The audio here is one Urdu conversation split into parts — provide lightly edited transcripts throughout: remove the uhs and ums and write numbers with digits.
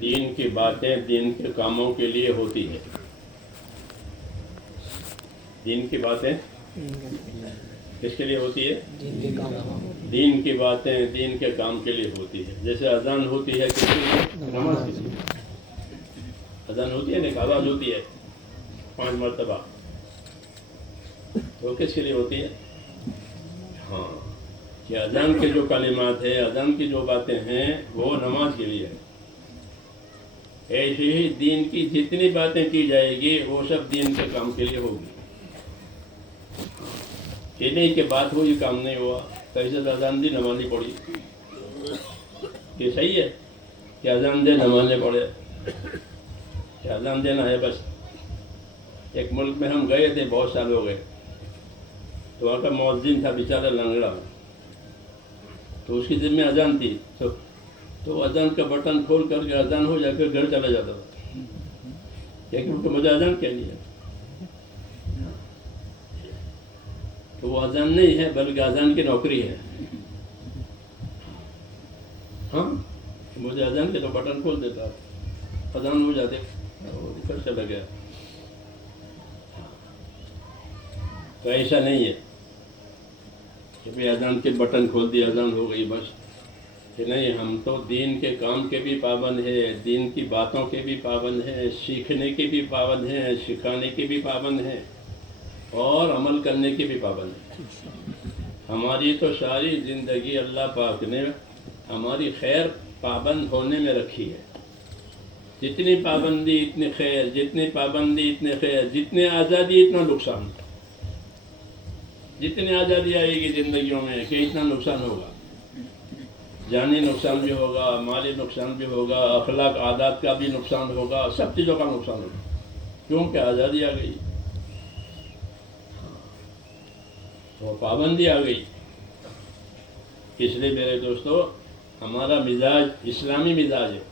دین کی باتیں دین کے کاموں کے لیے ہوتی ہے. دین کی باتیں کس کے لیے ہوتی ہے؟ دین کی باتیں دین کے کام کے لیے ہوتی ہے. جیسے اذان ہوتی ہے کس کے لیے؟ نماز کے لیے. اذان ہوتی ہے نا، آواز ہوتی ہے 5 مرتبہ، وہ کس کے لیے ہوتی ہے؟ ہاں، کہ اذان کے جو کلمات ہیں، اذان کی جو باتیں ہیں وہ نماز کے لیے ہے. ایسے ہی دین کی جتنی باتیں کی جائے گی وہ سب دین کے کام کے لیے ہوگی. یہ نہیں کہ بات ہوئی کام نہیں ہوا، کیسے اذان دی نماز نہیں پڑھی. یہ صحیح ہے کہ اذان دے نماز نہیں پڑھے، کہ اذان دینا ہے بس. ایک ملک میں ہم گئے تھے، بہت سال ہو گئے، تو وہاں کا مؤذن تھا بیچارہ لنگڑا، تو اس کی ذمہ اذان تھی. تو اذان کا بٹن کھول کر کے اذان ہو جا کر گھر چلا جاتا تھا، لیکن تو مجھے اذان کیا لیا. تو وہ اذان نہیں ہے بلکہ اذان کی نوکری ہے. ہاں، مجھے اذان کے تو بٹن کھول دیتا، اذان ہو جاتے، گھر چلا گیا. تو ایسا نہیں ہے کہ بھائی اذان کے بٹن کھول دیا اذان ہو گئی بس. کہ نہیں، ہم تو دین کے کام کے بھی پابند ہیں، دین کی باتوں کے بھی پابند ہیں، سیکھنے کے بھی پابند ہیں، سکھانے کے بھی پابند ہیں، اور عمل کرنے کے بھی پابند ہیں. ہماری تو ساری زندگی اللہ پاک نے ہماری خیر پابند ہونے میں رکھی ہے. جتنی پابندی اتنی خیر، جتنی پابندی اتنے خیر، جتنی آزادی اتنا نقصان. جتنی آزادی آئے گی زندگیوں میں کہ اتنا نقصان ہوگا. جانی نقصان بھی ہوگا، مالی نقصان بھی ہوگا، اخلاق عادات کا بھی نقصان ہوگا، سب چیزوں کا نقصان ہوگا، کیونکہ آزادی آ گئی، وہ پابندی آ گئی. اس لیے میرے دوستو، ہمارا مزاج اسلامی مزاج ہے.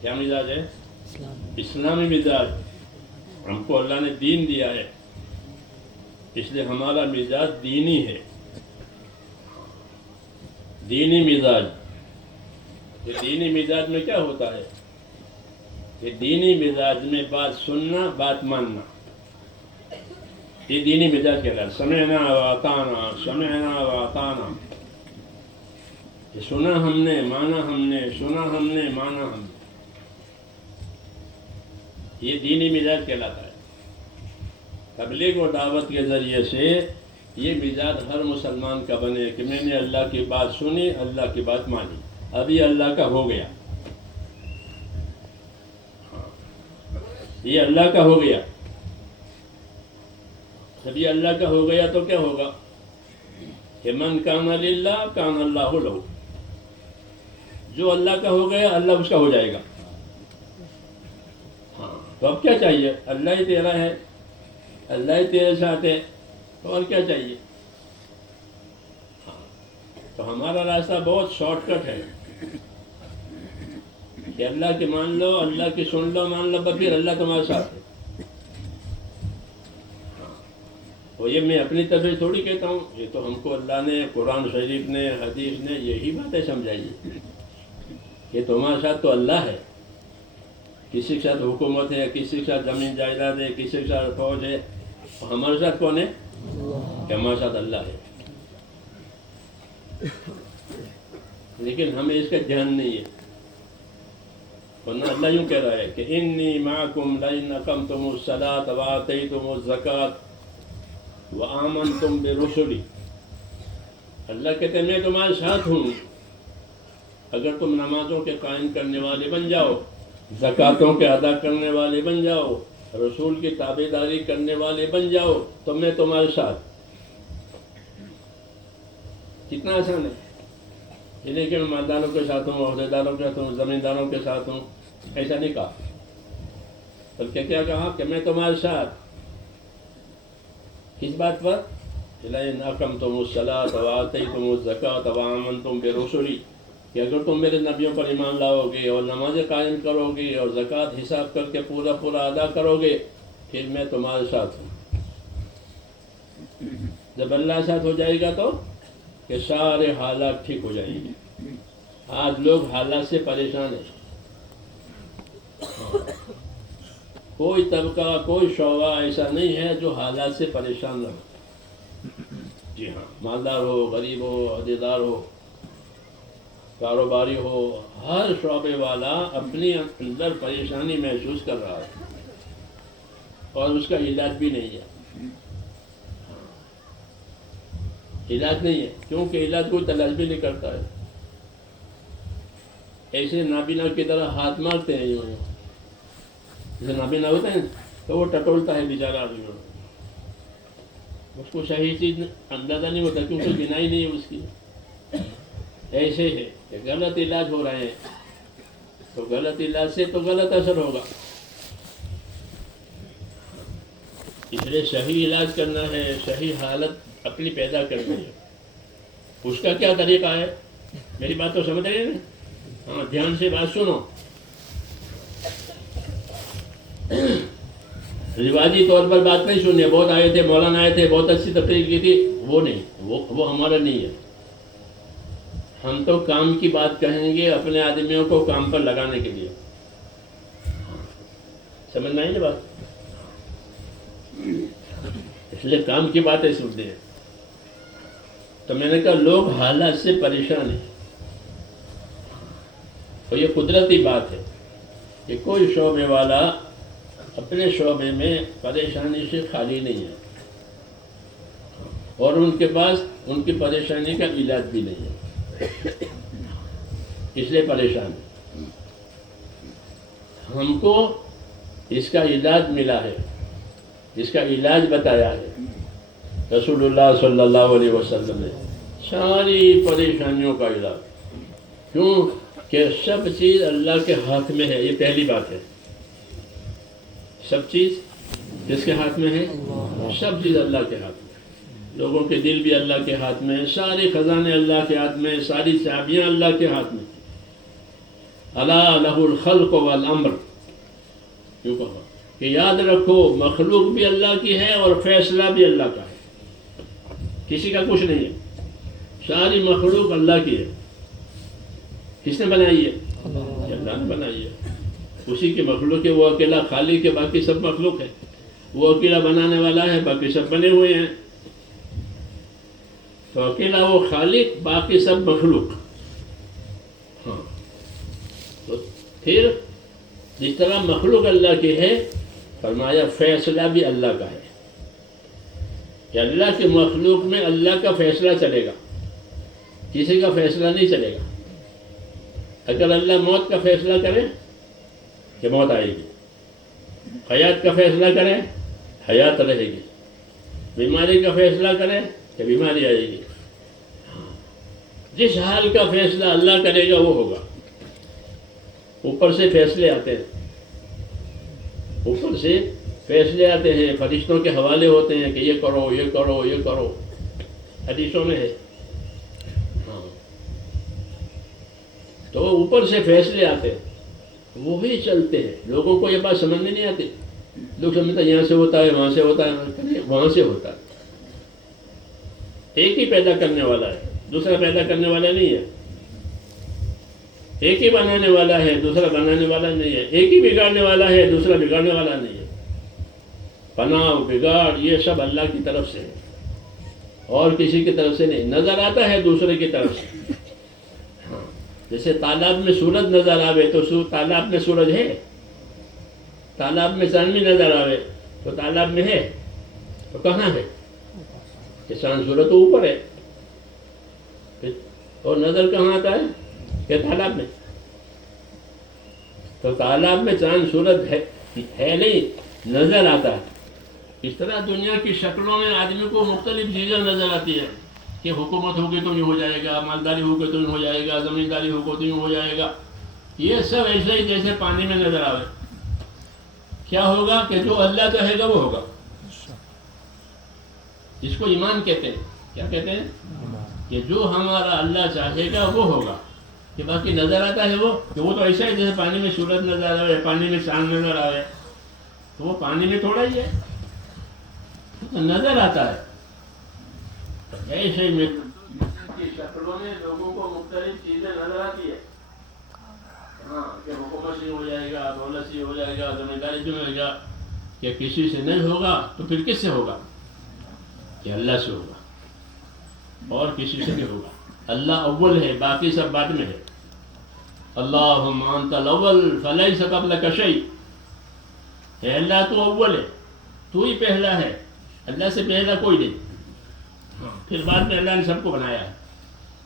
کیا مزاج ہے؟ اسلامی مزاج. ہم کو اللہ نے دین دیا ہے، اس لیے ہمارا مزاج دینی ہے. دینی مزاج. یہ دینی مزاج میں کیا ہوتا ہے؟ کہ دینی مزاج میں بات سننا، بات ماننا، یہ دینی مزاج کہلاتا ہے. سمعنا واطعنا، سمعنا واطعنا. یہ سنا ہم نے، مانا ہم نے، سنا ہم نے، مانا ہم نے. یہ دینی مزاج کہلاتا ہے. تبلیغ و دعوت کے ذریعے سے یہ مزاج ہر مسلمان کا بنے کہ میں نے اللہ کی بات سنی، اللہ کی بات مانی، ابھی اللہ کا ہو گیا. یہ اللہ کا ہو گیا. جب یہ اللہ کا ہو گیا تو کیا ہوگا؟ کہ من کان للہ کان اللہ لہ. جو اللہ کا ہو گیا اللہ اس کا ہو جائے گا. ہاں، تو اب کیا چاہیے؟ اللہ ہی تیرا ہے، اللہ ہی تیرے ساتھ ہے، تو اور کیا چاہیے؟ تو ہمارا راستہ بہت شارٹ کٹ ہے کہ اللہ کی مان لو، اللہ کی سن لو، مان لو، بس پھر اللہ تمہارے ساتھ ہے. تو یہ میں اپنی طرف سے تھوڑی کہتا ہوں، یہ تو ہم کو اللہ نے، قرآن شریف نے، حدیث نے یہی باتیں سمجھائی ہے کہ تمہارے ساتھ تو اللہ ہے. کسی کے ساتھ حکومت ہے، کسی کے ساتھ زمین جائیداد ہے، کسی کے ساتھ فوج ہے، ہمارے ساتھ کون ہے؟ کہ ہمارے ساتھ اللہ ہے. لیکن ہمیں اس کا دھیان نہیں ہے. ورنہ اللہ یوں کہہ رہا ہے کہ انی معکم لئن اقمتم الصلاۃ وآتیتم الزکاۃ وآمنتم برسلی. اللہ کہتے ہیں میں تمہارے ساتھ ہوں اگر تم نمازوں کے قائم کرنے والے بن جاؤ، زکاتوں کے ادا کرنے والے بن جاؤ، رسول کی تابعداری کرنے والے بن جاؤ، تو میں تمہارے ساتھ. کتنا آسان ہے. یہ نہیں کہ میں مالداروں کے ساتھ ہوں، عہدیداروں کے ساتھ ہوں، زمینداروں کے ساتھ ہوں، ایسا نہیں کہا، بلکہ کیا کہا کہ میں تمہارے ساتھ. کس بات پر؟ لئن اقمتم الصلاۃ وآتیتم الزکاۃ وآمنتم برسلی، کہ اگر تم میرے نبیوں پر ایمان لاؤ گے اور نمازیں قائم کرو گے اور زکوٰۃ حساب کر کے پورا پورا ادا کرو گے، پھر میں تمہارے ساتھ ہوں. جب اللہ ساتھ ہو جائے گا تو کہ سارے حالات ٹھیک ہو جائیں گے. آج لوگ حالات سے پریشان ہیں. کوئی طبقہ کوئی شعبہ ایسا نہیں ہے جو حالات سے پریشان نہ ہو. جی ہاں، مالدار ہو، غریب ہو، عہدیدار ہو، کاروباری ہو، ہر شعبے والا اپنی اندر پریشانی محسوس کر رہا ہے اور اس کا علاج بھی نہیں ہے. علاج نہیں ہے کیونکہ علاج کوئی تلاش بھی نہیں کرتا ہے. ایسے نابینا کی طرح ہاتھ مارتے ہیں یوں یوں. جیسے نابینا ہوتا ہے تو وہ ٹٹولتا ہے بیچارہ آدمی، اس کو صحیح چیز اندازہ نہیں ہوتا کیونکہ بینائی نہیں ہے اس کی. ایسے ہے کہ غلط علاج ہو رہے ہیں تو غلط علاج سے تو غلط اثر ہوگا. اس لیے صحیح علاج کرنا ہے، صحیح حالت اپنی پیدا کرنی ہے. اس کا کیا طریقہ ہے؟ میری بات تو سمجھ رہے ہیں نا؟ ہاں، دھیان سے بات سنو. رواجی طور پر بات نہیں سننی. بہت آئے تھے، مولانا آئے تھے، بہت اچھی تقریر کی تھی، وہ نہیں، وہ ہمارا نہیں ہے. ہم تو کام کی بات کہیں گے اپنے آدمیوں کو کام پر لگانے کے لیے. سمجھ میں آئی نا بات؟ اس لیے کام کی باتیں سنتے ہیں. تو میں نے کہا لوگ حالات سے پریشان ہیں اور یہ قدرتی بات ہے کہ کوئی شعبے والا اپنے شعبے میں پریشانی سے خالی نہیں ہے اور ان کے پاس ان کی پریشانی کا علاج بھی نہیں ہے، اس لیے پریشان ہے. ہم کو اس کا علاج ملا ہے، اس کا علاج بتایا ہے رسول اللہ صلی اللہ علیہ وسلم نے. ساری پریشانیوں کا علاج. کیوں کہ سب چیز اللہ کے ہاتھ میں ہے. یہ پہلی بات ہے. سب چیز کس کے ہاتھ میں ہے؟ سب چیز اللہ کے ہاتھ میں. لوگوں کے دل بھی اللہ کے ہاتھ میں، سارے خزانے اللہ کے ہاتھ میں، ساری چابیاں اللہ کے ہاتھ میں. الا لہ الخلق والامر، کیوں کہا کہ یاد رکھو مخلوق بھی اللہ کی ہے اور فیصلہ بھی اللہ کا ہے. کسی کا کچھ نہیں ہے. ساری مخلوق اللہ کی ہے. کس نے بنائی ہے؟ اللہ نے بنائی ہے. اسی کی مخلوق ہے. وہ اکیلا خالق ہے، باقی سب مخلوق ہے. وہ اکیلا بنانے والا ہے، باقی سب بنے ہوئے ہیں. تو اکیلا وہ خالق، باقی سب مخلوق. ہاں، تو پھر جس طرح مخلوق اللہ کی ہے، فرمایا فیصلہ بھی اللہ کا ہے کہ اللہ کے مخلوق میں اللہ کا فیصلہ چلے گا، کسی کا فیصلہ نہیں چلے گا. اگر اللہ موت کا فیصلہ کرے کہ موت آئے گی، حیات کا فیصلہ کرے حیات رہے گی، بیماری کا فیصلہ کرے کہ بیماری آئے گی. جس حال کا فیصلہ اللہ کرے گا وہ ہوگا. اوپر سے فیصلے آتے ہیں، اوپر سے فیصلے آتے ہیں، فرشتوں کے حوالے ہوتے ہیں کہ یہ کرو یہ کرو یہ کرو. حدیثوں میں ہے. ہاں، تو اوپر سے فیصلے آتے ہیں، وہی چلتے ہیں. لوگوں کو یہ بات سمجھ میں نہیں آتی. لوگ سمجھتے ہیں یہاں سے ہوتا ہے، وہاں سے ہوتا ہے. وہاں سے ہوتا ہے. ایک ہی پیدا کرنے والا ہے، دوسرا پیدا کرنے والا نہیں ہے. ایک ہی بنانے والا ہے، دوسرا بنانے والا نہیں ہے. ایک ہی بگاڑنے والا ہے، دوسرا بگاڑنے والا نہیں ہے. پناہ بگاڑ یہ سب اللہ کی طرف سے ہے اور کسی کی طرف سے نہیں. نظر آتا ہے دوسرے کی طرف سے. جیسے تالاب میں سورج نظر آوے تو تالاب میں سورج ہے. تالاب میں چاند بھی نظر آوے تو تالاب میں ہے. تو کہاں ہے؟ کہ چاند سورج تو اوپر ہے. اور نظر کہاں آتا ہے؟ کہ تالاب میں. تو تالاب میں چاند سورج ہے نہیں، نظر آتا ہے. اس طرح دنیا کی شکلوں میں آدمی کو مختلف چیزیں نظر آتی ہے کہ حکومت ہوگی تو نہیں ہو جائے گا، مالداری ہوگی تو نہیں ہو جائے گا، زمینداری ہوگی تو نہیں ہو جائے گا. یہ سب ایسے ہی جیسے پانی میں نظر آئے. کیا ہوگا کہ جو اللہ چاہے گا وہ ہوگا. اس کو ایمان کہتے ہیں. کیا کہتے ہیں؟ کہ جو ہمارا اللہ چاہے گا وہ ہوگا. کہ باقی نظر آتا ہے وہ تو ایسا ہے جیسے پانی میں سورج نظر آئے، پانی میں چاند نظر آئے. تو وہ پانی میں تھوڑا ہی ہے، نظر آتا ہے. ایسے ہی میں شکلوں میں لوگوں کو مختلف چیزیں نظر آتی ہے. نوکری ہو جائے گا، دولت ہو جائے گا، ذمہ داری جو ہوگا، کہ کسی سے نہیں ہوگا تو پھر کس سے ہوگا؟ کہ اللہ سے ہوگا، اور کسی سے نہیں ہوگا۔ اللہ اول ہے، باقی سب بعد میں ہے۔ اللہم انت الاول فلیس قبلک شیء، اے اللہ تو اول ہے، تو ہی پہلا ہے، اللہ سے پہلا کوئی نہیں، پھر بعد میں اللہ نے سب کو بنایا ہے۔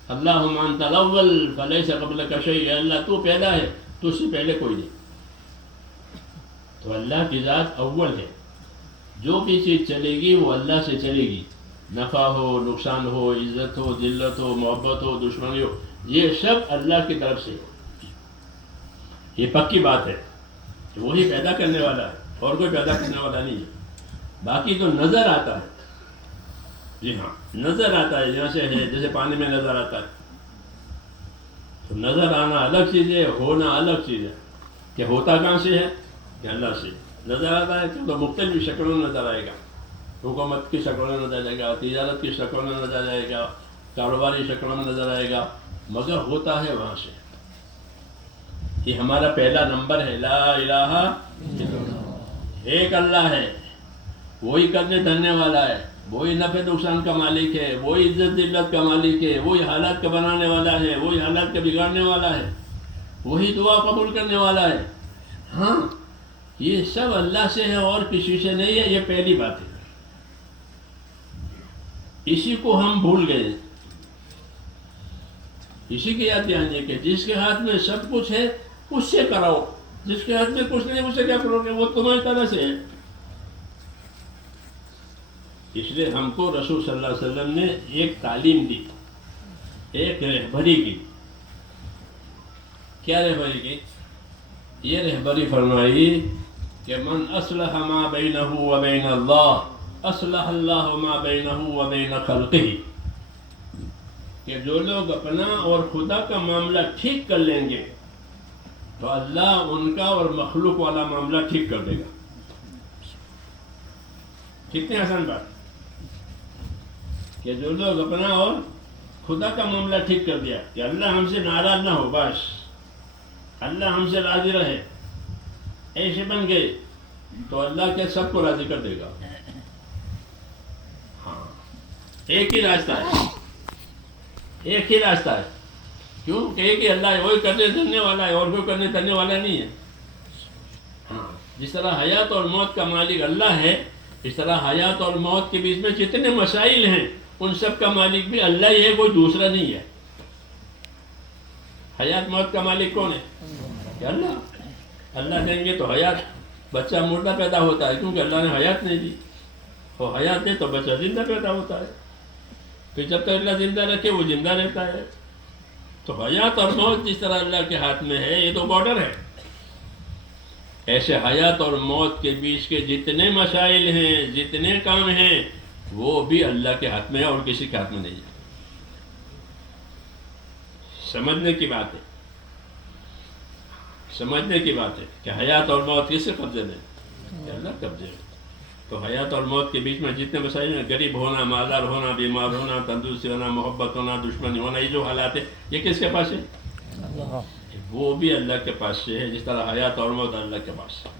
اللہم انت الاول فلیس قبلک شیء، اے اللہ تو پہلا ہے، تو اس سے پہلے کوئی نہیں۔ تو اللہ کی ذات اول ہے، جو بھی چیز چلے گی وہ اللہ سے چلے گی، نفع ہو، نقصان ہو، عزت ہو، ذلت ہو، محبت ہو، دشمنی ہو، یہ سب اللہ کی طرف سے ہو۔ یہ پکی بات ہے کہ وہی پیدا کرنے والا ہے، اور کوئی پیدا کرنے والا نہیں ہے۔ باقی تو نظر آتا ہے، جی ہاں نظر آتا ہے، جیسے ہے، جیسے پانی میں نظر آتا ہے، تو نظر آنا الگ چیز ہے، ہونا الگ چیز ہے۔ کہ ہوتا کہاں سے ہے؟ کہ اللہ سے۔ نظر آتا ہے تو مختلف شکلوں میں نظر آئے گا، حکومت کی شکلوں میں نظر آئے گا، تجارت کی شکلوں میں نظر آئے گا، کاروباری شکلوں میں نظر آئے گا، مگر ہوتا ہے وہاں سے۔ یہ ہمارا پہلا نمبر ہے، لا الہ الا اللہ، ایک اللہ ہے، وہی کرنے دھرنے والا ہے، وہی نفع نقصان کا مالک ہے، وہی عزت ذلت کا مالک ہے، وہی حالات کا بنانے والا ہے، وہی حالات کا بگاڑنے والا ہے، وہی دعا قبول کرنے والا ہے۔ ہاں یہ سب اللہ سے ہے اور کسی سے نہیں ہے، یہ پہلی بات ہے۔ اسی کو ہم بھول گئے، اسی کی یاد دلانے کہ جس کے ہاتھ میں سب کچھ ہے اس سے کراؤ، جس کے ہاتھ میں کچھ نہیں اس سے کیا کرو گے؟ وہ تمہاری طرح سے ہے۔ اس لیے ہم کو رسول صلی اللہ علیہ وسلم نے ایک تعلیم دی، ایک رہبری کی۔ کیا رہبری کی؟ یہ رہبری فرمائی کہ من اصلح ما بینہ و بین اللہ اصلح اللہ ما بینہ و بین خلقہ، کہ جو لوگ اپنا اور خدا کا معاملہ ٹھیک کر لیں گے تو اللہ ان کا اور مخلوق والا معاملہ ٹھیک کر دے گا۔ کتنی آسان بات کہ جو لوگ اپنا اور خدا کا معاملہ ٹھیک کر دیا کہ اللہ ہم سے ناراض نہ ہو، بس اللہ ہم سے راضی رہے، ایسے بن گئے تو اللہ کے سب کو راضی کر دے گا۔ ہاں ایک ہی راستہ ہے، ایک ہی راستہ ہے، کیوں کہ ایک ہی اللہ ہے، وہی کرنے دھرنے والا ہے، اور کوئی کرنے دھرنے والا نہیں ہے۔ ہاں جس طرح حیات اور موت کا مالک اللہ ہے، اس طرح حیات اور موت کے بیچ میں جتنے مسائل ہیں ان سب کا مالک بھی اللہ ہی ہے، کوئی دوسرا نہیں ہے۔ حیات موت کا مالک کون ہے؟ کہ اللہ۔ اللہ دیں گے تو حیات، بچہ مردہ پیدا ہوتا ہے کیونکہ اللہ نے حیات نہیں دی، اور حیات دے تو بچہ زندہ پیدا ہوتا ہے، پھر جب تک اللہ زندہ رکھے وہ زندہ رہتا ہے۔ تو حیات اور موت جس طرح اللہ کے ہاتھ میں ہے، یہ تو بارڈر ہے، ایسے حیات اور موت کے بیچ کے جتنے مسائل ہیں، جتنے کام ہیں، وہ بھی اللہ کے ہاتھ میں ہے اور کسی کے ہاتھ میں نہیں ہے۔ سمجھنے کی بات ہے، سمجھنے کی بات ہے کہ حیات اور موت کس سے قبضے میں؟ کہ اللہ قبضے میں۔ تو حیات اور موت کے بیچ میں جتنے مسائل ہیں، غریب ہونا، مالدار ہونا، بیمار ہونا، تندرستی ہونا، محبت ہونا، دشمنی ہونا، یہ جو حالات ہیں یہ کس کے پاس ہے؟ وہ بھی اللہ کے پاس سے ہے، جس طرح حیات اور موت اللہ کے پاس ہے۔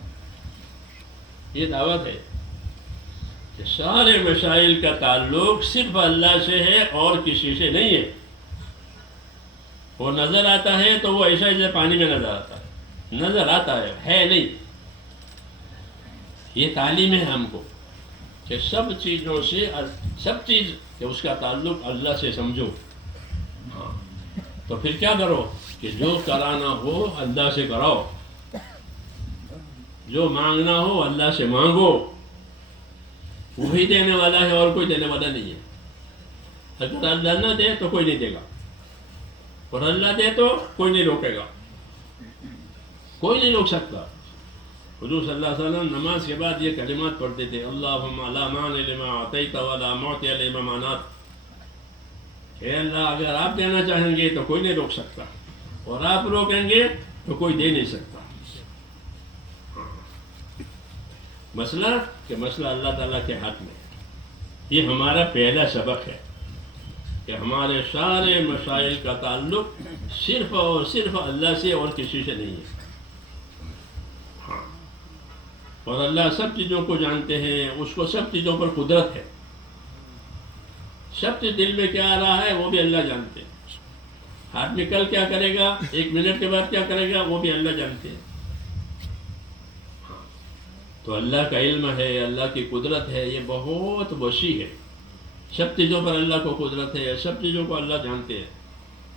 یہ دعوت ہے کہ سارے مسائل کا تعلق صرف اللہ سے ہے اور کسی سے نہیں ہے۔ وہ نظر آتا ہے تو وہ ایسا جیسے پانی میں نظر آتا ہے، نظر آتا ہے نہیں۔ یہ تعلیم ہے ہم کو کہ سب چیزوں سے، سب چیز کہ اس کا تعلق اللہ سے سمجھو۔ ہاں تو پھر کیا کرو کہ جو کرانا ہو اللہ سے کراؤ، جو مانگنا ہو اللہ سے مانگو، وہی دینے والا ہے اور کوئی دینے والا نہیں ہے۔ اگر اللہ نہ دے تو کوئی نہیں دے گا، اور اللہ دے تو کوئی نہیں روکے گا، کوئی نہیں روک سکتا۔ حضور صلی اللہ علیہ وسلم نماز کے بعد یہ کلمات پڑھتے تھے، اللہم لا مانع لما اعطیت ولا معطی لما منعت۔ اے اللہ اگر آپ دینا چاہیں گے تو کوئی نہیں روک سکتا، اور آپ روکیں گے تو کوئی دے نہیں سکتا۔ مسئلہ کہ مسئلہ اللہ تعالیٰ کے ہاتھ میں، یہ ہمارا پہلا سبق ہے کہ ہمارے سارے مسائل کا تعلق صرف اور صرف اللہ سے اور کسی سے نہیں ہے۔ اور اللہ سب چیزوں کو جانتے ہیں، اس کو سب چیزوں پر قدرت ہے، سب چیز دل میں کیا آ رہا ہے وہ بھی اللہ جانتے ہیں، آدمی کل کیا کرے گا، 1 منٹ کے بعد کیا کرے گا وہ بھی اللہ جانتے ہیں۔ تو اللہ کا علم ہے، اللہ کی قدرت ہے، یہ بہت وسیع ہے، سب چیزوں پر اللہ کو قدرت ہے، سب چیزوں کو اللہ جانتے ہیں،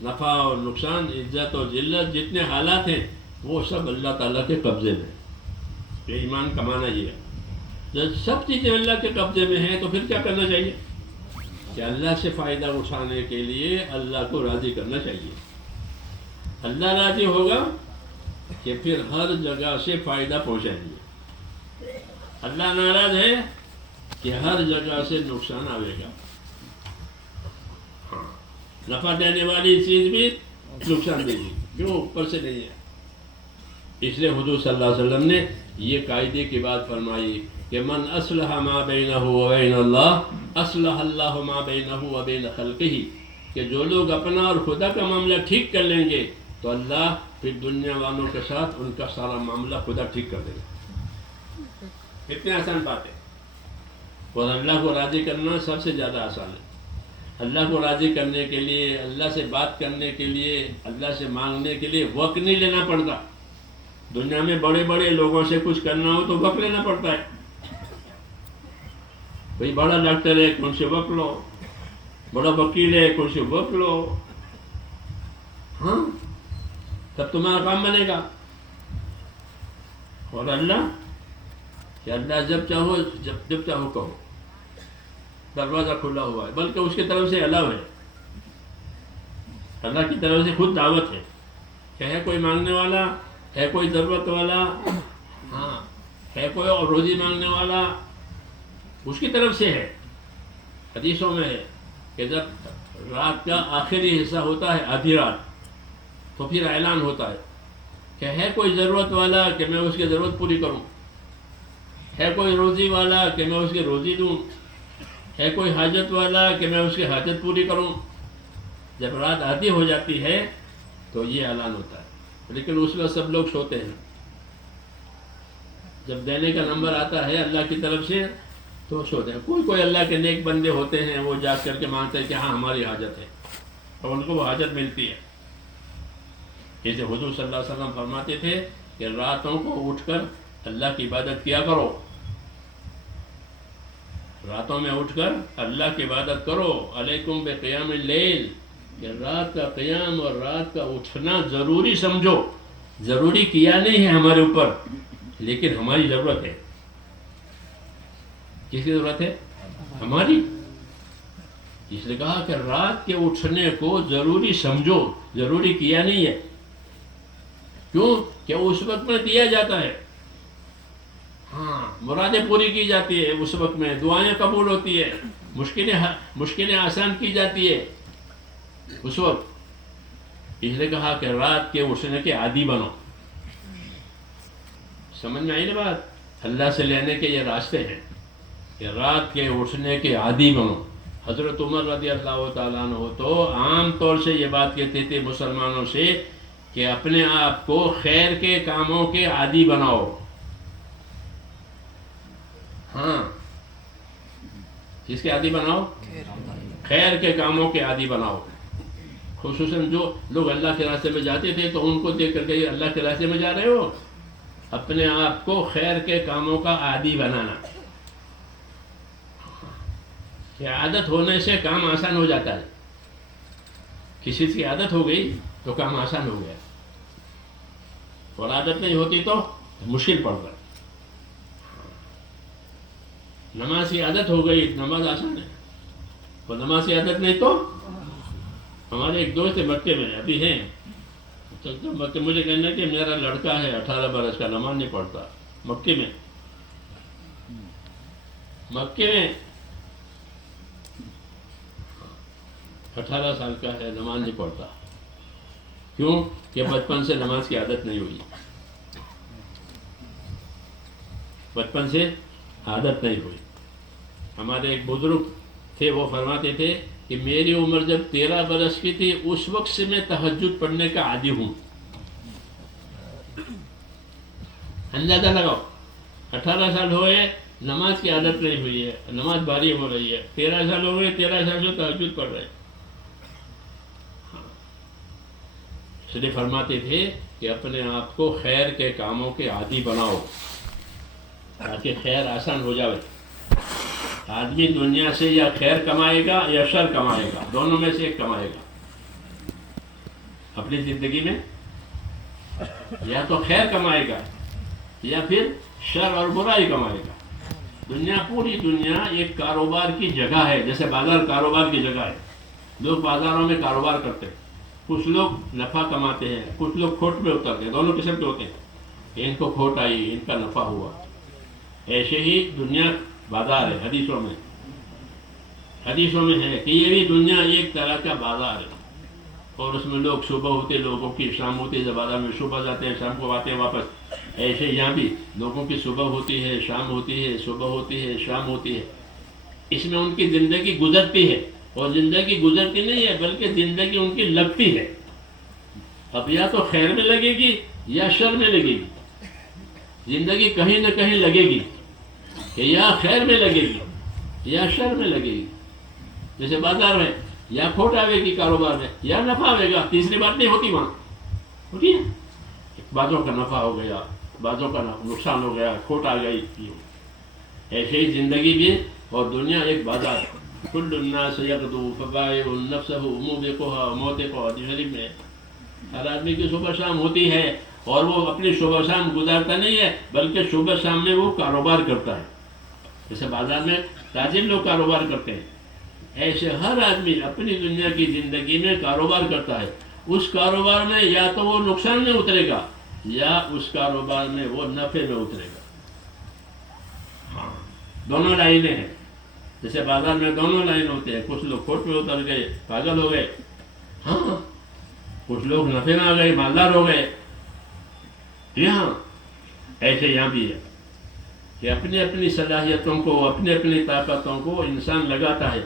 نفع اور نقصان، عزت اور ذلت، جتنے حالات ہیں وہ سب اللہ تعالیٰ کے قبضے میں۔ یہ ایمان کمانا یہ ہے، جب سب چیزیں اللہ کے قبضے میں ہیں تو پھر کیا کرنا چاہیے کہ اللہ سے فائدہ اٹھانے کے لیے اللہ کو راضی کرنا چاہیے۔ اللہ راضی ہوگا کہ پھر ہر جگہ سے فائدہ پہنچائیں گے، اللہ ناراض ہے کہ ہر جگہ سے نقصان آئے گا، نفع دینے والی چیز بھی نقصان دے گی، کیوں اوپر سے نہیں ہے۔ اس لیے حضور صلی اللہ علیہ وسلم نے یہ قاعدے کی بات فرمائی کہ من اصلح ما بینہ و بین اللہ اصلح اللہ ما بینہ و بین خلقہ، کہ جو لوگ اپنا اور خدا کا معاملہ ٹھیک کر لیں گے تو اللہ پھر دنیا والوں کے ساتھ ان کا سارا معاملہ خدا ٹھیک کر دے گا۔ کتنے آسان بات ہے، اور اللہ کو راضی کرنا سب سے زیادہ آسان ہے۔ اللہ کو راضی کرنے کے لیے، اللہ سے بات کرنے کے لیے، اللہ سے مانگنے کے لیے وقت نہیں لینا پڑتا۔ دنیا میں بڑے بڑے لوگوں سے کچھ کرنا ہو تو وقت لینا پڑتا ہے، بھئی بڑا ڈاکٹر ہے کون سے وقت لو، بڑا وکیل ہے کون سے وقت لو، ہاں تب تمہارا کام بنے گا۔ اور اللہ کہ اللہ جب چاہو جب چاہو کہو، دروازہ کھلا ہوا ہے، بلکہ اس کی طرف سے الاؤ ہے، اللہ کی طرف سے خود دعوت ہے کہ ہے کوئی مانگنے والا، ہے کوئی ضرورت والا، ہاں ہے کوئی اور روزی مانگنے والا، اس کی طرف سے ہے۔ حدیثوں میں ہے کہ جب رات کا آخری حصہ ہوتا ہے، آدھی رات، تو پھر اعلان ہوتا ہے کہ ہے کوئی ضرورت والا کہ میں اس کی ضرورت پوری کروں، ہے کوئی روزی والا کہ میں اس کی روزی دوں، ہے کوئی حاجت والا کہ میں اس کی حاجت پوری کروں۔ جب رات آدھی ہو جاتی ہے تو یہ اعلان ہوتا ہے، لیکن اس وقت سب لوگ سوتے ہیں۔ جب دینے کا نمبر آتا ہے اللہ کی طرف سے تو سوتے ہیں۔ کوئی اللہ کے نیک بندے ہوتے ہیں، وہ جا کر کے مانگتے ہیں کہ ہاں ہماری حاجت ہے، اور ان کو وہ حاجت ملتی ہے۔ جیسے حضور صلی اللہ علیہ وسلم فرماتے تھے کہ راتوں کو اٹھ کر اللہ کی عبادت کیا کرو، راتوں میں اٹھ کر اللہ کی عبادت کرو، علیکم بقیام اللیل، کہ رات کا قیام اور رات کا اٹھنا ضروری سمجھو، ضروری کیا نہیں ہے ہمارے اوپر، لیکن ہماری ضرورت ہے۔ کس کی ضرورت ہے؟ ہماری۔ اس نے کہا کہ رات کے اٹھنے کو ضروری سمجھو، ضروری کیا نہیں ہے، کیوں کہ اس وقت میں دیا جاتا ہے، ہاں مرادیں پوری کی جاتی ہے اس وقت میں، دعائیں قبول ہوتی ہے، مشکلیں آسان کی جاتی ہے اس وقت۔ اس نے کہا کہ رات کے اٹھنے کے عادی بنو۔ سمجھ میں آئی نا بات؟ اللہ سے لینے کے یہ راستے ہیں کہ رات کے اٹھنے کے عادی بنو۔ حضرت عمر رضی اللہ تعالیٰ عنہ تو عام طور سے یہ بات کہتے تھے مسلمانوں سے کہ اپنے آپ کو خیر کے کاموں کے عادی بناؤ، ہاں کس کے عادی بناؤ؟ خیر کے کاموں کے عادی بناؤ۔ خصوصاً جو لوگ اللہ کے راستے میں جاتے تھے تو ان کو دیکھ کر کے اللہ کے راستے میں جا رہے ہو، اپنے آپ کو خیر کے کاموں کا عادی بنانا۔ یہ عادت ہونے سے کام آسان ہو جاتا ہے، کسی چیز کی عادت ہو گئی تو کام آسان ہو گیا، اور عادت نہیں ہوتی تو مشکل پڑتا ہے۔ نماز کی عادت ہو گئی، نماز آسان ہے، اور نماز کی عادت نہیں تو ہمارے ایک دوست مکے میں ابھی ہیں، مکے مجھے کہنا کہ میرا لڑکا ہے 18 برس کا، نماز نہیں پڑھتا، مکے میں 18 سال کا ہے، نماز نہیں پڑھتا، کیوں کہ بچپن سے نماز کی عادت نہیں ہوئی، بچپن سے عادت نہیں ہوئی۔ ہمارے ایک بزرگ تھے، وہ فرماتے تھے کہ میری عمر جب 13 برس کی تھی اس وقت سے میں تہجد پڑھنے کا عادی ہوں۔ اندازہ لگاؤ 18 سال ہو گئے نماز کی عادت نہیں ہوئی ہے، نماز بھاری ہو رہی ہے، 13 سال ہو گئے 13 سال سے تہجد پڑھ رہے ہیں۔ اس لیے فرماتے تھے کہ اپنے آپ کو خیر کے کاموں کے عادی بناؤ تاکہ خیر آسان ہو جائے۔ آدمی دنیا سے یا خیر کمائے گا یا شر کمائے گا، دونوں میں سے ایک کمائے گا اپنی زندگی میں، یا تو خیر کمائے گا یا پھر شر اور برائی کمائے گا۔ دنیا، پوری دنیا ایک کاروبار کی جگہ ہے، جیسے بازار کاروبار کی جگہ ہے، لوگ بازاروں میں کاروبار کرتے ہیں، کچھ لوگ نفع کماتے ہیں، کچھ لوگ کھوٹ میں اترتے ہیں، دونوں قسم کے ہوتے ہیں، ان کو کھوٹ آئی ان کا نفع ہوا۔ ایسے ہی دنیا بازار ہے، حدیثوں میں ہے کہ یہ بھی دنیا ایک طرح کا بازار ہے، اور اس میں لوگ صبح ہوتے لوگوں کی شام ہوتی ہے، بازار میں صبح جاتے ہیں شام کو آتے ہیں واپس۔ ایسے یہاں بھی لوگوں کی صبح ہوتی ہے شام ہوتی ہے، صبح ہوتی ہے شام ہوتی ہے، اس میں ان کی زندگی گزرتی ہے، اور زندگی گزرتی نہیں ہے بلکہ زندگی ان کی لگتی ہے۔ اب یا تو خیر میں لگے گی یا شر میں لگے گی، زندگی کہیں نہ کہیں لگے گی کہ یا خیر میں لگے گی یا شر میں لگے گی۔ جیسے بازار میں یا کھوٹ آئے گی کاروبار میں یا نفع آئے گا، تیسری بات نہیں ہوتی وہاں، ہوتی ہے بعضوں کا نفع ہو گیا، بعضوں کا نقصان ہو گیا، کھوٹ آ گئی۔ ایسے ہی زندگی بھی اور دنیا ایک بازار ہے۔ کل الناس یغدو فبائع نفسہ موبقها موتقها، حدیث شریف میں ہر آدمی کی صبح شام ہوتی ہے، اور وہ اپنی صبح شام گزارتا نہیں ہے بلکہ صبح شام میں وہ کاروبار کرتا ہے۔ جیسے بازار میں تاجر لوگ کاروبار کرتے ہیں، ایسے ہر آدمی اپنی دنیا کی زندگی میں کاروبار کرتا ہے۔ اس کاروبار میں یا تو وہ نقصان میں اترے گا یا اس کاروبار میں وہ نفع میں اترے گا۔ ہاں، دونوں لائنیں ہیں، جیسے بازار میں دونوں لائن ہوتے ہیں، کچھ لوگ کھوٹ میں اتر گئے پاگل ہو گئے، ہاں کچھ لوگ نفع میں آ گئے مالدار ہو گئے۔ یہاں ایسے یہاں بھی ہے کہ اپنی اپنی صلاحیتوں کو، اپنی اپنی طاقتوں کو انسان لگاتا ہے،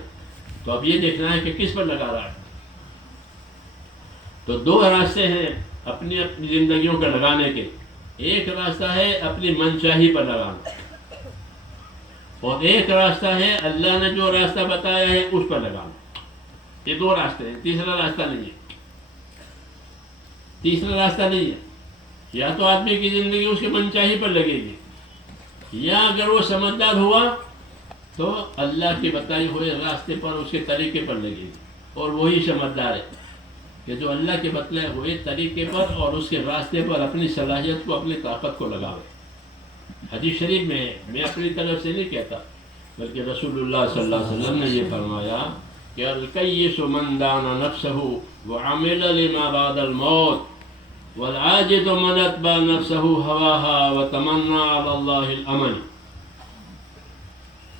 تو اب یہ دیکھنا ہے کہ کس پر لگا رہا ہے۔ تو دو راستے ہیں اپنی اپنی زندگیوں کے لگانے کے، ایک راستہ ہے اپنی منچاہی پر لگانا، اور ایک راستہ ہے اللہ نے جو راستہ بتایا ہے اس پر لگانا۔ یہ دو راستے ہیں، تیسرا راستہ نہیں ہے، تیسرا راستہ نہیں ہے۔ یا تو آدمی کی زندگی اس کی منچاہی پر لگے گی، یا اگر وہ سمجھدار ہوا تو اللہ کے بتائے ہوئے راستے پر، اس کے طریقے پر لگے گی، اور وہی سمجھدار ہے کہ جو اللہ کے بتلائے ہوئے طریقے پر اور اس کے راستے پر اپنی صلاحیت کو، اپنی طاقت کو لگاوے۔ حدیث شریف میں ہے، میں اپنی طرف سے نہیں کہتا بلکہ رسول اللہ صلی اللہ علیہ وسلم نے یہ فرمایا کہ الکیس من دان نفسہ وعمل لما بعد الموت والعاجز من اتبع نفسہ ہواها وتمنى علی اللہ الامن،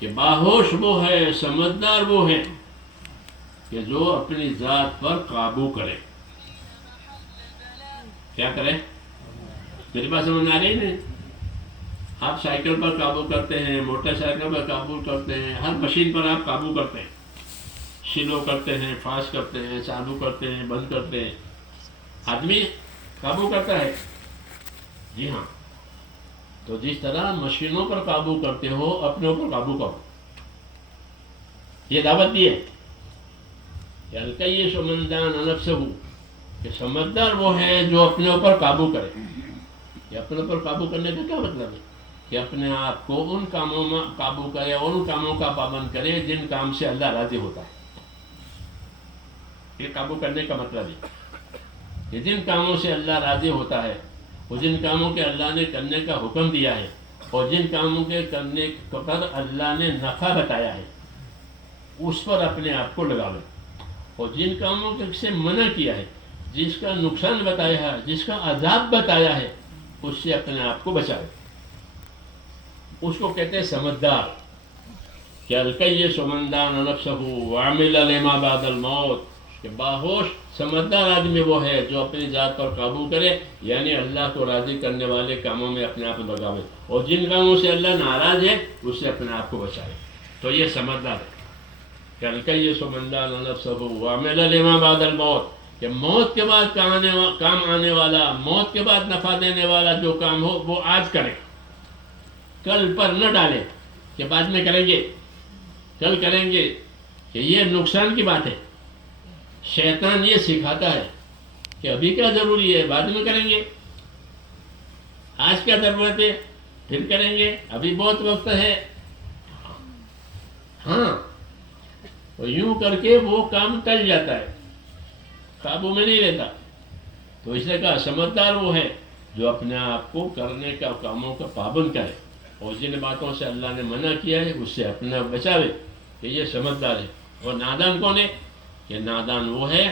کہ باہوش وہ ہے، سمجھدار وہ ہے کہ جو اپنی ذات پر قابو کرے۔ کیا کرے؟ میری بات سمجھ آ رہی نہیں؟ آپ سائیکل پر قابو کرتے ہیں، موٹر سائیکل پر قابو کرتے ہیں، ہر مشین پر آپ قابو کرتے ہیں، سلو کرتے ہیں، فاسٹ کرتے ہیں، چالو کرتے ہیں، بند کرتے ہیں، آدمی قابو کرتا ہے۔ جی ہاں، تو جس طرح مشینوں پر قابو کرتے ہو اپنے اوپر قابو کرو، یہ دعوت دی ہے کہ الکیس من دان نفسہ، کہ سمجھدار وہ ہے جو اپنے اوپر قابو کرے۔ کہ اپنے اوپر قابو کرنے کا کیا مطلب ہے؟ کہ اپنے آپ کو ان کاموں میں قابو کرے اور ان کاموں کا پابند کرے جن کام سے اللہ راضی ہوتا ہے۔ یہ قابو کرنے کا مطلب ہے کہ جن کاموں سے اللہ راضی ہوتا ہے، وہ جن کاموں کے اللہ نے کرنے کا حکم دیا ہے، اور جن کاموں کے کرنے پر اللہ نے نفع بتایا ہے، اس پر اپنے آپ کو لگاوے، اور جن کاموں سے منع کیا ہے، جس کا نقصان بتایا ہے، جس کا عذاب بتایا ہے، اس سے اپنے آپ کو بچائے۔ اس کو کہتے ہیں سمجھدار، کہ الکیس من دان نفسہ وعمل لما بعد الموت، کہ باہوش سمجھدار آدمی وہ ہے جو اپنی ذات پر قابو کرے، یعنی اللہ کو راضی کرنے والے کاموں میں اپنے آپ کو لگاوے، اور جن کاموں سے اللہ ناراض ہے اس سے اپنے آپ کو بچائے۔ تو یہ سمجھدار ہے کہ الکیس من دان نفسہ وعمل لما بعد الموت، کہ موت کے بعد کام آنے والا، موت کے بعد نفع دینے والا جو کام ہو وہ آج کرے، کل پر نہ ڈالیں کہ بعد میں کریں گے، کل کریں گے، کہ یہ نقصان کی بات ہے۔ شیطان یہ سکھاتا ہے کہ ابھی کیا ضروری ہے، بعد میں کریں گے، آج کیا ضرورت ہے پھر کریں گے، ابھی بہت وقت ہے۔ ہاں، تو یوں کر کے وہ کام ٹل جاتا ہے، قابو میں نہیں رہتا۔ تو اس نے کہا سمجھدار وہ ہے جو اپنے آپ کو کرنے کا کاموں کا پابند کرے، اور جن باتوں سے اللہ نے منع کیا ہے اس سے اپنا بچاوے، کہ یہ سمجھدار ہے۔ اور نادان کون ہے؟ کہ نادان وہ ہے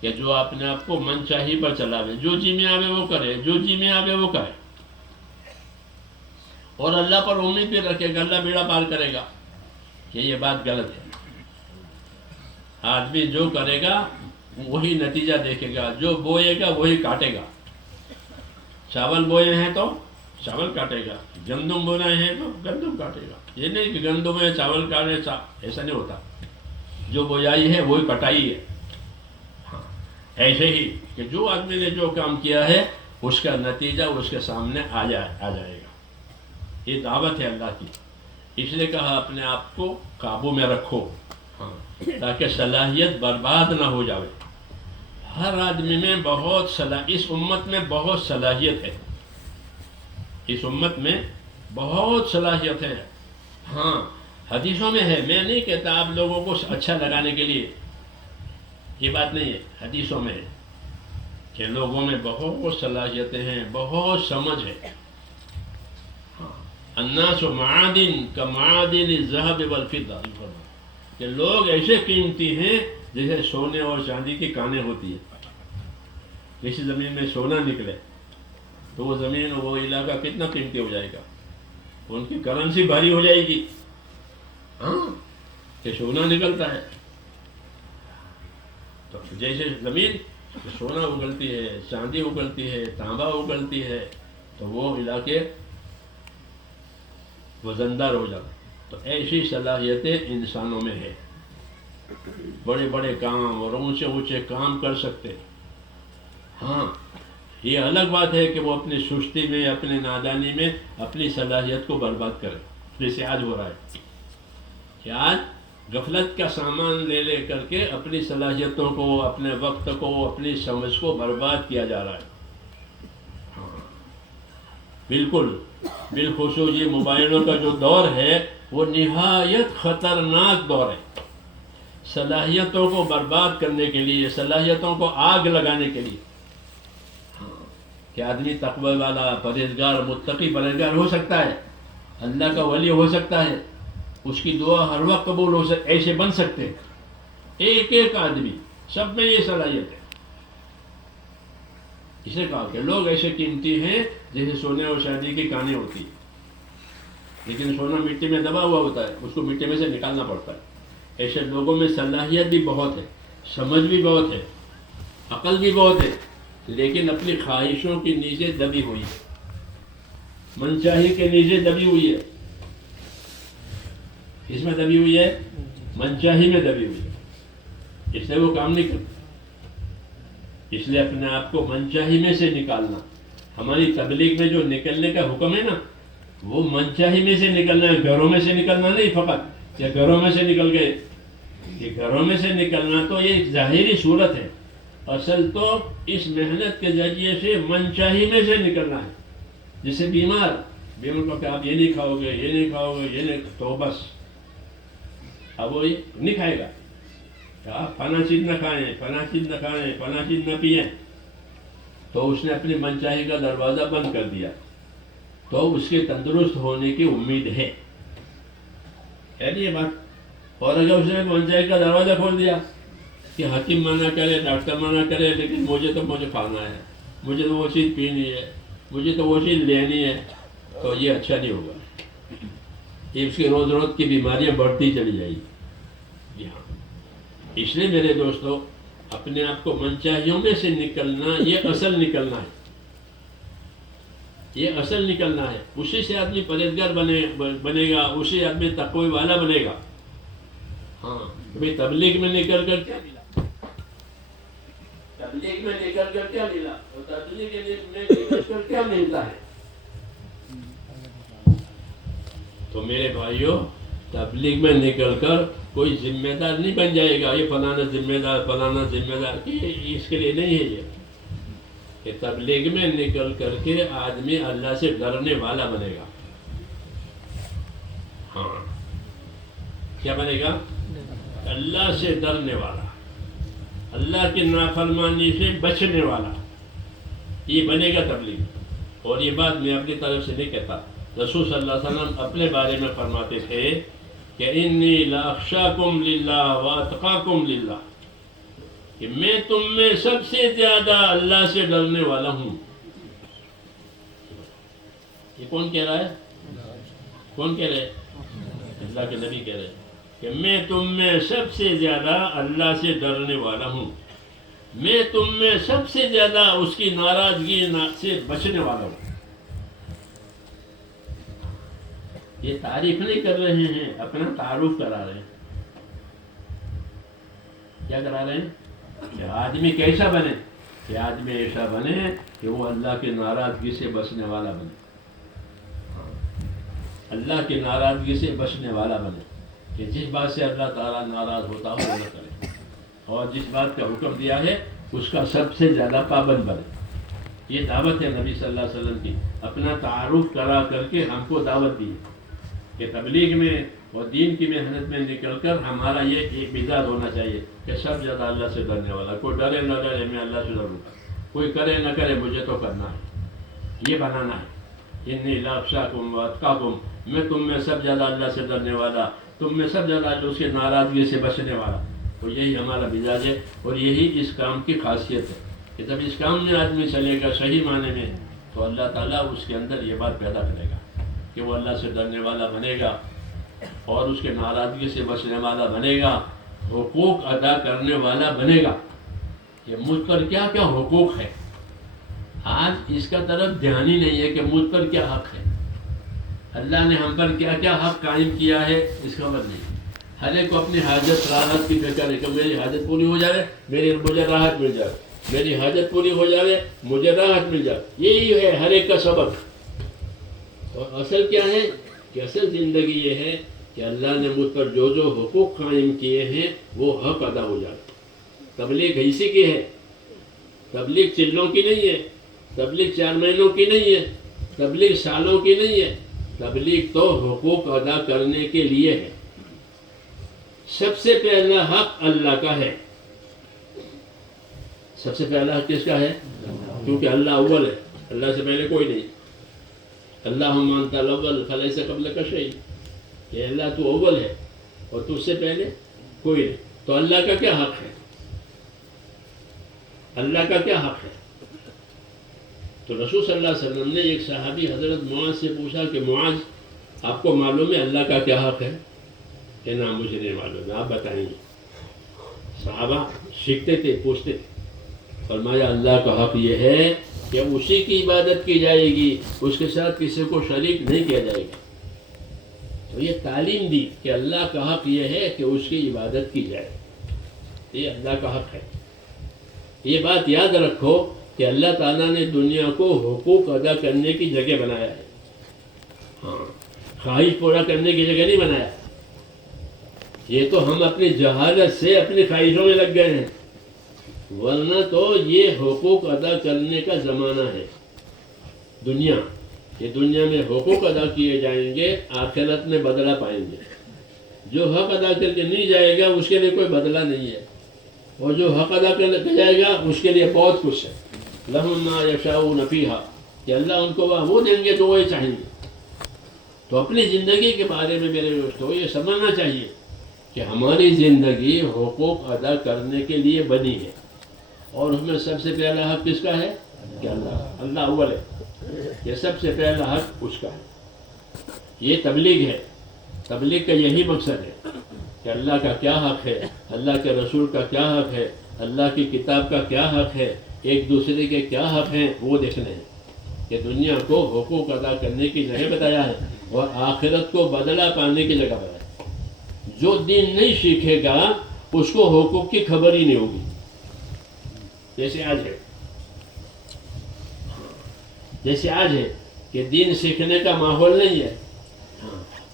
کہ جو اپنے آپ کو من چاہی پر چلاوے، جو جی میں آوے وہ کرے، جو جی میں آوے وہ کرے، اور اللہ پر امید بھی رکھے گا اللہ بیڑا پار کرے گا، کہ یہ بات غلط ہے۔ آدمی جو کرے گا وہی نتیجہ دیکھے گا، جو بوئے گا وہی کاٹے گا۔ چاول بوئے ہیں تو چاول کاٹے گا، گندم بونا ہے تو گندم کاٹے گا۔ یہ نہیں کہ گندم ہے چاول کاٹے، ایسا نہیں ہوتا۔ جو بویائی ہے وہی کٹائی ہے۔ ہاں، ایسے ہی کہ جو آدمی نے جو کام کیا ہے اس کا نتیجہ اس کے سامنے آ جائے گا۔ یہ دعوت ہے اللہ کی، اس لیے کہا اپنے آپ کو قابو میں رکھو، ہاں، تاکہ صلاحیت برباد نہ ہو جائے۔ ہر آدمی میں بہت اس امت میں بہت صلاحیت ہے، اس امت میں بہت صلاحیت ہے۔ ہاں، حدیثوں میں ہے، میں نہیں کہتا آپ لوگوں کو اچھا لگانے کے لیے، یہ بات نہیں ہے، حدیثوں میں ہے کہ لوگوں میں بہت صلاحیتیں ہیں، بہت سمجھ ہے۔ الناس معادن کمعادن الذهب والفضة، کہ لوگ ایسے قیمتی ہیں جیسے سونے اور چاندی کی کانیں ہوتی ہیں۔ کسی زمین میں سونا نکلے تو وہ زمین وہ علاقہ کتنا قیمتی ہو جائے گا، ان کی کرنسی بھاری ہو جائے گی۔ ہاں، کہ سونا نکلتا ہے تو جیسے زمین سونا اگلتی ہے، چاندی اگلتی ہے، تانبا اگلتی ہے، تو وہ علاقے وزندار ہو جاتے۔ تو ایسی صلاحیتیں انسانوں میں ہے، بڑے بڑے کام اور اونچے اونچے کام کر سکتے۔ ہاں، یہ الگ بات ہے کہ وہ اپنی سستی میں، اپنی نادانی میں اپنی صلاحیت کو برباد کرے، جیسے آج ہو رہا ہے کہ آج غفلت کا سامان لے کر کے اپنی صلاحیتوں کو، اپنے وقت کو، اپنی سمجھ کو برباد کیا جا رہا ہے۔ بالکل، بالخصوص یہ موبائلوں کا جو دور ہے وہ نہایت خطرناک دور ہے، صلاحیتوں کو برباد کرنے کے لیے، صلاحیتوں کو آگ لگانے کے لیے۔ کہ آدمی تقوی والا، پرہیزگار، متقی پرہیزگار ہو سکتا ہے، اللہ کا ولی ہو سکتا ہے، اس کی دعا ہر وقت قبول ہو سکتے، ایسے بن سکتے ایک ایک آدمی، سب میں یہ صلاحیت ہے۔ اس نے کہا کہ لوگ ایسے قیمتی ہیں جیسے سونے اور چاندی کی کانیں ہوتی ہیں، لیکن سونا مٹی میں دبا ہوا ہوتا ہے، اس کو مٹی میں سے نکالنا پڑتا ہے۔ ایسے لوگوں میں صلاحیت بھی بہت ہے، سمجھ بھی بہت ہے، عقل بھی بہت ہے، لیکن اپنی خواہشوں کی نیزیں دبی ہوئی ہے، منچاہی کے نیزیں دبی ہوئی ہے۔ اس میں دبی ہوئی ہے، منچاہی میں دبی ہوئی ہے، اس لیے وہ کام نہیں کرتا۔ اس لیے اپنے آپ کو منچاہی میں سے نکالنا، ہماری تبلیغ میں جو نکلنے کا حکم ہے نا، وہ منچاہی میں سے نکلنا ہے، گھروں میں سے نکلنا نہیں فقط، یا گھروں میں سے نکل گئے، یہ گھروں میں سے نکلنا تو یہ ایک ظاہری صورت ہے، اصل تو اس محنت کے ذریعے سے منچاہی میں سے نکلنا ہے۔ جسے بیمار کو کہ آپ یہ نہیں کھاؤ گے، یہ نہیں کھاؤ گے، یہ نہیں، تو بس اب وہ یہ نہیں کھائے گا، فلاں چیز نہ کھائیں، فلاں چیز نہ کھائیں، فلاں چیز نہ پئیں، تو اس نے اپنی منچاہی کا دروازہ بند کر دیا، تو اس کے تندرست ہونے کی امید ہے، یہ بات۔ اور اگر اس نے منچاہی کا دروازہ کھول دیا کہ حکیم منع کرے، ڈاکٹر منع کرے، لیکن مجھے کھانا ہے، مجھے تو وہ چیز پینی ہے، مجھے تو وہ چیز لینی ہے، تو یہ اچھا نہیں ہوگا، یہ اس کی روز روز کی بیماریاں بڑھتی چلی جائیں گی۔ ہاں، اس لیے میرے دوستو، اپنے آپ کو منچاہیوں میں سے نکلنا، یہ اصل نکلنا ہے، یہ اصل نکلنا ہے۔ اسی سے آدمی پرہیزگار بنے گا، اسی آدمی تقوی والا بنے گا۔ ہاں، ابھی تبلیغ میں نکل کر کیا ملا؟ تبلیغ میں نکل کر کیا ملا؟ اور تبلیغ میں نکل کر کیا ملتا ہے؟ تو میرے بھائیوں تبلیغ میں نکل کر کوئی ذمہ دار نہیں بن جائے گا، یہ فلانا ذمہ دار فلانا ذمہ دار، اس کے لیے نہیں ہے یہ کہ تبلیغ میں نکل کر کے آدمی اللہ سے ڈرنے والا بنے گا۔ ہاں کیا بنے گا؟ اللہ سے ڈرنے والا، اللہ کی نافرمانی سے بچنے والا، یہ بنے گا تبلیغ۔ اور یہ بات میں اپنی طرف سے نہیں کہتا، رسول صلی اللہ علیہ وسلم اپنے بارے میں فرماتے تھے کہ انی لاخشاکم للہ واتقاکم للہ، کہ میں تم میں سب سے زیادہ اللہ سے ڈرنے والا ہوں۔ یہ کون کہہ رہا ہے؟ کون کہہ رہے؟ اللہ کے نبی کہہ رہے کہ میں تم میں سب سے زیادہ اللہ سے ڈرنے والا ہوں، میں تم میں سب سے زیادہ اس کی ناراضگی سے بچنے والا ہوں۔ یہ تعریف نہیں کر رہے ہیں، اپنا تعارف کرا رہے ہیں۔ کیا کرا رہے ہیں؟ کہ آدمی کیسا بنے؟ کہ آدمی ایسا بنے کہ وہ اللہ کی ناراضگی سے بچنے والا بنے، اللہ کی ناراضگی سے بچنے والا بنے، کہ جس بات سے اللہ تعالیٰ ناراض ہوتا ہو وہ نہ کرے، اور جس بات کا حکم دیا ہے اس کا سب سے زیادہ پابند بنے۔ یہ دعوت ہے نبی صلی اللہ علیہ وسلم کی، اپنا تعارف کرا کر کے ہم کو دعوت دی کہ تبلیغ میں اور دین کی محنت میں نکل کر ہمارا یہ ایک مزاج ہونا چاہیے کہ سب زیادہ اللہ سے ڈرنے والا، کوئی ڈرے نہ ڈرے میں اللہ سے ڈروں گا، کوئی کرے نہ کرے مجھے تو کرنا ہے، یہ بنانا ہے۔ انی لاخشاکم واتقاکم، میں تم میں سب زیادہ اللہ سے ڈرنے والا، تم میں سب زیادہ اس کی ناراضگی سے بچنے والا۔ تو یہی ہمارا مزاج ہے، اور یہی اس کام کی خاصیت ہے کہ جب اس کام میں آدمی چلے گا صحیح معنی میں، تو اللہ تعالیٰ اس کے اندر یہ بات پیدا کرے گا کہ وہ اللہ سے ڈرنے والا بنے گا، اور اس کے ناراضگی سے بچنے والا بنے گا، حقوق ادا کرنے والا بنے گا۔ کہ مجھ پر کیا کیا حقوق ہے، آج اس کا طرف دھیان ہی نہیں ہے کہ مجھ پر کیا حق ہے، اللہ نے ہم پر کیا کیا حق قائم کیا ہے اس خبر نہیں۔ ہر ایک کو اپنی حاجت راحت کی فکر ہے کہ میری حاجت پوری ہو جائے مجھے راحت مل جائے، میری حاجت پوری ہو جائے مجھے راحت مل جائے، یہی ہے ہر ایک کا سبق۔ اور اصل کیا ہے کہ اصل زندگی یہ ہے کہ اللہ نے مجھ پر جو جو حقوق قائم کیے ہیں وہ حق ادا ہو جائے۔ تبلیغ اسی کی ہے، تبلیغ چلوں کی نہیں ہے، تبلیغ 4 مہینوں کی نہیں ہے، تبلیغ سالوں کی نہیں ہے، تبلیغ تو حقوق ادا کرنے کے لیے ہے۔ سب سے پہلا حق اللہ کا ہے، سب سے پہلا حق کس کا ہے؟ کیونکہ اللہ اول ہے، اللہ سے پہلے کوئی نہیں۔ اللہم انت الاول فلیس قبلک شیء، کہ اللہ تو اول ہے اور تو سے پہلے کوئی نہیں۔ تو اللہ کا کیا حق ہے؟ اللہ کا کیا حق ہے؟ تو رسول صلی اللہ علیہ وسلم نے ایک صحابی حضرت معاذ سے پوچھا کہ معاذ آپ کو معلوم ہے اللہ کا کیا حق ہے؟ کہ نہ مجھے نہیں معلوم ہے، آپ بتائیں گے۔ صحابہ سیکھتے تھے، پوچھتے تھے۔ فرمایا اللہ کا حق یہ ہے کہ اسی کی عبادت کی جائے گی، اس کے ساتھ کسی کو شریک نہیں کیا جائے گا۔ تو یہ تعلیم دی کہ اللہ کا حق یہ ہے کہ اس کی عبادت کی جائے، یہ اللہ کا حق ہے۔ یہ بات یاد رکھو کہ اللہ تعالیٰ نے دنیا کو حقوق ادا کرنے کی جگہ بنایا ہے، ہاں، خواہش پورا کرنے کی جگہ نہیں بنایا۔ یہ تو ہم اپنی جہالت سے اپنی خواہشوں میں لگ گئے ہیں، ورنہ تو یہ حقوق ادا کرنے کا زمانہ ہے۔ دنیا، یہ دنیا میں حقوق ادا کیے جائیں گے، آخرت میں بدلہ پائیں گے۔ جو حق ادا کر کے نہیں جائے گا اس کے لیے کوئی بدلہ نہیں ہے، اور جو حق ادا کر جائے گا اس کے لیے بہت کچھ ہے۔ لَهُمْ مَا يَشَاءُونَ فِيهَا، کہ اللہ ان کو وہ دیں گے جو وہ چاہیں گے۔ تو اپنی زندگی کے بارے میں میرے دوستو یہ سمجھنا چاہیے کہ ہماری زندگی حقوق ادا کرنے کے لیے بنی ہے، اور اس میں سب سے پہلا حق کس کا ہے؟ کہ اللہ اول ہے، یہ سب سے پہلا حق اس کا ہے۔ یہ تبلیغ ہے، تبلیغ کا یہی مقصد ہے کہ اللہ کا کیا حق ہے، اللہ کے رسول کا کیا حق ہے، اللہ کی کتاب کا کیا حق ہے، ایک دوسرے کے کیا حق ہیں وہ دیکھنے ہیں۔ کہ دنیا کو حقوق ادا کرنے کی جگہ بتایا ہے اور آخرت کو بدلہ پانے کی جگہ بتایا ہے۔ جو دین نہیں سیکھے گا اس کو حقوق کی خبر ہی نہیں ہوگی۔ جیسے آج ہے کہ دین سیکھنے کا ماحول نہیں ہے،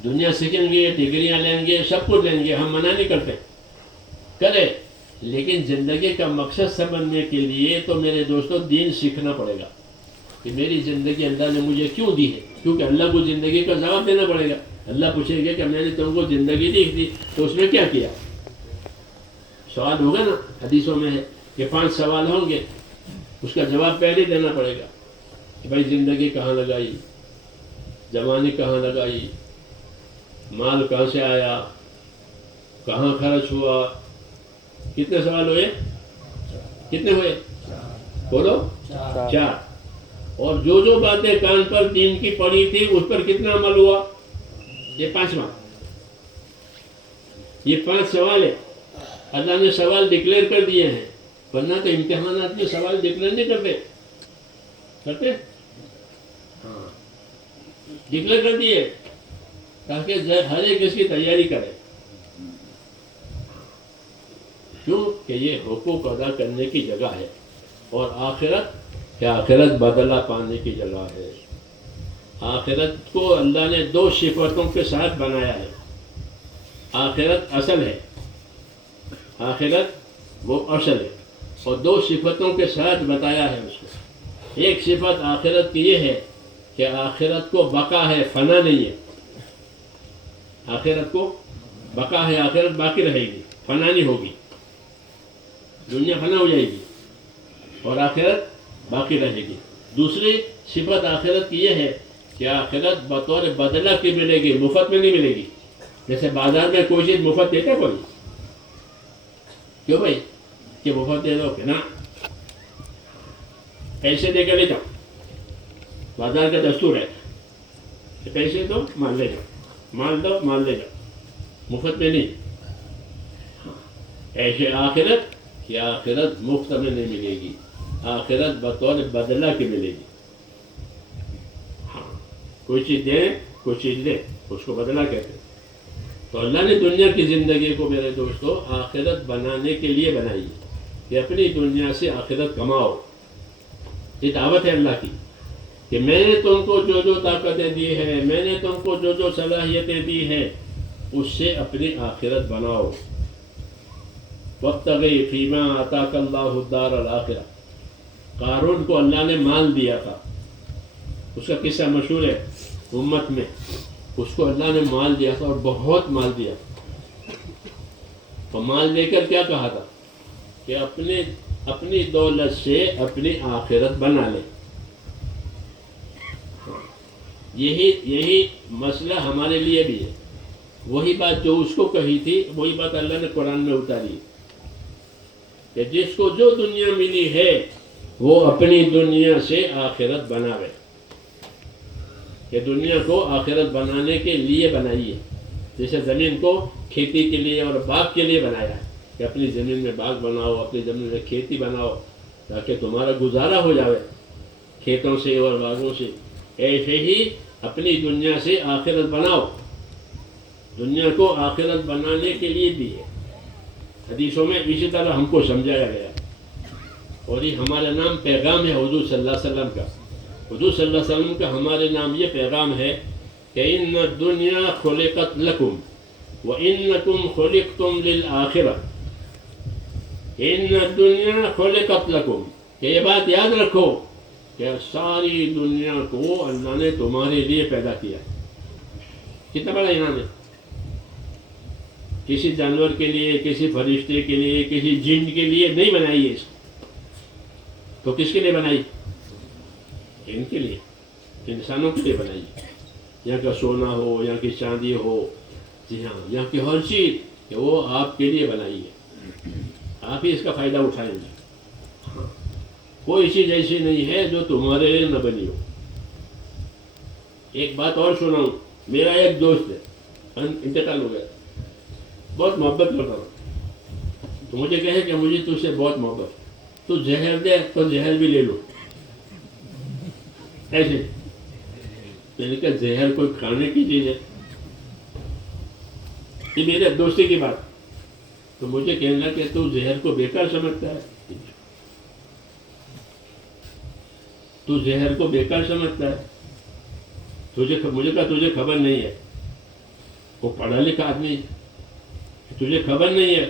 دنیا سیکھیں گے، ڈگریاں لیں گے، سب کچھ لیں گے، ہم منع نہیں کرتے، کرے، لیکن زندگی کا مقصد سمجھنے کے لیے تو میرے دوستوں دین سیکھنا پڑے گا کہ میری زندگی اللہ نے مجھے کیوں دی ہے، کیونکہ اللہ کو زندگی کا جواب دینا پڑے گا۔ اللہ پوچھے گا کہ میں نے تم کو زندگی دی تو اس میں کیا کیا؟ سوال ہوگا نا، حدیثوں میں ہے کہ 5 سوال ہوں گے، اس کا جواب پہلے دینا پڑے گا کہ بھائی زندگی کہاں لگائی، جوانی کہاں لگائی، مال کہاں سے آیا، کہاں خرچ ہوا۔ کتنے سوال ہوئے؟ کتنے ہوئے؟ بولو، 4۔ اور جو باتیں کان پر دین کی پڑی تھی اس پر کتنا عمل ہوا؟ یہ 5واں، یہ 5 سوال ہے۔ اللہ نے سوال ڈکلیئر کر دیے ہیں، ورنہ تو امتحانات میں سوال ڈکلیئر نہیں کرتے؟ ہاں، ڈکلیئر کر دیے تاکہ ہر ایک اس کی تیاری کرے، کیوں کہ یہ حقوق ادا کرنے کی جگہ ہے، اور آخرت بدلہ پانے کی جگہ ہے۔ آخرت کو اللہ نے 2 صفتوں کے ساتھ بنایا ہے۔ آخرت اصل ہے، آخرت وہ اصل ہے، اور 2 صفتوں کے ساتھ بتایا ہے اس کو۔ ایک صفت آخرت کی یہ ہے کہ آخرت کو بقا ہے، فنا نہیں ہے۔ آخرت کو بقا ہے، آخرت باقی رہے گی، فنا نہیں ہوگی۔ دنیا فنا ہو جائے گی اور آخرت باقی رہے گی۔ دوسری صفت آخرت کی یہ ہے کہ آخرت بطور بدلہ کی ملے گی، مفت میں نہیں ملے گی۔ جیسے بازار میں کوئی چیز مفت دیتا کوئی؟ کیوں بھائی کہ مفت دے دو کہ نا، پیسے دے کے لے جاؤ، بازار کا دستور ہے کہ پیسے دو مال لے جاؤ، مال دو مال لے جاؤ، مفت میں نہیں۔ ایسے آخرت کہ آخرت مفت میں نہیں ملے گی، آخرت بطور بدلہ کی ملے گی۔ ہاں، کوئی چیز دے، کوئی چیز دے، اس کو بدلہ کہتے ہیں۔ تو اللہ نے دنیا کی زندگی کو میرے دوستو آخرت بنانے کے لیے بنائی ہے کہ اپنی دنیا سے آخرت کماؤ۔ یہ دعوت ہے اللہ کی کہ میں نے تم کو جو طاقتیں دی ہیں، میں نے تم کو جو صلاحیتیں دی ہیں، اس سے اپنی آخرت بناؤ۔ وابتغی فیما آتاک اللہ الدار الآخرہ۔ قارون کو اللہ نے مال دیا تھا، اس کا قصہ مشہور ہے امت میں۔ اس کو اللہ نے مال دیا تھا اور بہت مال دیا، اور مال لے کر کیا کہا تھا کہ اپنی دولت سے اپنی آخرت بنا لے۔ یہی مسئلہ ہمارے لیے بھی ہے۔ وہی بات جو اس کو کہی تھی وہی بات اللہ نے قرآن میں اتاری کہ جس کو جو دنیا ملی ہے وہ اپنی دنیا سے آخرت بناوے، کہ دنیا کو آخرت بنانے کے لیے بنائی ہے۔ جیسے زمین کو کھیتی کے لیے اور باغ کے لیے بنایا ہے کہ اپنی زمین میں باغ بناؤ، اپنی زمین میں کھیتی بناؤ تاکہ تمہارا گزارا ہو جاوے کھیتوں سے اور باغوں سے۔ ایسے ہی اپنی دنیا سے آخرت بناؤ۔ دنیا کو آخرت بنانے کے لیے بھی ہے، حدیثوں میں اسی طرح ہم کو سمجھایا گیا، اور یہ ہمارا نام پیغام ہے حضور صلی اللہ علیہ وسلم کا۔ حضور صلی اللہ علیہ وسلم کا ہمارے نام یہ پیغام ہے کہ ان الدنیا خلقت لکم وانکم خلقتم للآخرہ۔ ان الدنیا خلقت لکم، کہ یہ بات یاد رکھو کہ ساری دنیا کو اللہ نے تمہارے لیے پیدا کیا۔ کتنا بڑا انعام ہے! کسی جانور کے لیے، کسی فرشتے کے لیے، کسی جن کے لیے نہیں بنائی ہے اس کو، تو کس کے لیے بنائی؟ ان کے لیے، انسانوں کے لیے بنائی۔ یہاں کا سونا ہو، یہاں کی چاندی ہو، جی ہاں، یہاں کی ہر چیز کہ وہ آپ کے لیے بنائی ہے، آپ ہی اس کا فائدہ اٹھائیں گے۔ ہاں، کوئی چیز ایسی نہیں ہے جو تمہارے لیے نہ بنی ہو۔ ایک بات اور سناؤں، میرا ایک دوست ہے، انتقال ہو گیا، بہت محبت کرتا ہوں، تو مجھے کہے کہ مجھے تجھ سے بہت محبت، تو زہر دے تو زہر بھی لے لو۔ ایسے میں نے کہا زہر کوئی کھانے کی چیز ہے؟ یہ میرے دوستی کی بات۔ تو مجھے کہنا کہ تو زہر کو بیکار سمجھتا ہے، تو زہر کو بیکار سمجھتا ہے، مجھے کہا تجھے خبر نہیں ہے وہ پڑھا لکھا آدمی تجھے خبر نہیں ہے.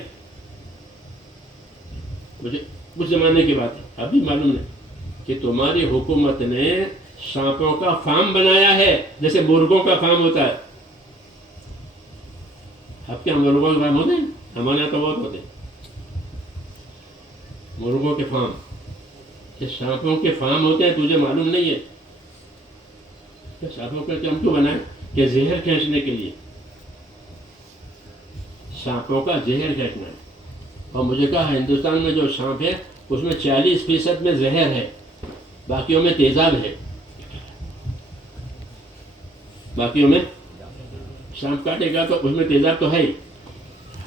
مجھے اس زمانے کی بات ہے, ابھی معلوم نہیں کہ تمہاری حکومت نے سانپوں کا فارم بنایا ہے جیسے مرغوں کا فارم ہوتا ہے. آپ کے یہاں مرغوں کے فارم ہوتے ہیں؟ ہمارے یہاں تو بہت ہوتے ہیں مرغوں کے فارم. یہ سانپوں کے فارم ہوتے ہیں, تجھے معلوم نہیں ہے؟ سانپوں کا ہم کیوں بنائے؟ کہ زہر کھینچنے کے لیے, سانپوں کا زہر کھینچنا ہے. اور مجھے کہا ہندوستان میں جو سانپ ہے اس میں 40% میں زہر ہے, باقیوں میں تیزاب ہے. باقیوں میں سانپ کاٹے گا تو اس میں تیزاب تو ہے ہی.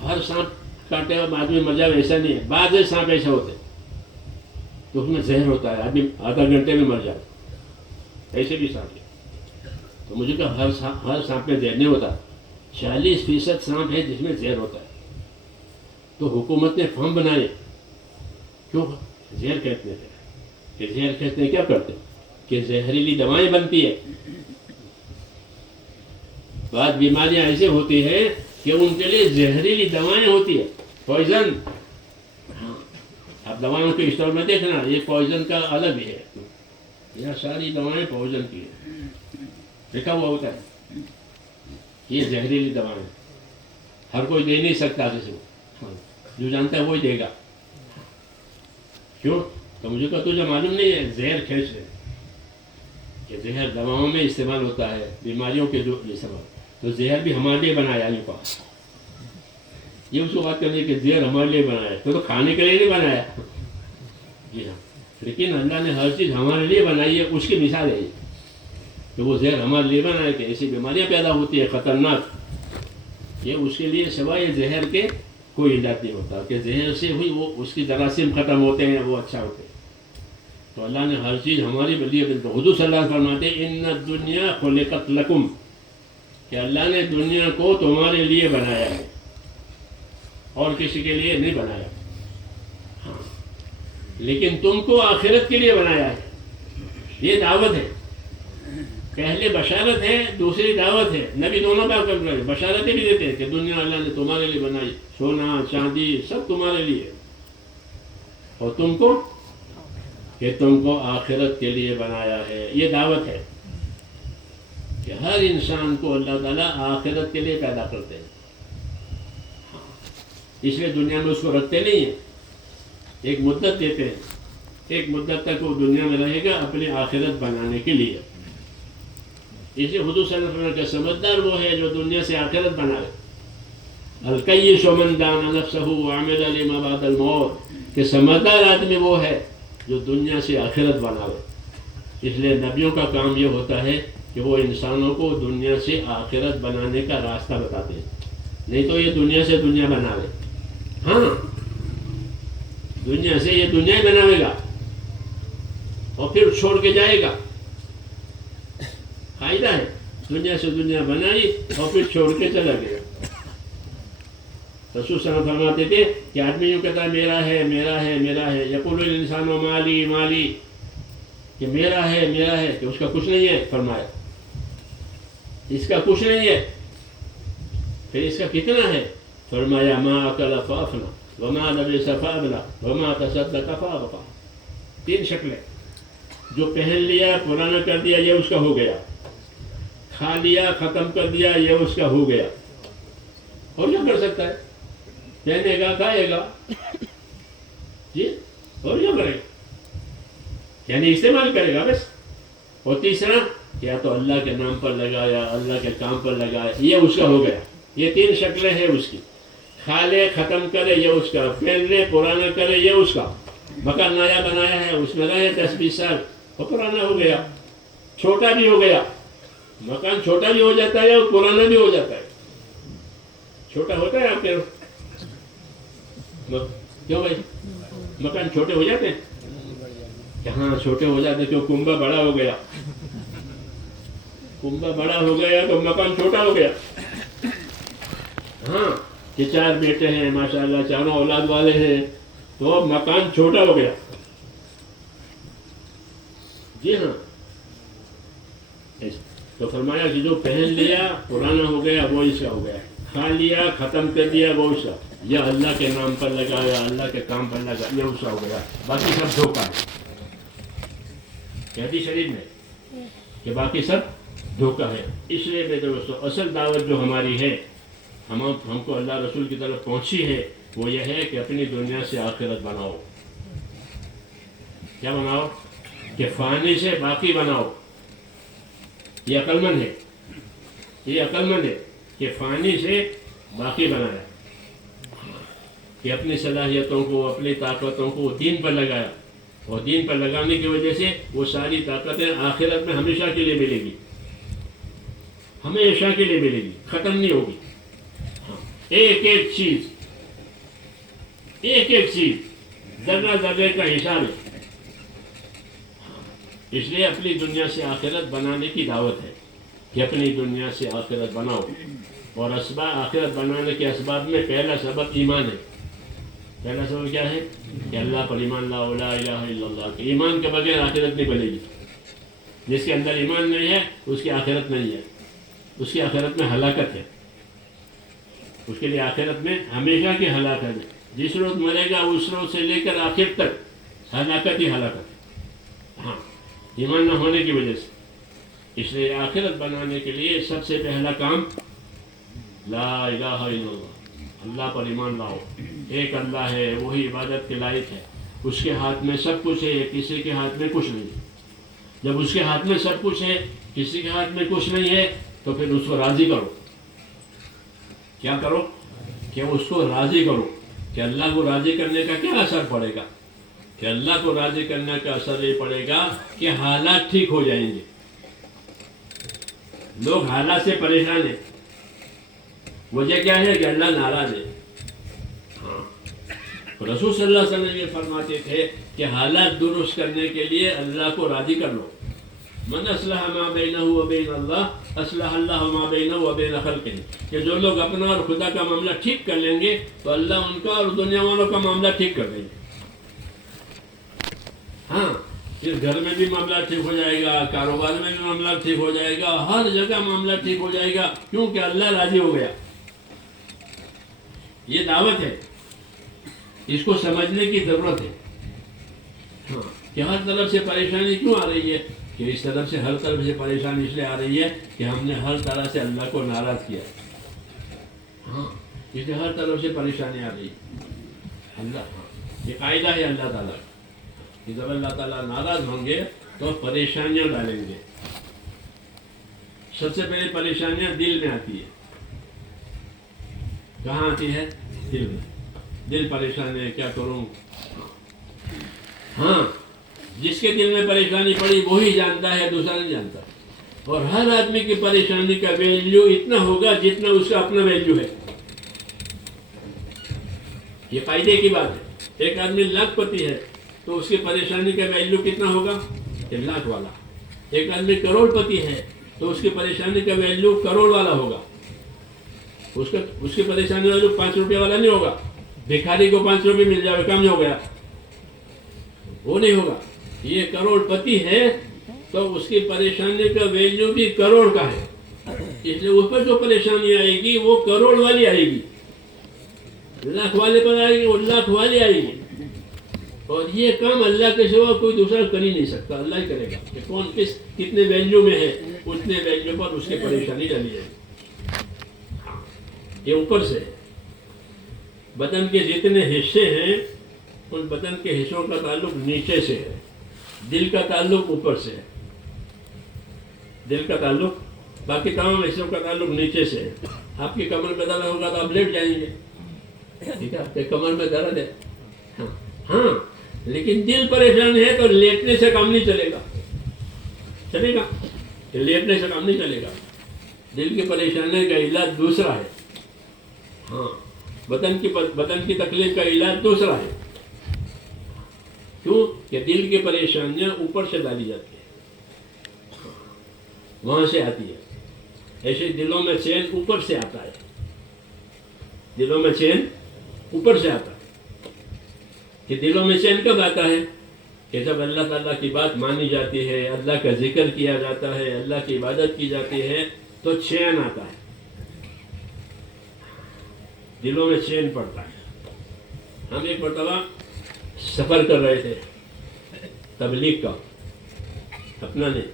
ہر سانپ کاٹے گا بعد میں مر جائے ایسا نہیں ہے. بعض سانپ ایسے ہوتے تو اس میں زہر ہوتا ہے, آدمی آدھا گھنٹے میں مر جائے. ایسے بھی سانپ ہے. تو مجھے کہا ہر سانپ میں زہر نہیں ہوتا, 40% سانپ ہے جس میں زہر ہوتا ہے. تو حکومت نے فارم بنائے. کیوں؟ زہر کہتے ہیں. کہ زہر کہتے ہیں کیا کرتے ہیں کہ زہریلی دوائیں بنتی ہے. بعض بیماریاں ایسے ہوتی ہیں کہ ان کے لیے زہریلی دوائیں ہوتی ہے, پوائزن. آپ دوائوں کے اسٹور میں دیکھنا, یہ پوائزن کا الگ ہے. یہ ساری دوائیں پوائزن کی ہے, لکھا ہوا ہوتا ہے یہ زہریلی دوائیں. ہر کوئی دے نہیں سکتا کسی کو, جو جانتا ہے وہی دے گا. کیوں؟ تو مجھے کہا تجھے معلوم نہیں ہے زہر کھینچ رہے کہ زہر دواؤں میں استعمال ہوتا ہے بیماریوں کے جو یہ سبب. تو زہر بھی ہمارے لیے بنایا ہے. یہ اس کو بات کرنی کہ زہر ہمارے لیے بنایا ہے, تو کھانے کے لیے نہیں بنایا. جی ہاں, لیکن اللہ نے ہر چیز ہمارے لیے بنائی ہے. اس کی مثال ہے کہ وہ زہر ہمارے لیے بنایا کہ ایسی بیماریاں پیدا ہوتی ہے خطرناک. یہ اس کے لیے سوائے زہر کے کوئی علاج نہیں ہوتا, کہ زہر سے ہوئی وہ اس کی جراثیم ختم ہوتے ہیں, وہ اچھا ہوتے ہیں. تو اللہ نے ہر چیز ہمارے لیے بنائی. حضور صلی اللہ علیہ وسلم فرماتے ہیں ان الدنیا خلقت لکم, کہ اللہ نے دنیا کو تمہارے لیے بنایا ہے اور کسی کے لیے نہیں بنایا. ہاں, لیکن تم کو آخرت کے لیے بنایا ہے. یہ دعوت ہے. پہلے بشارت ہے, دوسری دعوت ہے. نبی دونوں کام کر رہے ہیں, بشارتیں بھی دیتے ہیں کہ دنیا اللہ نے تمہارے لیے بنائی, سونا چاندی سب تمہارے لیے, اور تم کو کہ تم کو آخرت کے لیے بنایا ہے. یہ دعوت ہے کہ ہر انسان کو اللہ تعالیٰ آخرت کے لیے پیدا کرتے ہیں. اس لیے دنیا میں اس کو رکھتے نہیں ہیں, ایک مدت دیتے ہیں. ایک مدت تک وہ دنیا میں رہے گا اپنی آخرت بنانے کے لیے. اس لیے حضور صلی اللہ علیہ وسلم کا سمجھدار وہ ہے جو دنیا سے آخرت بنائے. الکیس من دان نفسہ وعمل لما بعد الموت, کہ سمجھدار آدمی وہ ہے جو دنیا سے آخرت بناوے. اس لیے نبیوں کا کام یہ ہوتا ہے کہ وہ انسانوں کو دنیا سے آخرت بنانے کا راستہ بتاتے ہیں. نہیں تو یہ دنیا سے دنیا بناوے. ہاں, دنیا سے یہ دنیا ہی بناوے گا اور پھر چھوڑ کے جائے گا. فائدہ ہے, دنیا سے دنیا بنائی اور پھر چھوڑ کے چلا گیا. رسول صلی اللہ علیہ وسلم فرماتے تھے کہ آدمی یوں کہتا ہے میرا ہے میرا ہے میرا ہے, یقول الانسان مالی مالی, کہ میرا ہے میرا ہے, کہ اس کا کچھ نہیں ہے. فرمایا اس کا کچھ نہیں ہے. پھر اس کا کتنا ہے؟ فرمایا ما اکل فافنا وما لبس فابلا وما تصدق فابقا. 3 شکلیں, جو پہن لیا پرانا کر دیا یہ اس کا ہو گیا, کھا لیا ختم کر دیا یہ اس کا ہو گیا. اور کیا کر سکتا ہے؟ پہنے گا کھائے گا, جی, اور کیا کرے گا؟ یعنی استعمال کرے گا بس. اور تیسرا, یا تو اللہ کے نام پر لگایا, اللہ کے کام پر لگایا, یہ اس کا ہو گیا. یہ 3 شکلیں ہیں اس کی. کھا لے ختم کرے یہ اس کا, پہن لے پرانا کرے یہ اس کا. مکان نیا بنایا ہے اس میں رہے 10-20 سال, وہ پرانا ہو گیا, چھوٹا بھی ہو گیا. مکان چھوٹا بھی ہو جاتا ہے اور پرانا بھی ہو جاتا ہے. چھوٹا ہوتا ہے آپ کے کیوں بھائی, مکان چھوٹے ہو جاتے ہیں؟ ہاں چھوٹے ہو جاتے کیوں, کنبہ بڑا ہو گیا. کنبہ بڑا ہو گیا تو مکان چھوٹا ہو گیا. ہاں, کہ 4 بیٹے ہیں ماشاءاللہ, چاروں اولاد والے ہیں, تو مکان چھوٹا ہو گیا. جی ہاں, تو فرمایا کہ جو پہن لیا پرانا ہو گیا وہ اس کا ہو گیا، کھا لیا ختم کر دیا وہ اس کا، یا اللہ کے نام پر لگا یا اللہ کے کام پر لگا یہ اس کا ہو گیا، باقی سب دھوکہ ہے۔ کہتی شریف میں کہ باقی سب دھوکہ ہے۔ اس لیے میرے دوستو اصل دعوت جو ہماری ہے، ہم کو اللہ رسول کی طرف پہنچی ہے، وہ یہ ہے کہ اپنی دنیا سے آخرت بناؤ۔ کیا بناؤ؟ کہ فانی سے باقی بناؤ۔ یہ عقل مند ہے، یہ عقل مند ہے کہ فانی سے باقی بنایا، کہ اپنی صلاحیتوں کو اپنی طاقتوں کو دین پر لگایا، اور دین پر لگانے کی وجہ سے وہ ساری طاقتیں آخرت میں ہمیشہ کے لیے ملے گی، ہمیشہ کے لیے ملے گی، ختم نہیں ہوگی۔ ایک ایک چیز، ایک ایک چیز ذرہ ذرے کا حساب ہے۔ اس لیے اپنی دنیا سے آخرت بنانے کی دعوت ہے کہ اپنی دنیا سے آخرت بناؤ، اور آخرت بنانے کے اسباب میں پہلا سبب ایمان ہے۔ پہلا سبب کیا ہے؟ کہ اللہ پر ایمان لا الہ الا اللہ، کہ ایمان کے بغیر آخرت نہیں بنے گی۔ جس کے اندر ایمان نہیں ہے اس کی آخرت نہیں ہے، اس کی آخرت میں ہلاکت ہے، اس کے لیے آخرت میں ہمیشہ کی ہلاکت ہے۔ جس روز مرے گا اس روز سے لے کر آخر تک ہلاکت ہی ہلاکت ہے، ہاں، ایمان نہ ہونے کی وجہ سے۔ اس لیے آخرت بنانے کے لیے سب سے پہلا کام لا الہ الا اللہ، اللہ پر ایمان لاؤ۔ ایک اللہ ہے، وہی عبادت کے لائق ہے، اس کے ہاتھ میں سب کچھ ہے، کسی کے ہاتھ میں کچھ نہیں ہے۔ جب اس کے ہاتھ میں سب کچھ ہے، کسی کے ہاتھ میں کچھ نہیں ہے، تو پھر اس کو راضی کرو۔ کیا کرو؟ کہ اس کو راضی کرو۔ کہ اللہ کو راضی کرنے کا کیا اثر پڑے گا؟ کہ اللہ کو راضی کرنے کا اثر یہ پڑے گا کہ حالات ٹھیک ہو جائیں گے۔ لوگ حالات سے پریشان ہیں، وجہ کیا ہے؟ کہ اللہ ناراض ہے۔ ہاں، رسول صلی اللہ علیہ وسلم یہ فرماتے تھے کہ حالات درست کرنے کے لیے اللہ کو راضی کر لو۔ من اصلح ما بینہ و بین اللہ اصلح اللہ ما بینہ و بین خلقہ، کہ جو لوگ اپنا اور خدا کا معاملہ ٹھیک کر لیں گے تو اللہ ان کا اور دنیا والوں کا معاملہ ٹھیک کر دیں گے۔ ہاں، پھر گھر میں بھی معاملہ ٹھیک ہو جائے گا، کاروبار میں بھی معاملہ ٹھیک ہو جائے گا، ہر جگہ معاملہ ٹھیک ہو جائے گا، کیونکہ اللہ راضی ہو گیا۔ یہ دعوت ہے، اس کو سمجھنے کی ضرورت ہے۔ ہاں، کہ ہر طرف سے پریشانی کیوں آ رہی ہے؟ کہ اس طرف سے ہر طرف سے پریشانی اس لیے آ رہی ہے کہ ہم نے ہر طرح سے اللہ کو ناراض کیا۔ ہاں، اس لیے ہر طرف سے پریشانی آ رہی ہے۔ اللہ، ہاں، یہ قاعدہ ہے اللہ تعالیٰ کہ جب اللہ تعالیٰ ناراض ہوں گے تو پریشانیاں ڈالیں گے۔ سب سے پہلے پریشانیاں دل میں آتی ہے۔ کہاں آتی ہے؟ دل میں۔ دل پریشان ہے، کیا کروں؟ ہاں، جس کے دل میں پریشانی پڑی وہی جانتا ہے، دوسرا نہیں جانتا۔ اور ہر آدمی کی پریشانی کا ویلیو اتنا ہوگا جتنا اس کا اپنا ویلیو ہے۔ یہ فائدے کی بات ہے۔ ایک آدمی لاکھ پتی ہے تو اس کی پریشانی کا ویلیو کتنا ہوگا؟ کہ لاکھ والا۔ ایک آدمی کروڑ پتی ہے تو اس کی پریشانی کا ویلیو کروڑ والا ہوگا۔ اس کی پریشانی کا ویلیو 5 روپے والا نہیں ہوگا۔ بھکاری کو 5 روپے مل جائے کم ہو گیا، وہ نہیں ہوگا۔ یہ کروڑ پتی ہے تو اس کی پریشانی کا ویلیو بھی کروڑ کا ہے، اس لیے اس پر جو پریشانی آئے گی وہ کروڑ والی آئے گی۔ لاکھ والے پر آئے گی وہ لاکھ والی آئے گی۔ اور یہ کام اللہ کے سوا کوئی دوسرا کر ہی نہیں سکتا، اللہ ہی کرے گا کہ کون کتنے ویلیو میں ہے، اتنے ویلیو پر اس کی پریشانی ڈالی جائے گی۔ یہ اوپر سے بدن کے جتنے حصے ہیں ان بدن کے حصوں کا تعلق نیچے سے ہے، دل کا تعلق اوپر سے ہے۔ دل کا تعلق باقی تمام حصوں کا تعلق نیچے سے ہے۔ آپ کی کمر میں درد ہوگا تو آپ لیٹ جائیں گے، ٹھیک ہے، کہ کمر میں درد ہے، ہاں، لیکن دل پریشان ہے تو لیٹنے سے کام نہیں چلے گا، چلے گا؟ کہ لیٹنے سے کام نہیں چلے گا۔ دل کی پریشانی کا علاج دوسرا ہے، ہاں، بدن کی تکلیف کا علاج دوسرا ہے۔ کیوں؟ کہ دل کی پریشانیاں اوپر سے ڈالی جاتی ہیں، وہاں سے آتی ہے۔ ایسے دلوں میں چین اوپر سے آتا ہے، دلوں میں چین اوپر سے آتا ہے۔ کہ دلوں میں چین کب آتا ہے؟ کہ جب اللہ تعالیٰ کی بات مانی جاتی ہے، اللہ کا ذکر کیا جاتا ہے، اللہ کی عبادت کی جاتی ہے تو چین آتا ہے، دلوں میں چین پڑتا ہے۔ ہم ایک مرتبہ سفر کر رہے تھے تبلیغ کا، اپنا نہیں،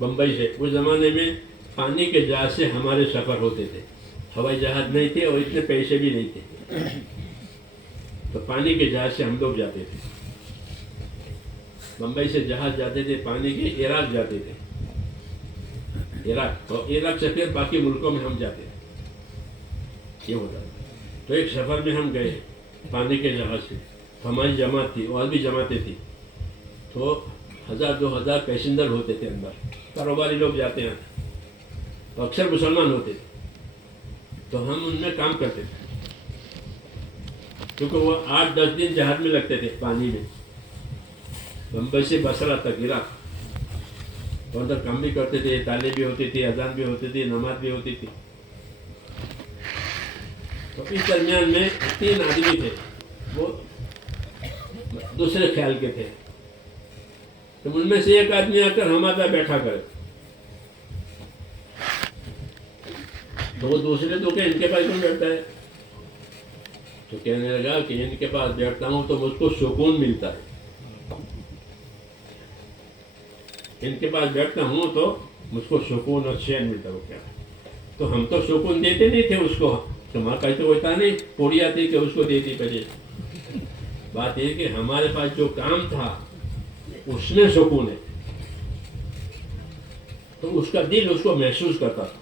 بمبئی سے۔ اس زمانے میں پانی کے جہاز سے ہمارے سفر ہوتے تھے، ہوائی جہاز نہیں تھے اور اتنے پیسے بھی نہیں تھے، تو پانی کے جہاز سے ہم لوگ جاتے تھے۔ بمبئی سے جہاز جاتے تھے پانی کے، عراق جاتے تھے، عراق، اور عراق سے پھر باقی ملکوں میں ہم جاتے تھے، یہ ہوتا تھا۔ تو ایک سفر میں ہم گئے پانی کے جہاز سے، ہماری جماعت تھی اور بھی جماعتیں تھیں، تو 1000-2000 پیسنجر ہوتے تھے اندر، کاروباری لوگ جاتے ہیں تو اکثر مسلمان ہوتے تھے، تو ہم ان میں کام کرتے تھے، کیونکہ وہ 8-10 دن جہاز میں لگتے تھے پانی میں، بمبئی سے بصرہ تک، عراق، تو اندر کام بھی کرتے تھے، تعلیم بھی ہوتی تھی، اذان بھی ہوتی تھی، نماز بھی ہوتی تھی۔ تو اس درمیان میں 3 آدمی تھے، وہ دوسرے خیال کے تھے، تو ان میں سے ایک آدمی آ کر ہمارا بیٹھا کرے، تو وہ دوسرے تو کہ ان کے پاس کیوں بیٹھتا ہے؟ تو کہنے لگا کہ ان کے پاس بیٹھتا ہوں تو مجھ کو سکون ملتا ہے، ان کے پاس بیٹھتا ہوں تو مجھ کو سکون اور چین ملتا ہے۔ وہ کیا، تو ہم تو سکون دیتے نہیں تھے اس کو، تمہارا کہیں تو ہوتا نہیں، پوری آتی کہ اس کو دیتی پہلے۔ بات یہ کہ ہمارے پاس جو کام تھا اس میں سکون ہے، تو اس کا دل اس کو محسوس کرتا تھا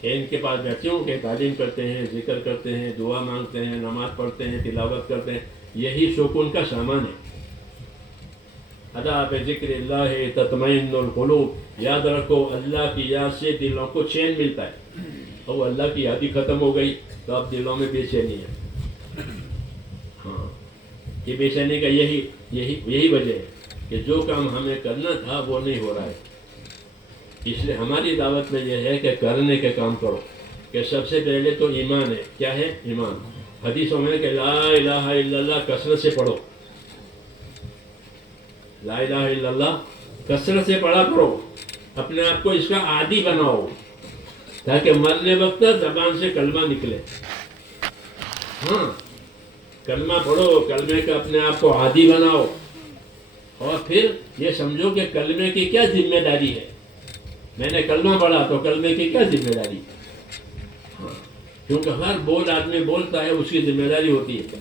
کہ ان کے پاس بیٹھتے ہوں کہ تعلیم کرتے ہیں، ذکر کرتے ہیں، دعا مانگتے ہیں، نماز پڑھتے ہیں، تلاوت کرتے ہیں، یہی سکون کا سامان ہے۔ ادا بذکر اللہ تطمئن القلوب، یاد رکھو اللہ کی یاد سے دلوں کو چین ملتا ہے، اور اللہ کی یاد ہی ختم ہو گئی تو اب دلوں میں بے چینی ہے۔ ہاں، یہ بے چینی کا یہی وجہ ہے کہ جو کام ہمیں کرنا تھا وہ نہیں ہو رہا ہے۔ اس لیے ہماری دعوت میں یہ ہے کہ کرنے کے کام کرو، کہ سب سے پہلے تو ایمان ہے۔ کیا ہے ایمان؟ حدیثوں میں کہ لا الہ الا اللہ کثرت سے پڑھو، لا الہ الا اللہ کثرت سے پڑھا کرو، اپنے آپ کو اس کا عادی بناؤ، تاکہ مرنے وقت زبان سے کلمہ نکلے۔ ہاں، کلمہ پڑھو، کلمے کا اپنے آپ کو عادی بناؤ، اور پھر یہ سمجھو کہ کلمے کی کیا ذمہ داری ہے۔ میں نے کلمہ پڑھا تو کلمے کی کیا ذمہ داری ہے؟ ہاں، کیونکہ ہر بول آدمی بولتا ہے اس کی ذمہ داری ہوتی ہے،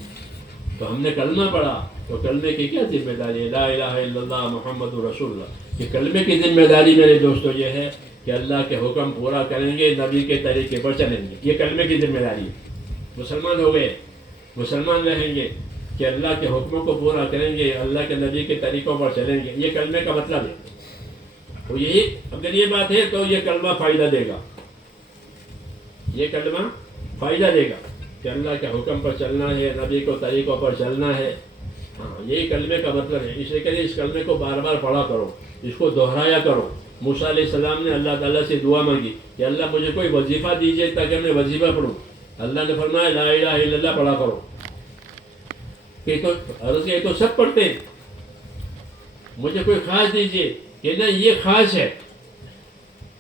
تو ہم نے کلمہ پڑھا تو کلمے کی کیا ذمہ داری ہے؟ لا الہ الا اللہ محمد رسول اللہ۔ کہ کلمے کی ذمہ داری میرے دوستو یہ ہے کہ اللہ کے حکم پورا کریں گے، نبی کے طریقے پر چلیں گے، یہ کلمے کی ذمہ داری ہے۔ مسلمان ہو گئے، مسلمان رہیں گے کہ اللہ کے حکموں کو پورا کریں گے، اللہ کے نبی کے طریقوں پر چلیں گے، یہ کلمے کا مطلب ہے۔ تو یہی اگر یہ بات ہے تو یہ کلمہ فائدہ دے گا، یہ کلمہ فائدہ دے گا کہ اللہ کے حکم پر چلنا ہے، نبی کو طریقوں پر چلنا ہے۔ ہاں، یہی کلمے کا مطلب ہے۔ اس لیے کہ اس کلمے کو بار بار پڑھا کرو، اس کو دہرایا کرو۔ موسیٰ علیہ السلام نے اللہ تعالیٰ سے دعا مانگی کہ اللہ مجھے کوئی وظیفہ دیجیے تاکہ میں وظیفہ پڑھوں۔ اللہ نے فرمایا لا الہ الا اللہ پڑھا کرو۔ کہ تو عرض یہ تو سب پڑھتے ہیں، مجھے کوئی خاص دیجیے کہ نہیں یہ خاص ہے۔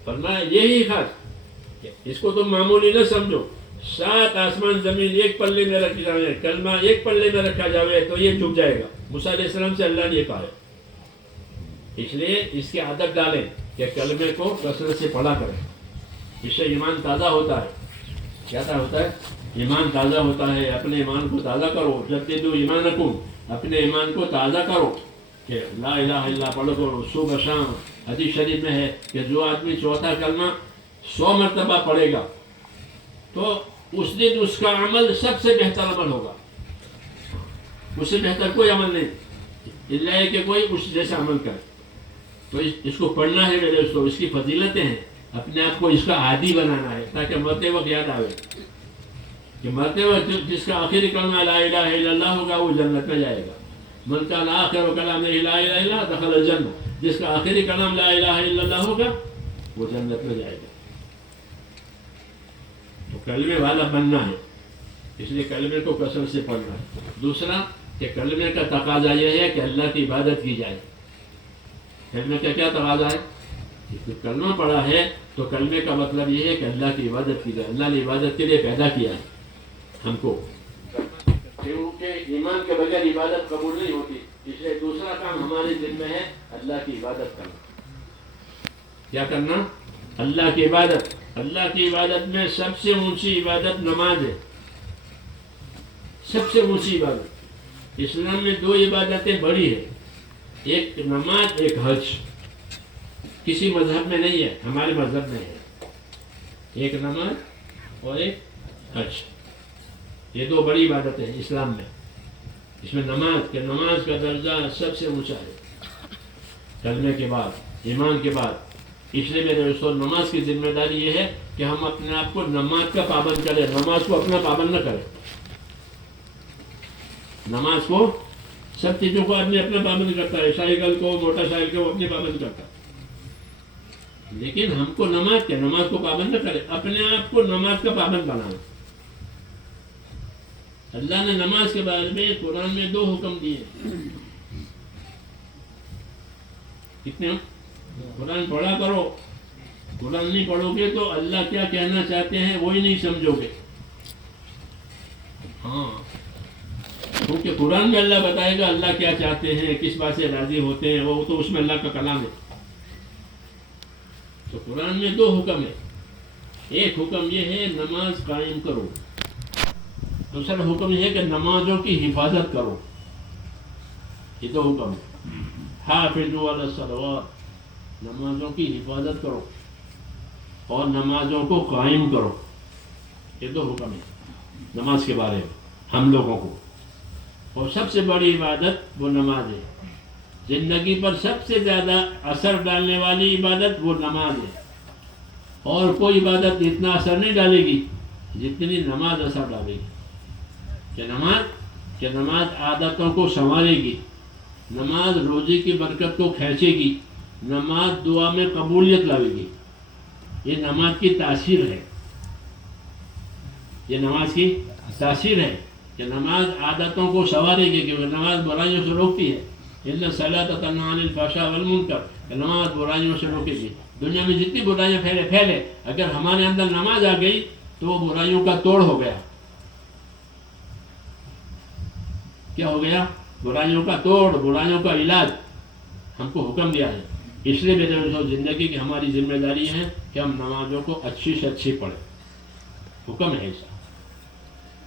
فرمایا یہی خاص، اس کو تم معمولی نہ سمجھو۔ 7 آسمان زمین ایک پلے میں رکھی جائے، کلمہ ایک پلے میں رکھا جائے تو یہ جھک جائے گا۔ موسیٰ علیہ السلام سے اللہ نے یہ کہا ہے، اس لیے اس کی عادت ڈالیں کہ کلمے کو کثرت سے پڑھا کریں، اس سے ایمان تازہ ہوتا ہے۔ کیا ہوتا ہے؟ ایمان تازہ ہوتا ہے۔ اپنے ایمان کو تازہ کرو، جددوا ایمانکم، اپنے ایمان کو تازہ کرو کہ لا الہ الا اللہ پڑھو کرو صبح شام۔ حدیث شریف میں ہے کہ جو آدمی چوتھا کلمہ 100 مرتبہ پڑھے گا تو اس دن اس کا عمل سب سے بہتر عمل ہوگا، اس سے بہتر کوئی عمل نہیں، اللہ ہے کہ کوئی اس جیسا عمل کرے۔ تو اس کو پڑھنا ہے میرے دوستو، اس کی فضیلتیں ہیں، اپنے آپ کو اس کا عادی بنانا ہے تاکہ مرتے وقت یاد آئے کہ مرتے وقت جس کا آخری کلمہ لا الہ الا اللہ ہوگا وہ جنت میں جائے گا۔ من کان آخر کلامہ لا الہ الا اللہ دخل الجنہ، جس کا آخری کلام لا الہ الا اللہ ہوگا وہ جنت میں جائے گا۔ تو کلمے والا بننا ہے، اس لیے کلمے کو کثرت سے پڑھنا ہے۔ دوسرا کہ کلمے کا تقاضا یہ ہے کہ اللہ کی عبادت کی جائے. کلمے کا کیا تقاضا ہے؟ کہ کلمہ پڑھا ہے تو کلمے کا مطلب یہ ہے کہ اللہ کی عبادت کی جائے. اللہ نے عبادت کے لیے پیدا کیا ہے ہم کو، کیونکہ ایمان کے بغیر عبادت قبول نہیں ہوتی. اس لیے دوسرا کام ہمارے ذمہ ہے اللہ کی عبادت کرنا. کیا کرنا؟ اللہ کی عبادت. اللہ کی عبادت میں سب سے اونچی عبادت نماز ہے. سب سے اونچی عبادت. اسلام میں دو عبادتیں بڑی ہیں، ایک نماز ایک حج. کسی مذہب میں نہیں ہے، ہمارے مذہب میں ہے. ایک نماز اور ایک حج، یہ دو بڑی عبادتیں ہیں اسلام میں. اس میں نماز کا درجہ سب سے اونچا ہے کلمے کے بعد، ایمان کے بعد. اس لیے میرے دوستوں نماز کی ذمہ داری یہ ہے کہ ہم اپنے آپ کو نماز کا پابند کریں، نماز کو اپنا پابند نہ کریں. نماز کو سب چیزوں کو آدمی اپنا پابند کرتا ہے، سائیکل کو، موٹر سائیکل کو اپنے پابند کرتا ہے. لیکن ہم کو نماز کو پابند نہ کرے، اپنے آپ کو نماز کا پابند بنائیں. اللہ نے نماز کے بارے میں قرآن میں دو حکم دیے. کتنے؟ قرآن پڑھا کرو. قرآن نہیں پڑھو گے تو اللہ کیا کہنا چاہتے ہیں وہی نہیں سمجھو گے. ہاں، کیونکہ قرآن میں اللہ بتائے گا اللہ کیا چاہتے ہیں، کس بات سے راضی ہوتے ہیں، وہ تو اس میں اللہ کا کلام ہے. تو قرآن میں دو حکم ہے. ایک حکم یہ ہے نماز قائم کرو، دوسرا حکم یہ ہے کہ نمازوں کی حفاظت کرو. یہ دو حکم ہے. حافظوا علی الصلوات، نمازوں کی حفاظت کرو اور نمازوں کو قائم کرو. یہ دو حکم ہے نماز کے بارے میں ہم لوگوں کو. اور سب سے بڑی عبادت وہ نماز ہے. زندگی پر سب سے زیادہ اثر ڈالنے والی عبادت وہ نماز ہے. اور کوئی عبادت اتنا اثر نہیں ڈالے گی جتنی نماز اثر ڈالے گی. کہ نماز عادتوں کو سنوارے گی، نماز روزی کی برکت کو کھینچے گی، نماز دعا میں قبولیت لاوے گی. یہ نماز کی تاثیر ہے. یہ نماز کی تاثیر ہے کہ نماز عادتوں کو سنوارے گی، کیونکہ نماز برائیوں سے روکتی ہے. ان الصلاۃ تنہی عن الفحشاء والمنکر، کہ نماز برائیوں سے روکے گی. دنیا میں جتنی برائیاں پھیلے، اگر ہمارے اندر نماز آ گئی تو وہ برائیوں کا توڑ ہو گیا. کیا ہو گیا؟ برائیوں کا توڑ، برائیوں کا علاج ہم کو حکم دیا ہے. اس لیے میرے زندگی کی ہماری ذمہ داری ہے کہ ہم نمازوں کو اچھی سے اچھی پڑھیں. حکم ہے ایسا.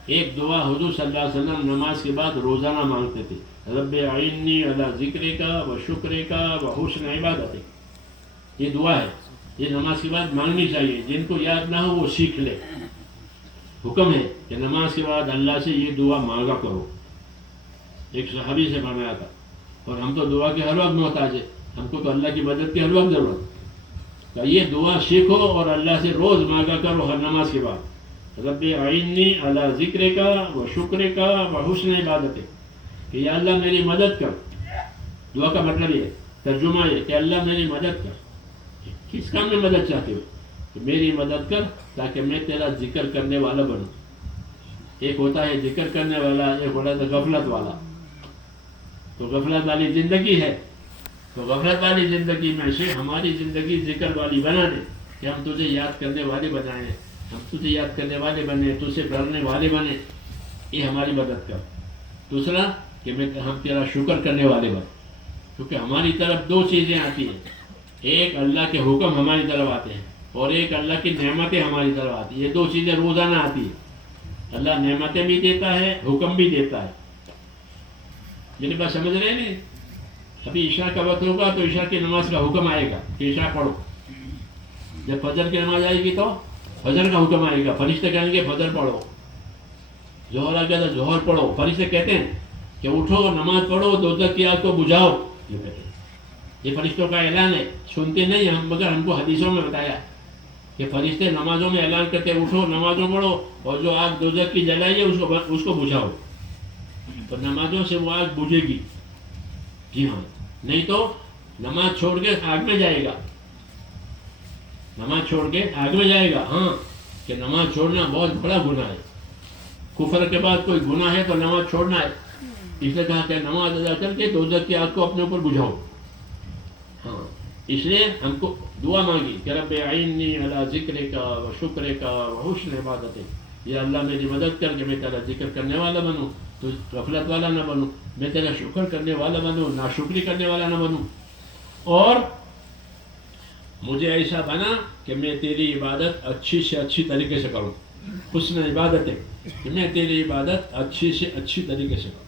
ایک دعا حضور صلی اللہ علیہ وسلم نماز کے بعد روزانہ مانگتے تھے، رب اعنی علی ذکرک و شکرک و حسن عبادتک. یہ دعا ہے، یہ نماز کے بعد مانگنی چاہیے. جن کو یاد نہ ہو وہ سیکھ لے. حکم ہے کہ نماز کے بعد اللہ سے یہ دعا مانگا کرو. ایک صحابی سے فرمایا تھا. اور ہم تو دعا کے ہر وقت محتاج ہیں، ہم کو تو اللہ کی مدد کی ہر وقت ضرورت ہے. تو یہ دعا سیکھو اور اللہ سے روز مانگا کرو ہر نماز کے بعد، رب اعنی علی ذکرک و شکرک و حسن عبادتک، کہ یا اللہ میری مدد کر. دعا کا مطلب یہ ترجمہ یہ کہ اللہ میری مدد کر. کس کام میں مدد چاہتے ہو؟ کہ میری مدد کر تاکہ میں تیرا ذکر کرنے والا بنوں. ایک ہوتا ہے ذکر کرنے والا، ایک ہوتا ہے غفلت والا. تو غفلت والی زندگی ہے، تو غفلت والی زندگی میں سے ہماری زندگی ذکر والی بنا دے کہ ہم تجھے یاد کرنے والے بنائیں، ہم تجھے یاد کرنے والے بنے، تجھ سے ڈرنے والے بنے. یہ ہماری مدد کر. دوسرا کہ ہم تیرا شکر کرنے والے بنے، کیونکہ ہماری طرف دو چیزیں آتی ہیں. ایک اللہ کے حکم ہماری طرف آتے ہیں اور ایک اللہ کی نعمتیں ہماری طرف آتی ہیں. یہ دو چیزیں روزانہ آتی ہیں. اللہ نعمتیں بھی دیتا ہے، حکم بھی دیتا ہے. میری بات سمجھ رہے ہیں نہیں؟ ابھی عشاء کا وقت ہوگا تو عشاء کی نماز کا حکم آئے گا کہ عشاء پڑھو. جب فجر کی نماز آئے گی تو فجر کا حکم آئے گا، فرشتے کہیں گے فجر پڑھو. ظہر آ گیا تو ظہر پڑھو. فرشتے کہتے ہیں کہ اٹھو نماز پڑھو، دوزخ کی آگ کو بجھاؤ. یہ کہتے ہیں، یہ فرشتوں کا اعلان ہے. سنتے نہیں ہم، مگر ہم کو حدیثوں میں بتایا کہ فرشتے نمازوں میں اعلان کرتے اٹھو نمازوں پڑھو اور جو آگ دوزخ کی جلائی ہے اس کو بجھاؤ. تو نمازوں سے وہ آگ بجھے گی. جی ہاں، نہیں تو نماز چھوڑ کے آگ میں جائے گا. نماز چھوڑ کے آگ میں جائے گا. ہاں، کہ نماز چھوڑنا بہت بڑا گناہ ہے. کفر کے بعد کوئی گناہ ہے تو نماز چھوڑنا ہے. اس لیے کہا کہ نماز ادا کر کے دوزخ کی آگ کو اپنے اوپر بجھاؤ. ہاں اس لیے ہم کو دعا مانگی کہ رب اعنی علی ذکرک و شکرک و حسن عبادتک. یا اللہ میری مدد کر کہ میں تیرا ذکر کرنے والا بنوں, تو غفلت والا نہ بنوں, میں تیرا شکر کرنے والا بنوں, ناشکری کرنے والا نہ بنوں, اور مجھے ایسا بنا کہ میں تیری عبادت اچھی سے اچھی طریقے سے کروں. حسن عبادت ہے کہ میں تیری عبادت اچھی سے اچھی طریقے سے کروں.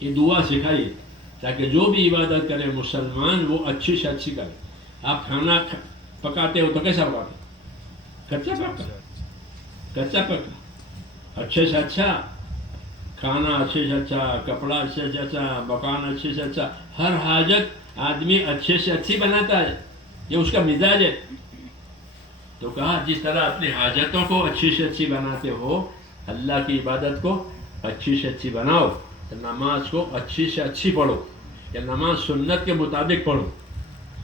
یہ دعا سکھائی تاکہ جو بھی عبادت کرے مسلمان وہ اچھی سے اچھی کرے. آپ کھانا پکاتے ہو تو کیسا پکاتے؟ کچا پکا, کچا پکا, اچھے سے اچھا کھانا, اچھے سے اچھا کپڑا, اچھے سے اچھا مکان, اچھے سے اچھا, ہر حاجت آدمی اچھے سے اچھی بناتا ہے, یہ اس کا مزاج ہے. تو کہا جس طرح اپنی حاجتوں کو اچھی سے اچھی بناتے ہو, اللہ کی عبادت کو اچھی سے اچھی بناؤ. نماز کو اچھی سے اچھی پڑھو, یا نماز سنت کے مطابق پڑھو.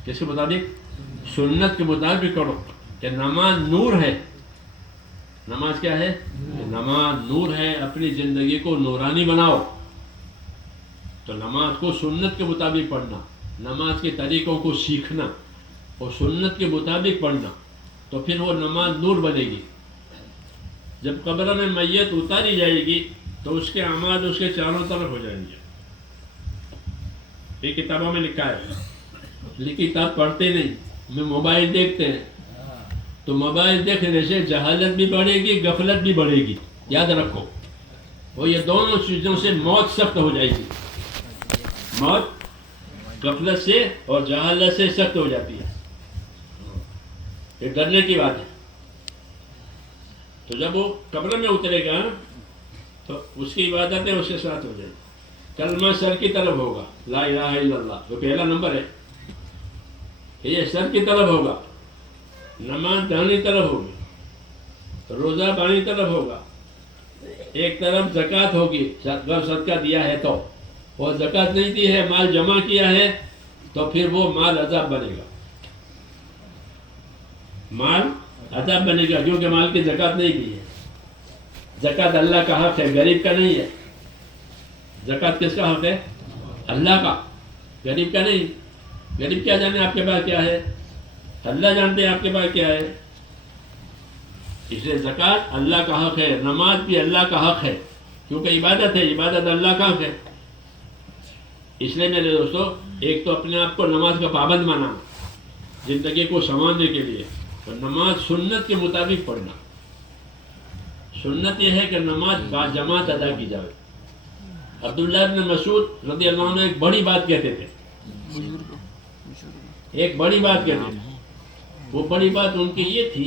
کس کے مطابق؟ سنت کے مطابق پڑھو. کہ نماز نور ہے. نماز کیا ہے؟ نماز نور ہے. اپنی زندگی کو نورانی بناؤ. تو نماز کو سنت کے مطابق پڑھنا, نماز کے طریقوں کو سیکھنا اور سنت کے مطابق پڑھنا, تو پھر وہ نماز نور بنے گی. جب قبر میں میت اتاری جائے گی تو اس کے اعمال اس کے چاروں طرف ہو جائیں گے. یہ کتابوں میں لکھا ہے. لیکن کتاب پڑھتے نہیں, میں موبائل دیکھتے ہیں. تو موبائل دیکھنے سے جہالت بھی بڑھے گی, غفلت بھی بڑھے گی. یاد رکھو, وہ یہ دونوں چیزوں سے موت سخت ہو جائے گی. موت غفلت سے اور جہالت سے سخت ہو جاتی ہے. یہ ڈرنے کی بات ہے. تو جب وہ قبر میں اترے گا تو اس کی عبادتیں اس کے ساتھ ہو جائیں گی. کلمہ سر کی طرف ہوگا, لا الہ الا اللہ, جو پہلا نمبر ہے یہ سر کی طرف ہوگا. نماز دانی طرف ہوگی, روزہ بائیں طرف ہوگا. ایک طرف زکوٰۃ ہوگی, اگر صدقہ دیا ہے تو, اور زکوٰۃ نہیں دی ہے, مال جمع کیا ہے, تو پھر وہ مال عذاب بنے گا. مال عذاب بنے گا کیونکہ مال کی زکوٰۃ نہیں دی ہے. زکوٰۃ اللہ کا حق ہے, غریب کا نہیں ہے. زکوٰۃ کس کا حق ہے؟ اللہ کا, غریب کا نہیں. غریب کیا جانے آپ کے پاس کیا ہے, اللہ جانتے ہیں آپ کے پاس کیا ہے. اس لیے زکوٰۃ اللہ کا حق ہے. نماز بھی اللہ کا حق ہے کیونکہ عبادت ہے, عبادت اللہ کا حق ہے. اس لیے میرے دوستو, ایک تو اپنے آپ کو نماز کا پابند بنانا زندگی کو سنوارنے کے لیے, اور نماز سنت کے مطابق پڑھنا. سنت یہ ہے کہ نماز با جماعت ادا کی جائے. عبداللہ بن مسعود رضی اللہ عنہ ایک بڑی بات کہتے تھے, ایک بڑی بات کہتے تھے. وہ بڑی بات ان کی یہ تھی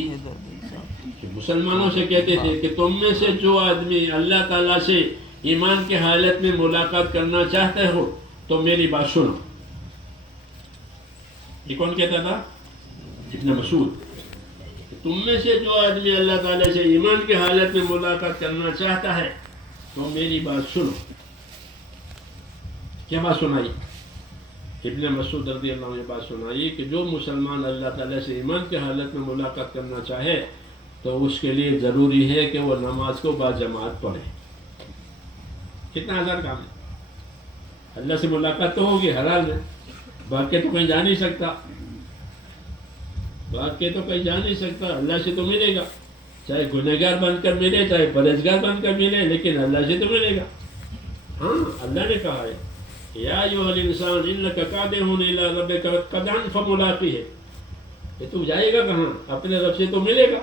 کہ مسلمانوں سے کہتے تھے کہ تم میں سے جو آدمی اللہ تعالیٰ سے ایمان کے حالت میں ملاقات کرنا چاہتے ہو تو میری بات سنو. یہ کون کہتا تھا؟ ابن مسعود. تم میں سے جو آدمی اللہ تعالیٰ سے ایمان کی حالت میں ملاقات کرنا چاہتا ہے تو میری بات سنو. کیا بات سنائی؟ ابن مسعود رضی اللہ عنہ نے بات سنائی کہ جو مسلمان اللہ تعالیٰ سے ایمان کی حالت میں ملاقات کرنا چاہے تو اس کے لیے ضروری ہے کہ وہ نماز کو با جماعت پڑھے. کتنا آسان کام ہے. اللہ سے ملاقات تو ہوگی حلال میں, بھاگ کے تو کہیں جا نہیں سکتا, بھاگ کے تو کہیں جا نہیں سکتا. اللہ سے تو ملے گا, چاہے گنہگار بن کر ملے, چاہے پرہیزگار بن کر ملے, لیکن اللہ سے تو ملے گا. ہاں, اللہ نے کہا ہے یا ایھا الانسان انک کادح الی ربک قدحا فملاقیہ, کہ تو جائے گا کہاں, اپنے رب سے تو ملے گا.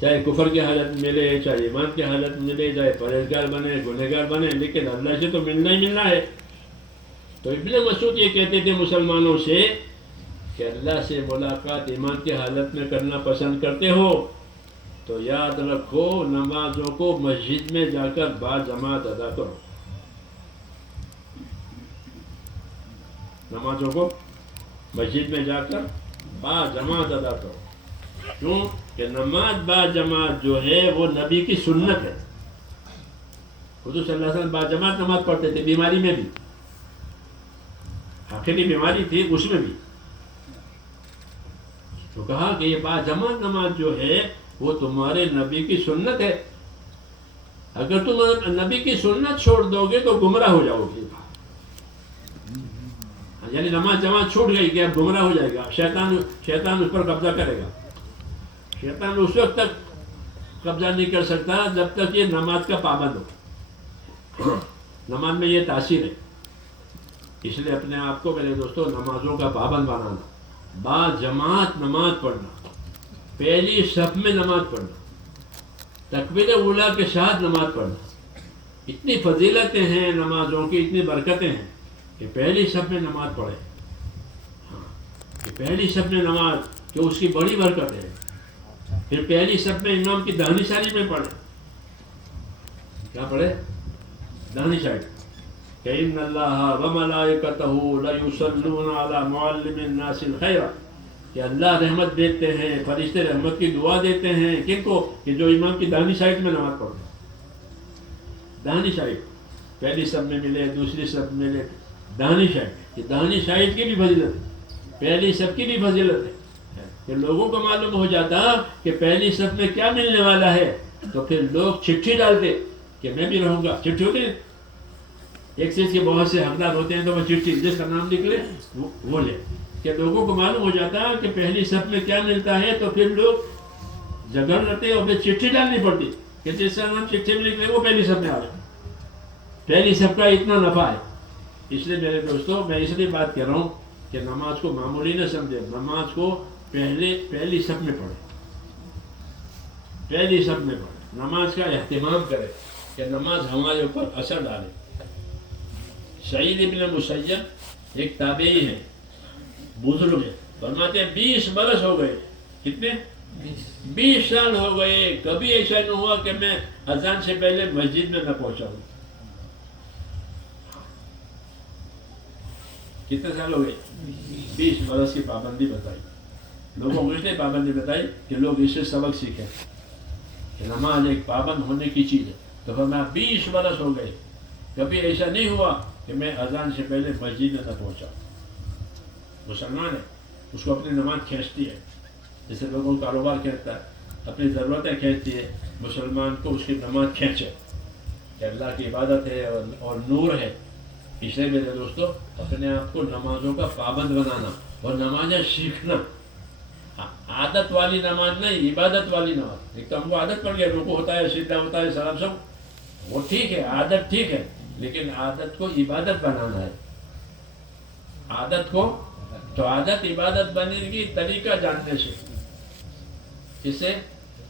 چاہے کفر کی حالت میں ملے, چاہے ایمان کی حالت میں ملے, چاہے پرہیزگار بنے, گنہگار بنے, لیکن اللہ سے تو ملنا ہی ملنا ہے. تو ابن مسعود یہ کہتے تھے مسلمانوں سے کہ اللہ سے ملاقات ایمان کی حالت میں کرنا پسند کرتے ہو تو یاد رکھو نمازوں کو مسجد میں جا کر با جماعت ادا کرو. نمازوں کو مسجد میں جا کر با جماعت ادا کرو. کیوں کہ نماز با جماعت جو ہے وہ نبی کی سنت ہے. حضور صلی اللہ علیہ وسلم با جماعت نماز پڑھتے تھے, بیماری میں بھی, آخری بیماری تھی اس میں بھی. تو کہا کہ یہ با جماعت نماز جو ہے وہ تمہارے نبی کی سنت ہے. اگر تم نبی کی سنت چھوڑ دو گے تو گمراہ ہو جاؤ گے. یعنی نماز جماعت چھوٹ گئی کہ اب گمراہ ہو جائے گا. شیطان اس پر قبضہ کرے گا. شیطان اس وقت تک قبضہ نہیں کر سکتا جب تک یہ نماز کا پابند ہو. نماز میں یہ تاثیر ہے. اس لیے اپنے آپ کو میرے دوستوں نمازوں کا پابند بنانا, با جماعت نماز پڑھنا, پہلی صف میں نماز پڑھنا, تکبیر اولیٰ کے ساتھ نماز پڑھنا. اتنی فضیلتیں ہیں نمازوں کی, اتنی برکتیں ہیں کہ پہلی صف میں نماز پڑھے. ہاں, کہ پہلی صف میں نماز کہ اس کی بڑی برکت ہے. پھر پہلی صف میں امام کی داہنی ساری میں پڑھے. کیا پڑھے؟ داہنی سائڈ. کہ ان اللہ وملائکتہ لیصلون علی معلم الناس الخیر, کہ اللہ رحمت دیتے ہیں, فرشتے رحمت کی دعا دیتے ہیں کن کو؟ کہ جو امام کی داہنی سائڈ میں نماز پڑھتے. داہنی سائڈ پہلی صف میں ملے, دوسری صف میں ملے, داہنی سائڈ. یہ داہنی سائڈ کی بھی فضیلت ہے, پہلی صف کی بھی فضیلت ہے. کہ لوگوں کو معلوم ہو جاتا کہ پہلی صف میں کیا ملنے والا ہے تو پھر لوگ چٹھی ڈالتے کہ میں بھی رہوں گا. چٹھی ہوتی ہے, ایک چیز کے بہت سے حقدار ہوتے ہیں تو وہ چٹھی جس کا نام نکلے وہ لے. کہ لوگوں کو معلوم ہو جاتا کہ پہلی صف میں کیا ملتا ہے تو پھر لوگ جگڑ رہتے اور پھر چٹھی ڈالنی پڑتی کہ جس کا نام چٹھی میں نکلے وہ پہلی صف میں آ جائے. پہلی صف کا اتنا نفع ہے. اس لیے میرے دوستوں میں اس لیے بات کر رہا ہوں کہ نماز کو معمولی نہ سمجھے, نماز کو پہلی صف میں پڑھے, پہلی صف میں پڑھے. نماز کا اہتمام کرے کہ نماز ہمارے اوپر اثر ڈالے. سعید ابن مسیب ایک تابعی ہے, بزرگ ہے, فرماتے ہیں 20 برس ہو گئے. کتنے؟ 20 سال ہو گئے, کبھی ایسا نہیں ہوا کہ میں اذان سے پہلے مسجد میں نہ پہنچا ہوں. کتنے سال ہو گئے؟ 20 برس کی پابندی بتائی. لوگوں کو اس لیے پابندی بتائی کہ لوگ اس سے سبق سیکھیں کہ نماز ایک پابند ہونے کی چیز ہے. تو فرمایا 20 برس ہو گئے, کبھی ایسا نہیں ہوا کہ میں اذان سے پہلے مسجد میں نہ پہنچا. مسلمان ہے, اس کو اپنی نماز کھینچتی ہے, جیسے لوگوں کو کاروبار کھینچتا ہے, اپنی ضرورتیں کھینچتی ہے. مسلمان کو اس کی نماز کھینچے کہ اللہ کی عبادت ہے اور نور ہے. اس لیے میرے دوستو اپنے آپ کو نمازوں کا پابند بنانا اور نمازیں سیکھنا. عادت والی نماز نہیں, عبادت والی نماز. ایک تو ہم کو عادت پڑ گیا, رکوع ہوتا ہے, سجدہ ہوتا ہے, سلام سب وہ ٹھیک ہے, عادت ٹھیک ہے, لیکن عادت کو عبادت بنانا ہے. عادت کو تو عادت عبادت بننے کی طریقہ جاننے سے. اس سے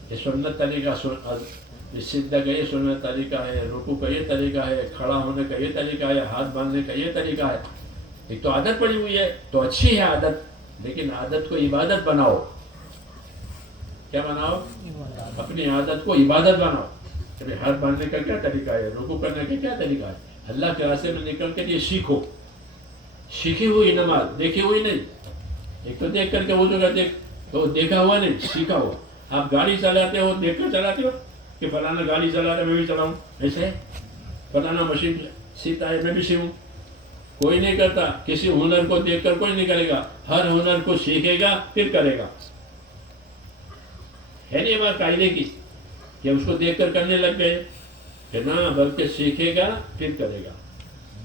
یہ سنت طریقہ, سجدہ کا یہ سنت طریقہ ہے, رکوع کا یہ طریقہ ہے, کھڑا ہونے کا یہ طریقہ ہے, ہاتھ باندھنے کا یہ طریقہ ہے. ایک تو عادت پڑی ہوئی ہے تو اچھی ہے عادت, لیکن عادت کو عبادت بناؤ. کیا بناؤ؟ اپنی عادت کو عبادت بناؤ. ہاتھ باندھنے کا کیا طریقہ ہے, رکوع کرنے کا کیا طریقہ ہے, اللہ کے راستے میں نکل کر یہ سیکھو. سیکھی ہوئی نماز, دیکھی ہوئی نہیں. ایک تو دیکھ کر کے وضو کرتے تو دیکھا ہوا نہیں, سیکھا ہوا. آپ گاڑی چلاتے ہو دیکھ کر چلاتے ہو کہ فلانا گاڑی چلا رہا ہے میں بھی چلاؤں, ایسے فلانا مشین سیکھتا ہے میں بھی سیکھوں. کوئی نہیں کرتا. کسی ہنر کو دیکھ کر کوئی نہیں کرے گا, ہر ہنر کو سیکھے گا پھر کرے گا. ہے نہیں بات قاعدے کی کہ اس کو دیکھ کر کرنے لگ گئے کہ نہ, بلکہ سیکھے گا پھر کرے گا.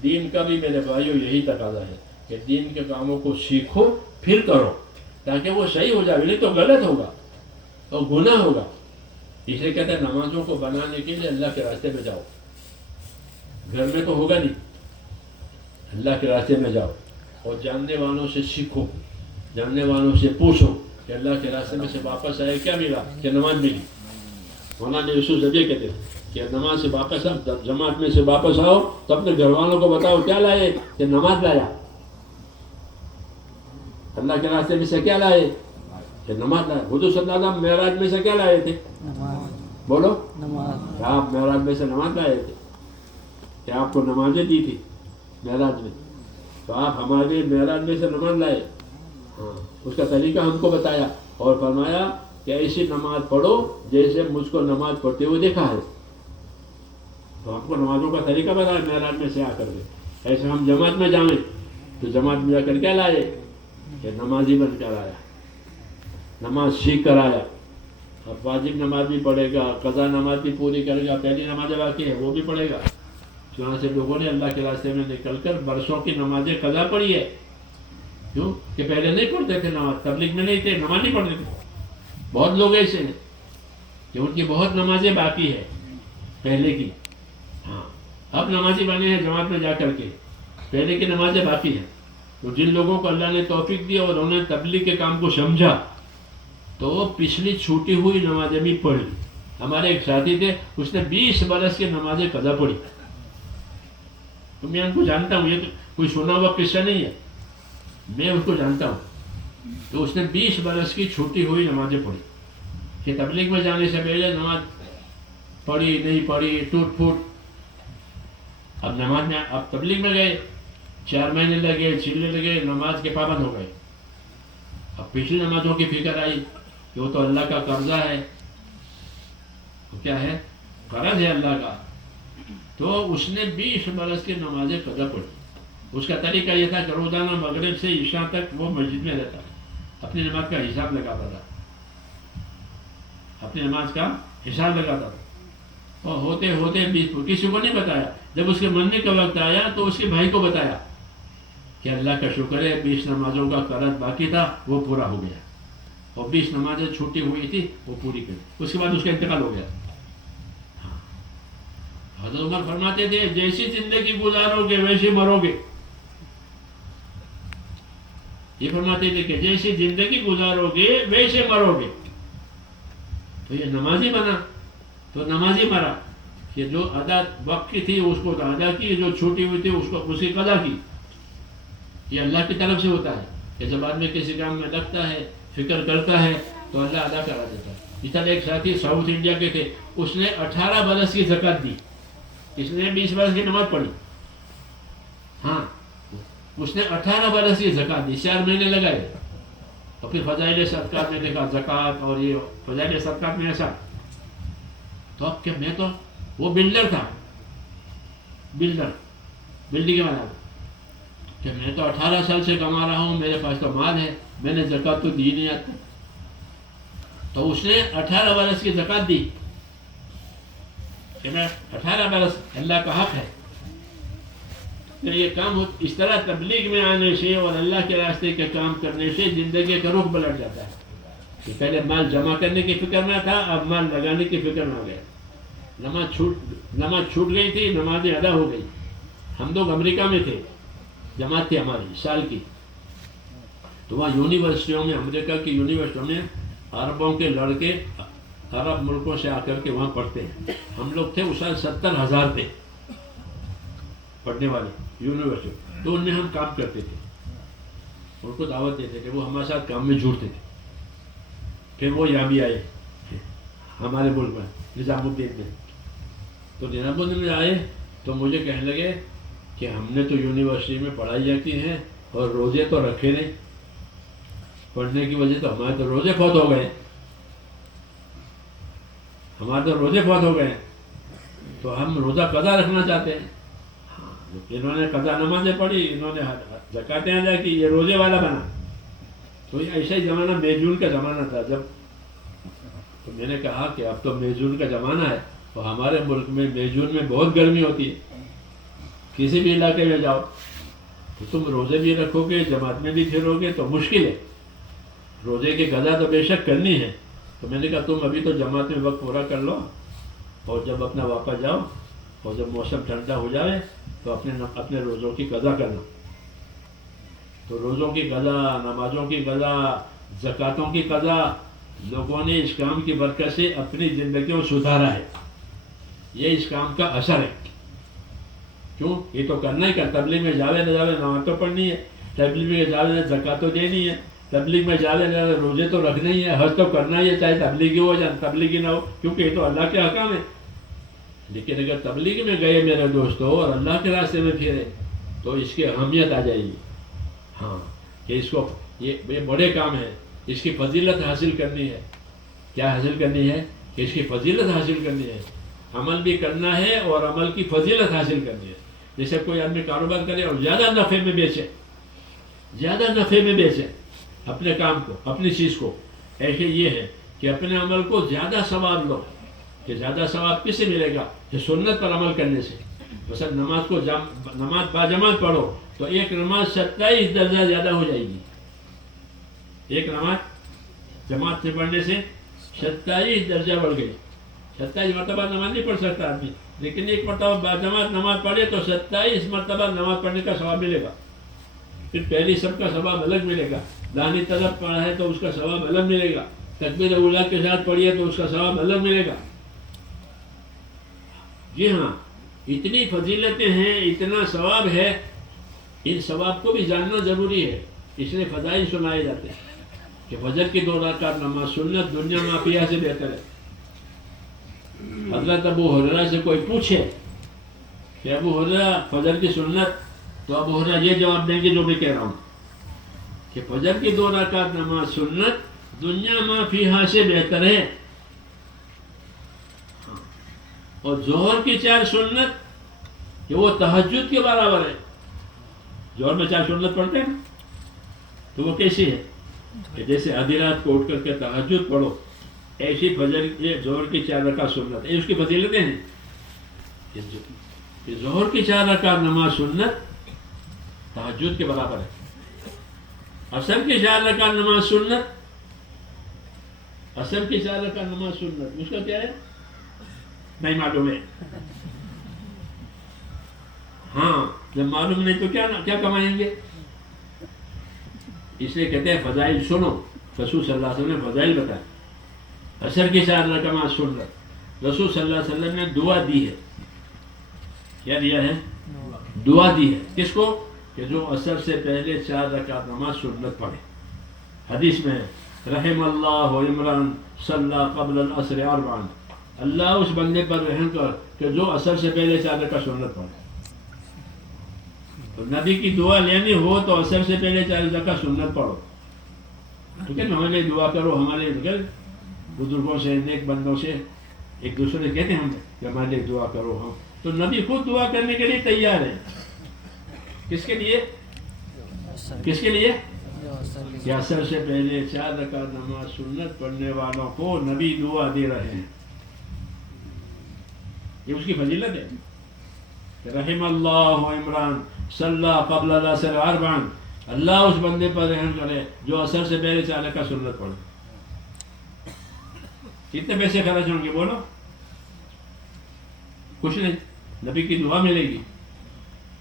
دین کا بھی میرے بھائیوں یہی تقاضا ہے کہ دین کے کاموں کو سیکھو پھر کرو, تاکہ وہ صحیح ہو جائے. نہیں تو غلط ہوگا اور گناہ ہوگا. اس لیے کہتے ہیں نمازوں کو بنانے کے لیے اللہ کے راستے میں جاؤ. گھر میں تو ہوگا نہیں, اللہ کے راستے میں جاؤ اور جاننے والوں سے سیکھو, جاننے والوں سے پوچھو کہ اللہ کے راستے میں سے واپس آئے کیا ملا, کہ نماز ملی. مولانا یوسف زبی کہتے ہیں کہ نماز سے واپس آؤ, جماعت میں سے واپس آؤ تو اپنے گھر والوں کو بتاؤ کیا لائے, کہ نماز لایا. اللہ کے راستے میں سے کیا لائے, کہ نماز لائے. حضور صلی اللہ علیہ وسلم معراج میں سے کیا لائے تھے, بولو, آپ معراج میں سے نماز لائے تھے. کیا آپ کو نمازیں دی تھی معراج میں, تو آپ ہمارے معراج میں سے نماز لائے. ہاں, اس کا طریقہ ہم کو بتایا اور فرمایا کہ ایسی نماز پڑھو جیسے مجھ کو نماز پڑھتے ہوئے دیکھا ہے. تو آپ کو نمازوں کا طریقہ بتایا معراج میں سے آ کر کے. ایسے ہم جماعت میں جائیں تو جماعت میں جا کر کیا لائے, کہ نمازی بن کر آیا, نماز سیکھ کر آیا. اور واجب نماز بھی پڑھے گا، قضا نماز بھی پوری کرے گا، پہلی نماز باقی ہے وہ بھی پڑھے گا. چنانچہ سے لوگوں نے اللہ کے راستے میں نکل کر برسوں کی نمازیں قضا پڑھی ہے. کیوں کہ پہلے نہیں پڑھتے تھے نماز، تبلیغ میں نہیں تھے، نماز نہیں پڑھتے تھے. بہت لوگ ایسے ہیں کہ ان کی بہت نمازیں باقی ہے پہلے کی. ہاں اب نمازی بنے ہیں جماعت میں جا کر کے، پہلے کی نمازیں باقی ہیں. تو جن لوگوں کو اللہ نے توفیق دی اور انہوں نے تبلیغ کے کام کو سمجھا تو وہ پچھلی چھوٹی ہوئی نمازیں بھی پڑھی. ہمارے ایک ساتھی تھے، اس نے 20 برس کی نمازیں قضا پڑھی. تو میں ان کو جانتا ہوں، یہ تو کوئی سنا ہوا قصہ نہیں ہے، میں اس کو جانتا ہوں. تو اس نے 20 برس کی چھوٹی ہوئی نمازیں پڑھی کہ تبلیغ میں جانے سے پہلے نماز پڑھی نہیں پڑھی ٹوٹ پھوٹ. اب نماز میں اب تبلیغ میں گئے، 4 مہینے لگے، چلنے لگے، نماز کے پابند ہو گئے. اب پچھلی نمازوں کی فکر آئی کہ وہ تو اللہ کا قرضہ ہے. وہ کیا ہے؟ قرض ہے اللہ کا. تو اس نے 20 برس کی نمازیں قضا پڑھی. اس کا طریقہ یہ تھا کہ روزانہ مغرب سے عشاء تک وہ مسجد میں رہتا، اپنی نماز کا حساب لگاتا تھا، اپنی نماز کا حساب لگاتا تھا. اور ہوتے ہوتے 20 کسی کو نہیں بتایا. جب اس کے مرنے کا وقت آیا تو اس کے بھائی کو بتایا کہ اللہ کا شکر ہے 20 نمازوں کا قرض باقی تھا وہ پورا ہو گیا، اور 20 نمازیں چھوٹی ہوئی تھی وہ پوری کر. اس کے بعد اس کا انتقال ہو گیا. حضرت عمر فرماتے تھے جیسی زندگی گزارو گے ویسے مرو گے. یہ فرماتے تھے کہ جیسی زندگی گزارو گے ویسے مرو گے. تو یہ نمازی بنا تو نمازی مرا کہ جو ادا وقت کی تھی اس کو ادا کی، جو چھوٹی ہوئی تھی اس کو اس کی قضا کی. یہ اللہ کی طرف سے ہوتا ہے کہ جب آدمی کسی کام میں لگتا ہے، فکر کرتا ہے تو اللہ ادا کرا دیتا ہے. اس طرح ایک ساتھی ساؤتھ انڈیا کے تھے، اس نے 18 برس کی زکوٰۃ دی. اس نے 20 برس کی نماز پڑھی. ہاں اس نے 18 برس کی زکوٰۃ دی، 4 مہینے لگائے. اور پھر فضائل صدقات میں دیکھا زکوٰۃ اور یہ فضائل صدقات میں ایسا. تو اب کہ میں تو وہ بلڈر تھا، بلڈنگ کے والا، کہ میں تو 18 سال سے کما رہا ہوں، میرے پاس تو مال ہے، میں نے زکوٰۃ تو دی نہیں آتی. تو اس نے 18 برس کی زکوٰۃ دی کہ میں 18 برس اللہ کا حق ہے. تو یہ کام اس طرح تبلیغ میں آنے سے اور اللہ کے راستے کے کام کرنے سے زندگی کا رخ پلٹ جاتا ہے. کہ پہلے مال جمع کرنے کی فکر میں تھا، اب مال لگانے کی فکر میں ہو گیا. نماز چھوٹ گئی تھی، نمازیں ادا ہو گئی. ہم لوگ امریکہ میں تھے، جماعت تھی ہماری سال کی. تو وہاں یونیورسٹیوں میں، امریکہ کی یونیورسٹیوں میں عربوں کے لڑکے عرب ملکوں سے آ کر کے وہاں پڑھتے ہیں. ہم لوگ تھے اس سال 70,000 تھے پڑھنے والے یونیورسٹی. تو ان میں ہم کام کرتے تھے، ان کو دعوت دیتے تھے، وہ ہمارے ساتھ کام میں جڑتے تھے. پھر وہ یہاں بھی آئے ہمارے ملک میں نظام الدین میں. تو نظام الدین میں آئے تو مجھے کہنے لگے کہ ہم نے تو یونیورسٹی میں پڑھائیاں کی ہیں اور روزے تو رکھے نہیں. پڑھنے کی وجہ تو ہمارے تو روزے فوت ہو گئے، تو ہم روزہ قضا رکھنا چاہتے ہیں. انہوں نے قضا نمازیں پڑھی، انہوں نے زکاتیں ادا کی، یہ روزے والا بنا. تو یہ ایسا ہی زمانہ مے جون کا زمانہ تھا جب. تو میں نے کہا کہ اب تو مے جون کا زمانہ ہے، اور ہمارے ملک میں مے جون میں بہت گرمی ہوتی ہے. کسی بھی علاقے میں جاؤ تو تم روزے بھی رکھو گے، جماعت میں بھی پھرو گے تو مشکل ہے. روزے کی قضا تو بے شک کرنی ہے. تو میں نے کہا تم ابھی تو جماعت میں وقت پورا کر لو، اور جب اپنا واپس جاؤ اور جب موسم ٹھنڈا ہو جائے تو اپنے روزوں کی قضا کرنا. تو روزوں کی قضا، نمازوں کی قضا، زکاتوں کی قضا، لوگوں نے اس کام کی برکت سے اپنی زندگیوں سدھارا ہے. یہ اس کام کا اثر ہے. کیوں؟ یہ تو کرنا ہی کر. تبلیغ میں جاوے نہ جاوے نماز تو پڑھنی ہے، تبلیغ میں جاوے نہ زکات تو دینی ہے، تبلیغ میں جاوے نہ روزے تو رکھنے ہی ہے، حج تو کرنا ہی ہے، چاہے تبلیغی ہو یا تبلیغی نہ ہو، کیونکہ یہ تو اللہ کے احکام ہے. لیکن اگر تبلیغ میں گئے میرے دوستوں اور اللہ کے راستے میں پھرے تو اس کی اہمیت آ جائے گی. ہاں کہ اس کو یہ بڑے کام ہے، اس کی فضیلت حاصل کرنی ہے. کیا حاصل کرنی ہے؟ کہ اس کی فضیلت حاصل کرنی ہے. عمل بھی کرنا ہے اور عمل کی فضیلت حاصل کرنی ہے. جیسے کوئی آدمی کاروبار کرے اور زیادہ نفع میں بیچے اپنے کام کو، اپنی چیز کو. ایسے یہ ہے کہ اپنے عمل کو زیادہ ثواب لو. کہ زیادہ ثواب کس سے ملے گا؟ کہ سنت پر عمل کرنے سے. مثلا نماز باجماعت پڑھو تو ایک نماز 27 درجہ زیادہ ہو جائے گی. ایک نماز جماعت سے پڑھنے سے 27 درجہ بڑھ گئی. 27 مرتبہ نماز نہیں پڑھ سکتا آدمی، لیکن ایک مرتبہ باجماعت نماز پڑھے تو 27 مرتبہ نماز پڑھنے کا ثواب ملے گا. پھر پہلی سب کا ثواب الگ ملے گا. دانی طلب پڑھا ہے تو اس کا ثواب الگ ملے گا. تکبیر اولیٰ کے ساتھ پڑھیے تو اس کا ثواب الگ ملے گا. جی ہاں، اتنی فضیلتیں ہیں، اتنا ثواب ہے. ان ثواب کو بھی جاننا ضروری ہے. اس لیے فضائل سنائے جاتے ہیں کہ فجر کی 2 رکعت نماز سنت دنیا ما فیہا سے بہتر ہے. حضرت ابو ہریرہ سے کوئی پوچھے کہ ابو ہریرہ فجر کی سنت، تو ابو ہریرہ یہ جواب دیں گے جو میں کہہ رہا ہوں کہ فجر کی 2 رکعت نماز سنت دنیا ما فیہا سے بہتر ہے. اور ظہر کی 4 سنت کہ وہ تہجد کے برابر ہے. ظہر میں 4 سنت پڑھتے ہیں تو وہ کیسی ہے کہ جیسے آدھی رات کو اٹھ کر کے تہجد پڑھو، ایسی فجر ظہر کی 4 رکعت سنت. یہ اس کی فضیلتیں ہیں کہ ظہر کی 4 رکعت نماز سنت تہجد کے برابر ہے. عصر کی 4 رکعت نماز سنت، عصر کی 4 رکعت نماز سنت اس کا کیا ہے نہیں معلوم ہے. ہاں جب معلوم نہیں تو کیا کمائیں گے؟ اس لیے کہتے ہیں فضائل سنو. رسول صلی اللہ علیہ وسلم نے فضائل بتائے. عصر کی 4 رکعت نماز سنت، رسول صلی اللہ علیہ وسلم نے دعا دی ہے. کیا دیا ہے؟ دعا دی ہے. کس کو؟ کہ جو عصر سے پہلے 4 رکعت نماز سنت پڑھے. حدیث میں رحم اللہ عمران صلی قبل العصر 4. اللہ اس بندے پر رحم کر کہ جو عصر سے پہلے 4 رکعت سنت پڑھے. تو نبی کی دعا لینی ہو تو عصر سے پہلے 4 رکعت سنت پڑھو. ٹھیک ہے نا؟ ہمارے لیے دعا کرو. ہمارے بزرگوں سے، نیک بندوں سے ایک دوسرے کہتے ہیں ہم کہ ہمارے لیے دعا کرو. ہم تو نبی خود دعا کرنے کے لیے تیار ہے. کس کے لیے؟ کس کے لیے؟ کہ عصر سے پہلے 4 رکعت نماز سنت پڑھنے والوں کو نبی دعا دے رہے ہیں. یہ اس کی فضیلت ہے کہ رحم اللہ عمران صلی قبل العصر 4. اللہ اس بندے پر رحم کرے جو عصر سے پہلے 4 رکعت سنت پڑھے. کتنے پیسے خرچ ہوں گے بولو؟ کچھ نہیں. نبی کی دعا ملے گی.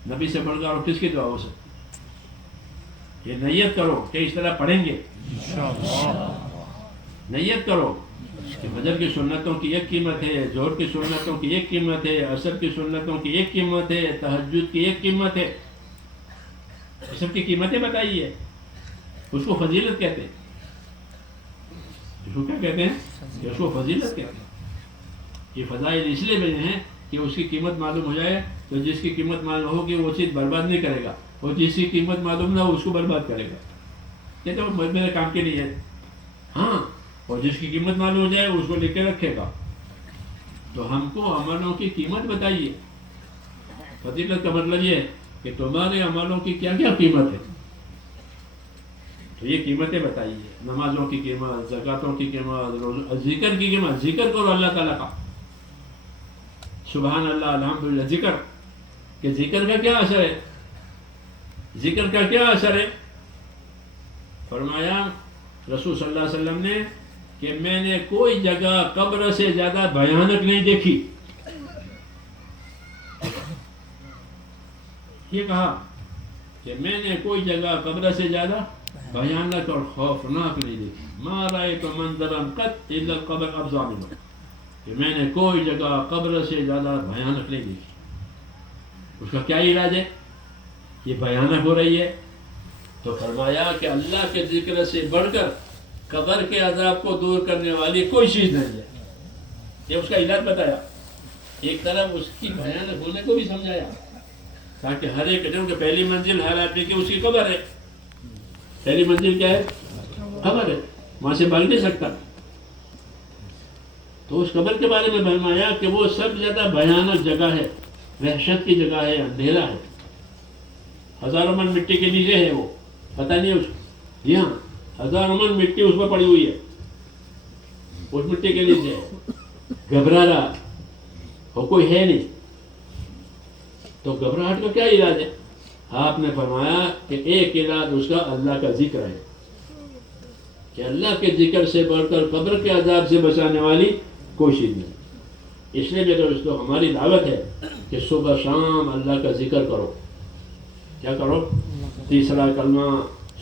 نبی سے بڑھ کر اور کس کی دعا ہو سکتی؟ یہ نیت کرو کہ اس طرح پڑھیں گے. نیت کرو کہ فجر کی سنتوں کی ایک قیمت ہے، ظہر کی سنتوں کی ایک قیمت ہے، عصر کی سنتوں کی ایک قیمت ہے، تہجد کی ایک قیمت ہے. یہ سب کی قیمتیں بتائیے. اس کو فضیلت کہتے ہیں. اس کو کیا کہتے ہیں؟ کہ اس کو فضیلت کہتے ہیں. یہ فضائل اس لیے بنے ہیں کہ اس کی قیمت معلوم ہو جائے تو جس کی قیمت معلوم ہوگی وہ چیز برباد نہیں کرے گا، اور جس کی قیمت معلوم نہ ہو اس کو برباد کرے گا. کہتے ہیں وہ میرے کام کے لیے ہے. ہاں، اور جس کی قیمت معلوم ہو جائے اس کو لکھ کے رکھے گا. تو ہم کو عملوں کی قیمت بتائیے. فضیلت کا مطلب یہ ہے کہ تمہارے عملوں کی کیا کیا قیمت ہے. تو یہ قیمتیں بتائیے. نمازوں کی قیمت، زکاتوں کی قیمت، ذکر کی قیمت. ذکر کرو اللہ تعالیٰ کا. سبحان اللہ، الحمدللہ. ذکر کہ ذکر کا کیا اثر ہے؟ ذکر کا کیا اثر ہے؟ فرمایا رسول صلی اللہ علیہ وسلم نے کہ میں نے کوئی جگہ قبر سے زیادہ بھیانک نہیں دیکھی. یہ کہا کہ میں نے کوئی جگہ قبر سے زیادہ بھیانک اور خوفناک نہیں دیکھی. ما رأیت منظرا قط الا القبر افظع منه. کہ میں نے کوئی جگہ قبر سے زیادہ بھیانک نہیں دیکھی. اس کا کیا علاج ہے؟ یہ بھیانک ہو رہی ہے تو فرمایا کہ اللہ کے ذکر سے بڑھ کر قبر کے عذاب کو دور کرنے والی کوئی چیز نہیں ہے. یہ اس کا علاج بتایا. ایک طرف اس کی بھیانک ہونے کو بھی سمجھایا تاکہ ہر ایک جن کہ پہلی منزل ہر آدمی کی اس کی قبر ہے. پہلی منزل کیا ہے؟ قبر ہے. وہاں سے بھاگ نہیں سکتا. تو اس قبر کے بارے میں فرمایا کہ وہ سب زیادہ بھیانک جگہ ہے، وحشت کی جگہ ہے، اندھیرا ہے. 1000 من مٹی کے نیچے ہے. وہ پتہ نہیں اس کو. جی ہاں، 1000 من مٹی اس پر پڑی ہوئی ہے. اس مٹی کے نیچے گھبرا رہا وہ کوئی ہے نہیں، تو گھبراہٹ کا کیا علاج ہے؟ آپ نے فرمایا کہ ایک علاج اس کا اللہ کا ذکر ہے، کہ اللہ کے ذکر سے بڑھ کر قبر کے عذاب سے بچانے والی کوئی چیز نہیں۔ اس لیے میرے دوستو ہماری دعوت ہے کہ صبح شام اللہ کا ذکر کرو۔ کیا کرو؟ تیسرا کلمہ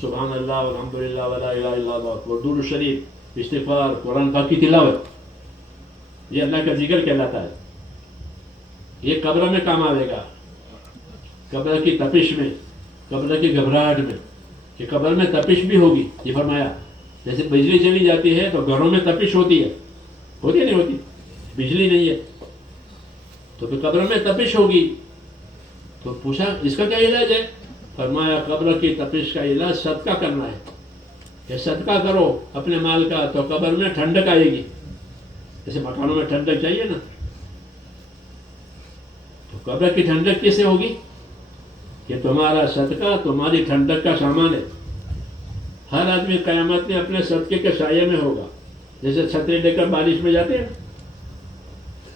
سبحان اللہ والحمدللہ ولا الہ الا اللہ، درود شریف، استغفار، قرآن پاک کی تلاوت، یہ اللہ کا ذکر کہلاتا ہے۔ یہ قبر میں کام آئے گا، قبر کی تپش میں، قبر کی گھبراہٹ میں، کہ قبر میں تپش بھی ہوگی۔ یہ فرمایا جیسے بجلی چلی جاتی ہے تو گھروں میں تپش ہوتی ہے نہیں ہوتی؟ بجلی نہیں ہے تو پھر قبر میں تپش ہوگی۔ تو پوچھا اس کا کیا علاج ہے؟ فرمایا قبر کی تپش کا علاج صدقہ کرنا ہے، کہ صدقہ کرو اپنے مال کا تو قبر میں ٹھنڈک آئے گی۔ جیسے مکانوں میں ٹھنڈک چاہیے نا، تو قبر کی ٹھنڈک کیسے ہوگی؟ کہ تمہارا صدقہ تمہاری ٹھنڈک کا سامان ہے۔ ہر آدمی قیامت میں اپنے صدقے کے سائے میں ہوگا، جیسے چھتری لے کر بارش میں جاتے ہیں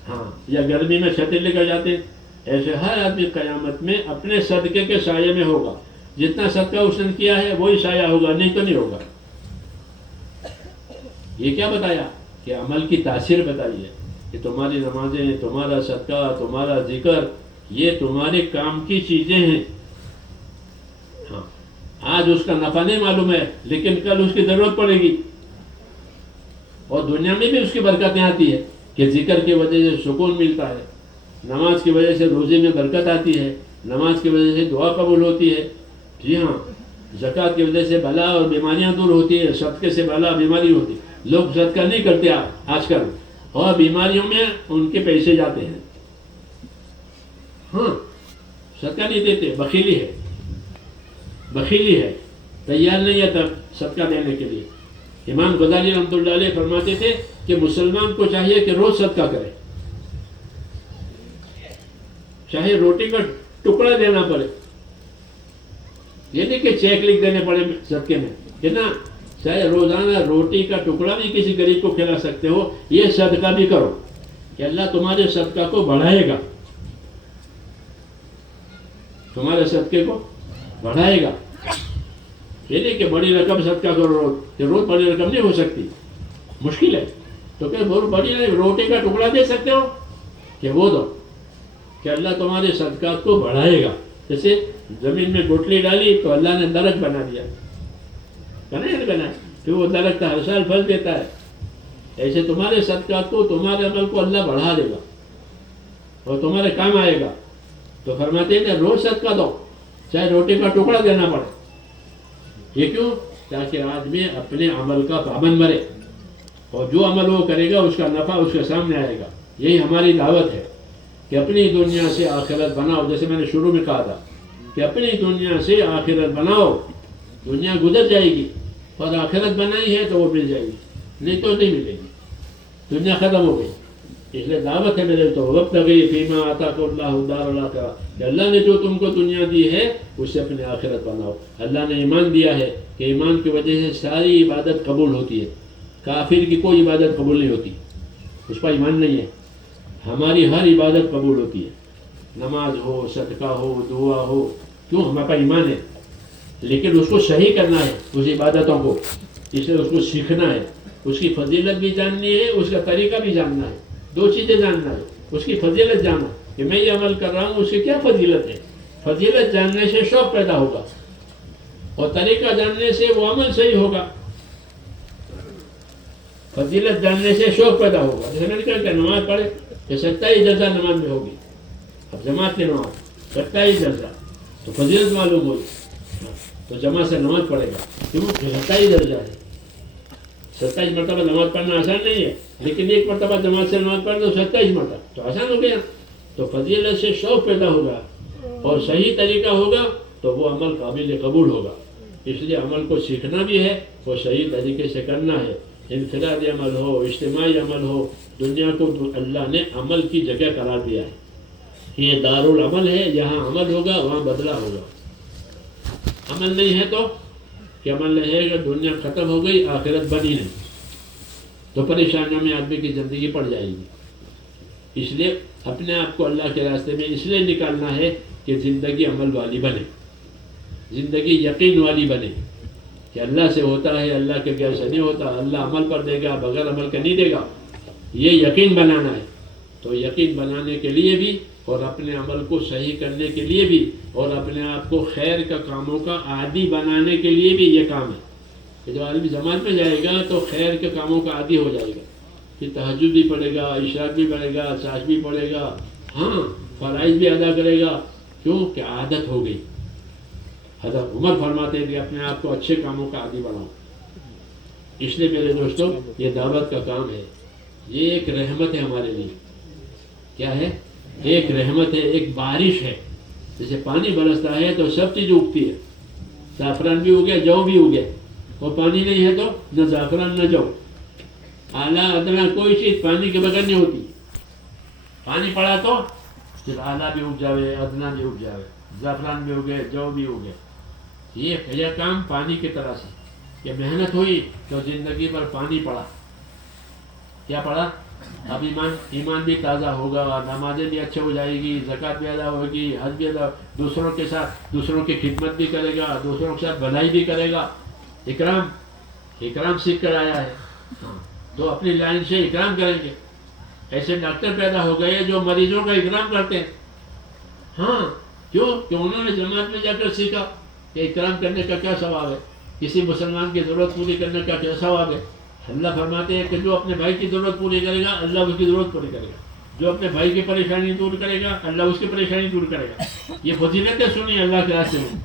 ہاں، یا گرمی میں چھتری لے کر جاتے ہیں، ایسے ہر آدمی قیامت میں اپنے صدقے کے سائے میں ہوگا۔ جتنا صدقہ اس نے کیا ہے وہی سایہ ہوگا، نہیں تو نہیں ہوگا۔ یہ کیا بتایا؟ کہ عمل کی تاثیر بتائی ہے، کہ تمہاری نمازیں، تمہارا صدقہ، تمہارا ذکر، یہ تمہارے کام کی چیزیں ہیں۔ ہاں، آج اس کا نفع نہیں معلوم ہے، لیکن کل اس کی ضرورت پڑے گی، اور دنیا میں بھی اس کی برکتیں آتی ہے، کہ ذکر کی وجہ سے سکون ملتا ہے، نماز کی وجہ سے روزی میں برکت آتی ہے، نماز کی وجہ سے دعا قبول ہوتی ہے۔ جی ہاں، زکوٰۃ کی وجہ سے بلا اور بیماریاں دور ہوتی ہے، صدقے سے بلا بیماری ہوتی ہے۔ لوگ صدقہ نہیں کرتے آج کل، اور بیماریوں میں ان کے پیسے جاتے ہیں۔ ہاں، صدقہ نہیں دیتے، بخیلی ہے، بخیلی ہے، تیار نہیں ہے تب صدقہ دینے کے لیے۔ امام غزالی رحمۃ اللہ علیہ فرماتے تھے کہ مسلمان کو چاہیے کہ روز صدقہ کرے، چاہے روٹی کا ٹکڑا دینا پڑے، یہ نہیں کہ چیک لکھ دینے پڑے صدقے میں، کتنا چاہے روزانہ روٹی کا ٹکڑا بھی کسی غریب کو کھلا سکتے ہو، یہ صدقہ بھی کرو، کہ اللہ تمہارے صدقہ کو بڑھائے گا، تمہارے صدقے کو بڑھائے گا۔ یہ نہیں کہ بڑی رقم صدقہ کرو روز، کہ روز بڑی رقم نہیں ہو سکتی، مشکل ہے، تو کہ بڑی روٹی کا ٹکڑا دے سکتے ہو کہ وہ دو، کہ اللہ تمہارے صدقات کو بڑھائے گا۔ جیسے زمین میں گٹلی ڈالی تو اللہ نے درخت بنا دیا، بنا پھر وہ درخت ہر سال پھل دیتا ہے، ایسے تمہارے صدقات کو، تمہارے عمل کو اللہ بڑھا دے گا اور تمہارے کام آئے گا۔ تو فرماتے ہیں کہ روز صدقہ دو، چاہے روٹی کا ٹکڑا دینا پڑے۔ یہ کیوں؟ تاکہ آدمی اپنے عمل کا پابند بنے، اور جو عمل وہ کرے گا اس کا نفع اس کے سامنے آئے گا۔ یہی ہماری دعوت ہے کہ اپنی دنیا سے آخرت بناؤ، جیسے میں نے شروع میں کہا تھا کہ اپنی دنیا سے آخرت بناؤ۔ دنیا گزر جائے گی، اور آخرت بنائی ہے تو وہ مل جائے گی، نہیں تو نہیں ملے گی، دنیا ختم ہو گئی۔ اس لیے دعوت ہے میرے تو وابتغی فیما آتاک اللہ الدار الآخرہ، کہ اللہ نے جو تم کو دنیا دی ہے اس سے اپنی آخرت بناؤ۔ اللہ نے ایمان دیا ہے کہ ایمان کی وجہ سے ساری عبادت قبول ہوتی ہے، کافر کی کوئی عبادت قبول نہیں ہوتی، اس پر ایمان نہیں ہے۔ ہماری ہر عبادت قبول ہوتی ہے، نماز ہو، صدقہ ہو، دعا ہو، کیوں؟ ہمارے پاس ایمان ہے، لیکن اس کو صحیح کرنا ہے، اس عبادتوں کو، اس لیے اس کو سیکھنا ہے، اس کی فضیلت بھی جاننی ہے، اس کا طریقہ بھی جاننا ہے، دو چیزیں جاننا ہے۔ اس کی فضیلت جانا کہ میں یہ عمل کر رہا ہوں، اس کی کیا فضیلت ہے، فضیلت جاننے سے شوق پیدا ہوگا، اور طریقہ جاننے سے وہ عمل صحیح ہوگا۔ فضیلت جاننے سے شوق پیدا ہوگا۔ جیسے میں نے کہا کہ نماز پڑھے کہ 27 درجہ نماز میں ہوگی، اب جماعت کی نماز 27 درجہ، تو فضیلت معلوم ہوئی، تو جماعت سے نماز پڑھے گا، کیوں؟ 27 درجہ ہے۔ 27 مرتبہ نماز پڑھنا آسان نہیں ہے، لیکن ایک مرتبہ جماعت سے نماز پڑھ دو 27 مرتبہ تو آسان ہو گیا۔ تو فضیلت سے شوق پیدا ہوگا، اور صحیح طریقہ ہوگا تو وہ عمل قابل قبول ہوگا۔ اس لیے عمل کو سیکھنا بھی ہے، وہ صحیح طریقے سے کرنا ہے۔ انفرادی عمل ہو، اجتماعی عمل ہو، دنیا کو اللہ نے عمل کی جگہ قرار دیا ہے۔ یہ دارالعمل ہے، یہاں عمل ہوگا وہاں بدلہ ہوگا۔ عمل نہیں ہے تو کہ عمل نہیں ہے کہ دنیا ختم ہو گئی، آخرت بنی نہیں، تو پریشانیوں میں آدمی کی زندگی پڑ جائے گی. اس لیے اپنے آپ کو اللہ کے راستے میں اس لیے نکالنا ہے کہ زندگی عمل والی بنے, زندگی یقین والی بنے کہ اللہ سے ہوتا ہے, اللہ کے بغیر سے نہیں ہوتا, اللہ عمل پر دے گا, بغیر عمل کا نہیں دے گا. یہ یقین بنانا ہے. تو یقین بنانے کے لیے بھی اور اپنے عمل کو صحیح کرنے کے لیے بھی اور اپنے آپ کو خیر کا کاموں کا عادی بنانے کے لیے بھی یہ کام ہے کہ جو آدمی جماعت میں جائے گا تو خیر کے کاموں کا عادی ہو جائے گا, کہ تہجد بھی پڑھے گا, اشراق بھی پڑھے گا, ساش بھی پڑھے گا, ہاں فرائض بھی ادا کرے گا. کیوں کہ عادت ہو گئی. حضرت عمر فرماتے ہیں کہ اپنے آپ کو اچھے کاموں کا عادی بناؤ. اس لیے میرے دوستوں یہ دعوت کا کام ہے, یہ ایک رحمت ہے ہمارے لیے. کیا ہے؟ ایک رحمت ہے, ایک بارش ہے. جیسے پانی برستا ہے تو سب چیز اگتی ہے, زعفران بھی اگے, جو بھی اگے, اور پانی نہیں ہے تو نہ زعفران نہ جو. اعلیٰ ادنا کوئی چیز پانی کے بغیر نہیں ہوتی. پانی پڑا تو پھر اعلیٰ بھی اگ جاوے, ادنا بھی اگ جاوے, زعفران بھی اگے, جو بھی اگے. یہ کام پانی کی طرح سے کہ محنت ہوئی تو زندگی پر پانی پڑا. کیا پڑا؟ اب ایمان بھی تازہ ہوگا, نمازیں بھی اچھے ہو جائے گی, زکوٰۃ بھی ادا ہوگی, حج بھی ادا, دوسروں کے ساتھ دوسروں کی خدمت بھی کرے گا, دوسروں کے ساتھ بھلائی بھی کرے گا. اکرام سیکھ کر آیا ہے تو اپنی لائن سے اکرام کریں گے. ایسے ڈاکٹر پیدا ہو گئے جو مریضوں کا اکرام کرتے ہیں. ہاں کیوں کہ انہوں نے جماعت میں جا کر سیکھا کہ اکرام کرنے کا کیا ثواب ہے, کسی مسلمان کی ضرورت پوری کرنے کا کیا ثواب ہے. اللہ فرماتے ہیں کہ جو اپنے بھائی کی ضرورت پوری کرے گا اللہ اس کی ضرورت پوری کرے گا, جو اپنے بھائی کی پریشانی دور کرے گا اللہ اس کی پریشانی دور کرے گا. یہ فضیلتیں سنی اللہ کے راستے میں.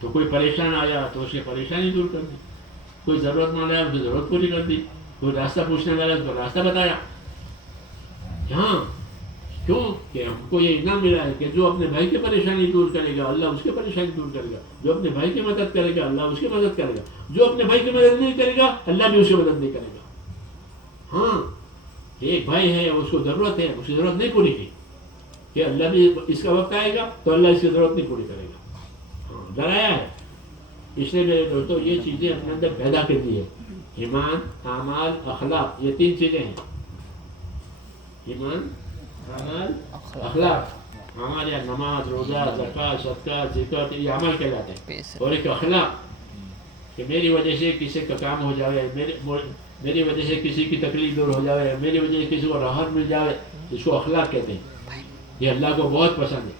تو کوئی پریشان آیا تو اس کی پریشانی دور کر دی, کوئی ضرورت مند آیا اس کی ضرورت پوری کر دی, کوئی راستہ پوچھنے والا اس کو راستہ بتایا. ہاں کیوں کہ ہم کو یہ انعام ملا ہے کہ جو اپنے بھائی کی پریشانی دور کرے گا اللہ اس کی پریشانی دور کرے گا, جو اپنے بھائی کی مدد کرے گا اللہ اس کی مدد کرے گا, جو اپنے بھائی کی مدد نہیں کرے گا اللہ بھی اس کی مدد نہیں کرے گا. ہاں ایک بھائی ہے اس کو ضرورت ہے, اس کی ضرورت نہیں پوری کی کہ اللہ بھی اس کا وقت آئے گا تو اللہ اس کی ضرورت نہیں پوری کرے گا. ہاں ڈرایا ہے. اس لیے میرے دوستوں یہ چیزیں اپنے اندر پیدا کرنی ہے. ایمان, اعمال, اخلاق, یہ تین چیزیں ہیں. ایمان, اعمال, اخلاق. ہمارے یہاں نماز, روزہ, زکوٰۃ, صدقہ, ذکر یہ عمل کہلاتے ہیں. اور ایک اخلاق کہ میری وجہ سے کسی کا کام ہو جائے, میری وجہ سے کسی کی تکلیف دور ہو جائے, میری وجہ سے کسی کو راحت مل جائے, اس کو اخلاق کہتے ہیں. یہ اللہ کو بہت پسند ہے.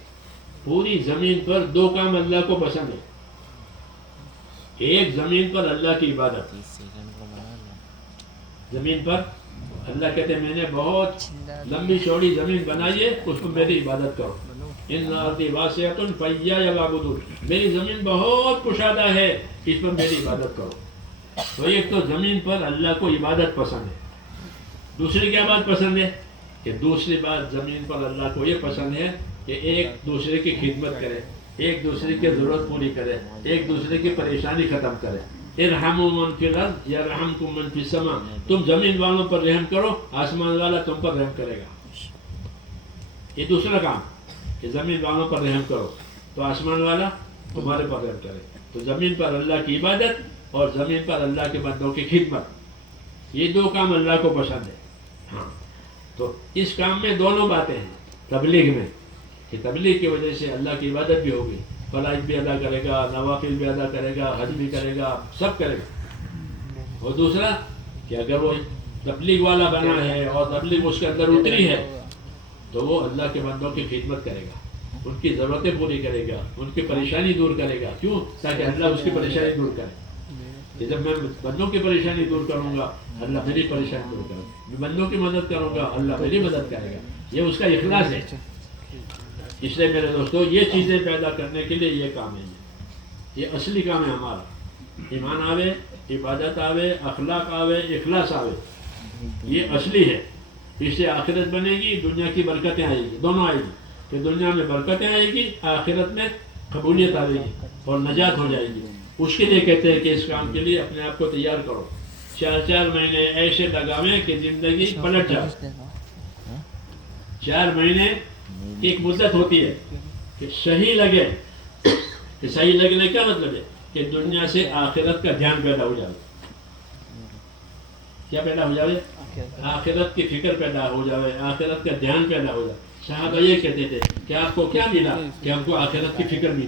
پوری زمین پر دو کام اللہ کو پسند ہے. ایک زمین پر اللہ کی عبادت. زمین پر اللہ کہتے ہیں میں نے بہت لمبی چوڑی زمین بنائی ہے, اس کو میری عبادت کرو. ان ارضی واسعۃ فایایا فاعبدون, میری زمین بہت کشادہ ہے, اس پر میری عبادت کرو. تو ایک تو زمین پر اللہ کو عبادت پسند ہے. دوسری کیا بات پسند ہے کہ دوسری بات زمین پر اللہ کو یہ پسند ہے کہ ایک دوسرے کی خدمت کرے, ایک دوسرے کی ضرورت پوری کرے, ایک دوسرے کی پریشانی ختم کرے. ارحموا من فی الارض یرحمکم من فی السماء, تم زمین والوں پر رحم کرو آسمان والا تم پر رحم کرے گا. یہ دوسرا کام کہ زمین والوں پر رحم کرو تو آسمان والا تمہارے پر رحم کرے. تو زمین پر اللہ کی عبادت اور زمین پر اللہ کے بندوں کی خدمت, یہ دو کام اللہ کو پسند ہے. ہاں تو اس کام میں دونوں باتیں ہیں. تبلیغ میں کہ تبلیغ کی وجہ سے اللہ کی عبادت بھی ہوگی, فرائض بھی ادا کرے گا, نوافل بھی ادا کرے گا, حج بھی کرے گا, سب کرے گا. اور دوسرا کہ اگر وہ تبلیغ والا بنا ہے اور تبلیغ اس کے اندر اتری ہے تو وہ اللہ کے بندوں کی خدمت کرے گا, ان کی ضرورتیں پوری کرے گا, ان کی پریشانی دور کرے گا. کیوں؟ تاکہ اللہ اس کی پریشانی دور کرے. کہ جب میں بندوں کی پریشانی دور کروں گا اللہ میری پریشانی دور کرے گا, میں بندوں کی مدد کروں گا اللہ میری مدد کرے گا. یہ اس کا اخلاص ہے. اس لیے میرے دوستو یہ چیزیں پیدا کرنے کے لیے یہ کام ہے, یہ اصلی کام ہے ہمارا. ایمان آوے, عبادت آوے, اخلاق آوے, اخلاص آوے, یہ اصلی ہے. اس سے آخرت بنے گی, دنیا کی برکتیں آئے گی, دونوں آئے گی. کہ دنیا میں برکتیں آئے گی, آخرت میں قبولیت آئے گی اور نجات ہو جائے گی. اس کے لیے کہتے ہیں کہ اس کام کے لیے اپنے آپ کو تیار کرو. 4 مہینے ایسے لگاویں کہ زندگی پلٹ جائے. 4 مہینے کی ایک مدت ہوتی ہے کہ صحیح لگے. کہ صحیح لگنے کا مطلب ہے کہ دنیا سے آخرت کا دھیان پیدا ہو جائے. کیا پیدا ہو جائے؟ آخرت کی فکر پیدا ہو جائے، آخرت کا دھیان پیدا ہو جائے. صحابہ یہ کہتے تھے کہ آپ کو کیا ملا؟ کہ ہم کو آخرت کی فکر ملی.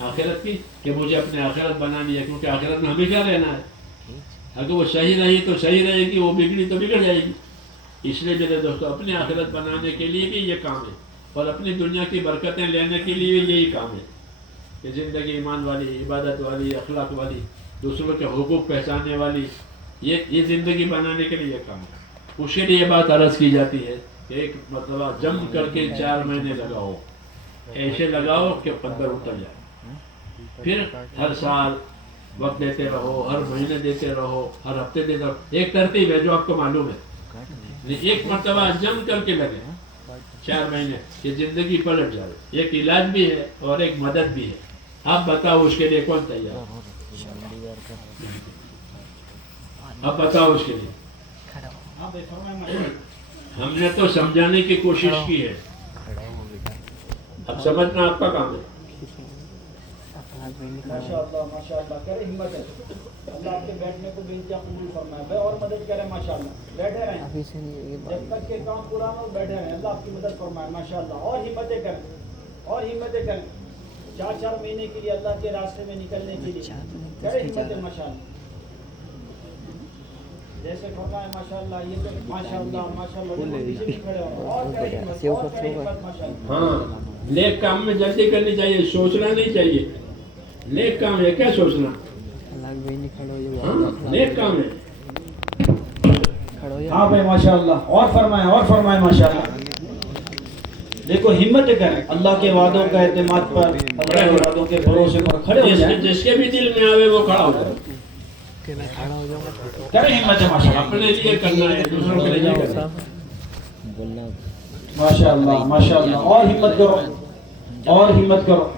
آخرت کی کہ مجھے اپنے آخرت بنانی ہے، کیونکہ آخرت میں ہمیشہ رہنا ہے. اگر وہ صحیح رہی تو صحیح رہے گی، وہ بگڑی تو بگڑ جائے گی. اس لیے میرے دوستو اپنی آخرت بنانے کے لیے بھی یہ کام ہے، اور اپنی دنیا کی برکتیں لینے کے لیے بھی یہی کام ہے کہ زندگی ایمان والی، عبادت والی، اخلاق والی، دوسروں کے حقوق پہچاننے والی، یہ زندگی بنانے کے لیے یہ کام ہے. اس کے لیے یہ بات عرض کی جاتی ہے کہ ایک مرتبہ جم کر کے 4 مہینے لگاؤ، ایسے لگاؤ کہ پندر اتر جائے. پھر ہر سال وقت دیتے رہو، ہر مہینے دیتے رہو، ہر ہفتے دیتے رہو. ایک ترتیب ہے جو آپ کو معلوم ہے. ایک مرتبہ جم کر کے لگے 4 مہینے، یہ زندگی پلٹ جائے. ایک علاج بھی ہے اور ایک مدد بھی ہے. آپ بتاؤ اس کے لیے کون تیار؟ آپ بتاؤ اس کے لیے. ہم نے تو سمجھانے کی کوشش کی ہے، اب سمجھنا آپ کا کام ہے. ماشاءاللہ ماشاءاللہ کرے ہمت ہے. اللہ آپ کے بیٹھنے کو بے انتہا قبول فرمائے. بھائی اور مدد کریں ماشاءاللہ. بیٹھے رہیں جب تک کہ کام پورا نہ ہو، بیٹھے رہیں. اللہ آپ کی مدد فرمائے ماشاءاللہ. اور ہمتیں کریں، اور ہمتیں کریں. 4 مہینے کے لیے اللہ کے راستے میں نکلنے کے لیے کرے ہمتیں ماشاءاللہ. جیسے فرمائے ماشاءاللہ. یہ تو ماشاءاللہ ماشاءاللہ پیچھے بھی کھڑے ہو اور کرے ہمت، اور کرے ہمت ماشاءاللہ. ہاں، نیک کام میں جلدی کرنی چاہیے، سوچنا نہیں چاہیے. نیک کام ہے، کیا سوچنا؟ ہاں نیک کام ہے. ہاں بھائی ماشاءاللہ. اور فرمائیں ماشاءاللہ. دیکھو ہمت کریں، اللہ کے وعدوں کا اعتماد پر، اللہ کے وعدوں کے بھروسے پر کھڑے ہو جائیں. جس کے بھی دل میں آوے وہ کھڑا ہو جائے. کریں ہمت ہے ماشاءاللہ. اپنے لیے کرنا ہے، دوسروں کے لیے نہیں کرنا. ماشاءاللہ ماشاءاللہ. اور ہمت کرو، اور ہمت کرو.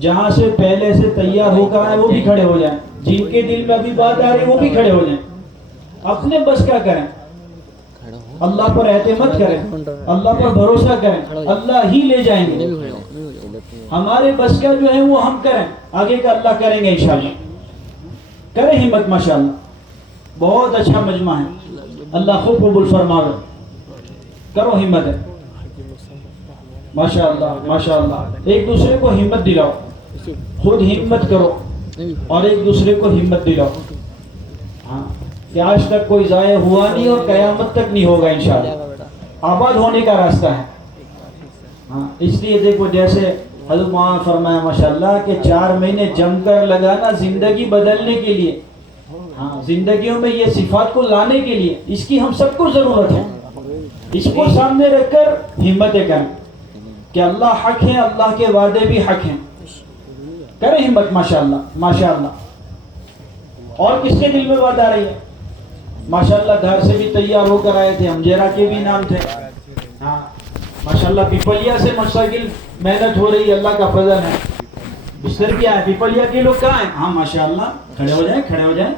جہاں سے پہلے سے تیار ہو کر آئے وہ بھی کھڑے ہو جائیں. جن کے دل میں ابھی بات آ رہی ہے وہ بھی کھڑے ہو جائیں. اپنے بس کا کریں، اللہ پر اعتماد کریں، اللہ پر بھروسہ کریں. اللہ ہی لے جائیں گے. ہمارے بس کا جو ہے وہ ہم کریں، آگے کا اللہ کریں گے انشاءاللہ. کریں ہمت ماشاءاللہ. بہت اچھا مجمع ہے، اللہ خوب قبول فرماوے. کرو ہمت ہے ماشاءاللہ ماشاءاللہ. ایک دوسرے کو ہمت دلاؤ، خود ہمت کرو اور ایک دوسرے کو ہمت دلاؤ. ہاں کہ آج تک کوئی ضائع ہوا نہیں اور قیامت تک نہیں ہوگا انشاءاللہ. آباد ہونے کا راستہ ہے. ہاں اس لیے دیکھو جیسے حضرت مولانا فرمایا ماشاءاللہ کہ 4 مہینے جم کر لگانا زندگی بدلنے کے لیے. ہاں زندگیوں میں یہ صفات کو لانے کے لیے اس کی ہم سب کو ضرورت ہے. اس کو سامنے رکھ کر ہمتیں کریں کہ اللہ حق ہے، اللہ کے وعدے بھی حق ہیں. کریں ہمت ماشاءاللہ ماشاءاللہ. اور کس کے دل میں بات آ رہی ہے؟ ماشاءاللہ دھار سے بھی تیار ہو کر آئے تھے، ہمجیرا کے بھی نام تھے. ہاں ماشاءاللہ پیپلیا سے مستقل محنت ہو رہی ہے، اللہ کا فضل ہے. بستر کیا ہے؟ پیپلیا کے لوگ کہاں ہیں؟ ہاں ماشاءاللہ. کھڑے ہو جائیں.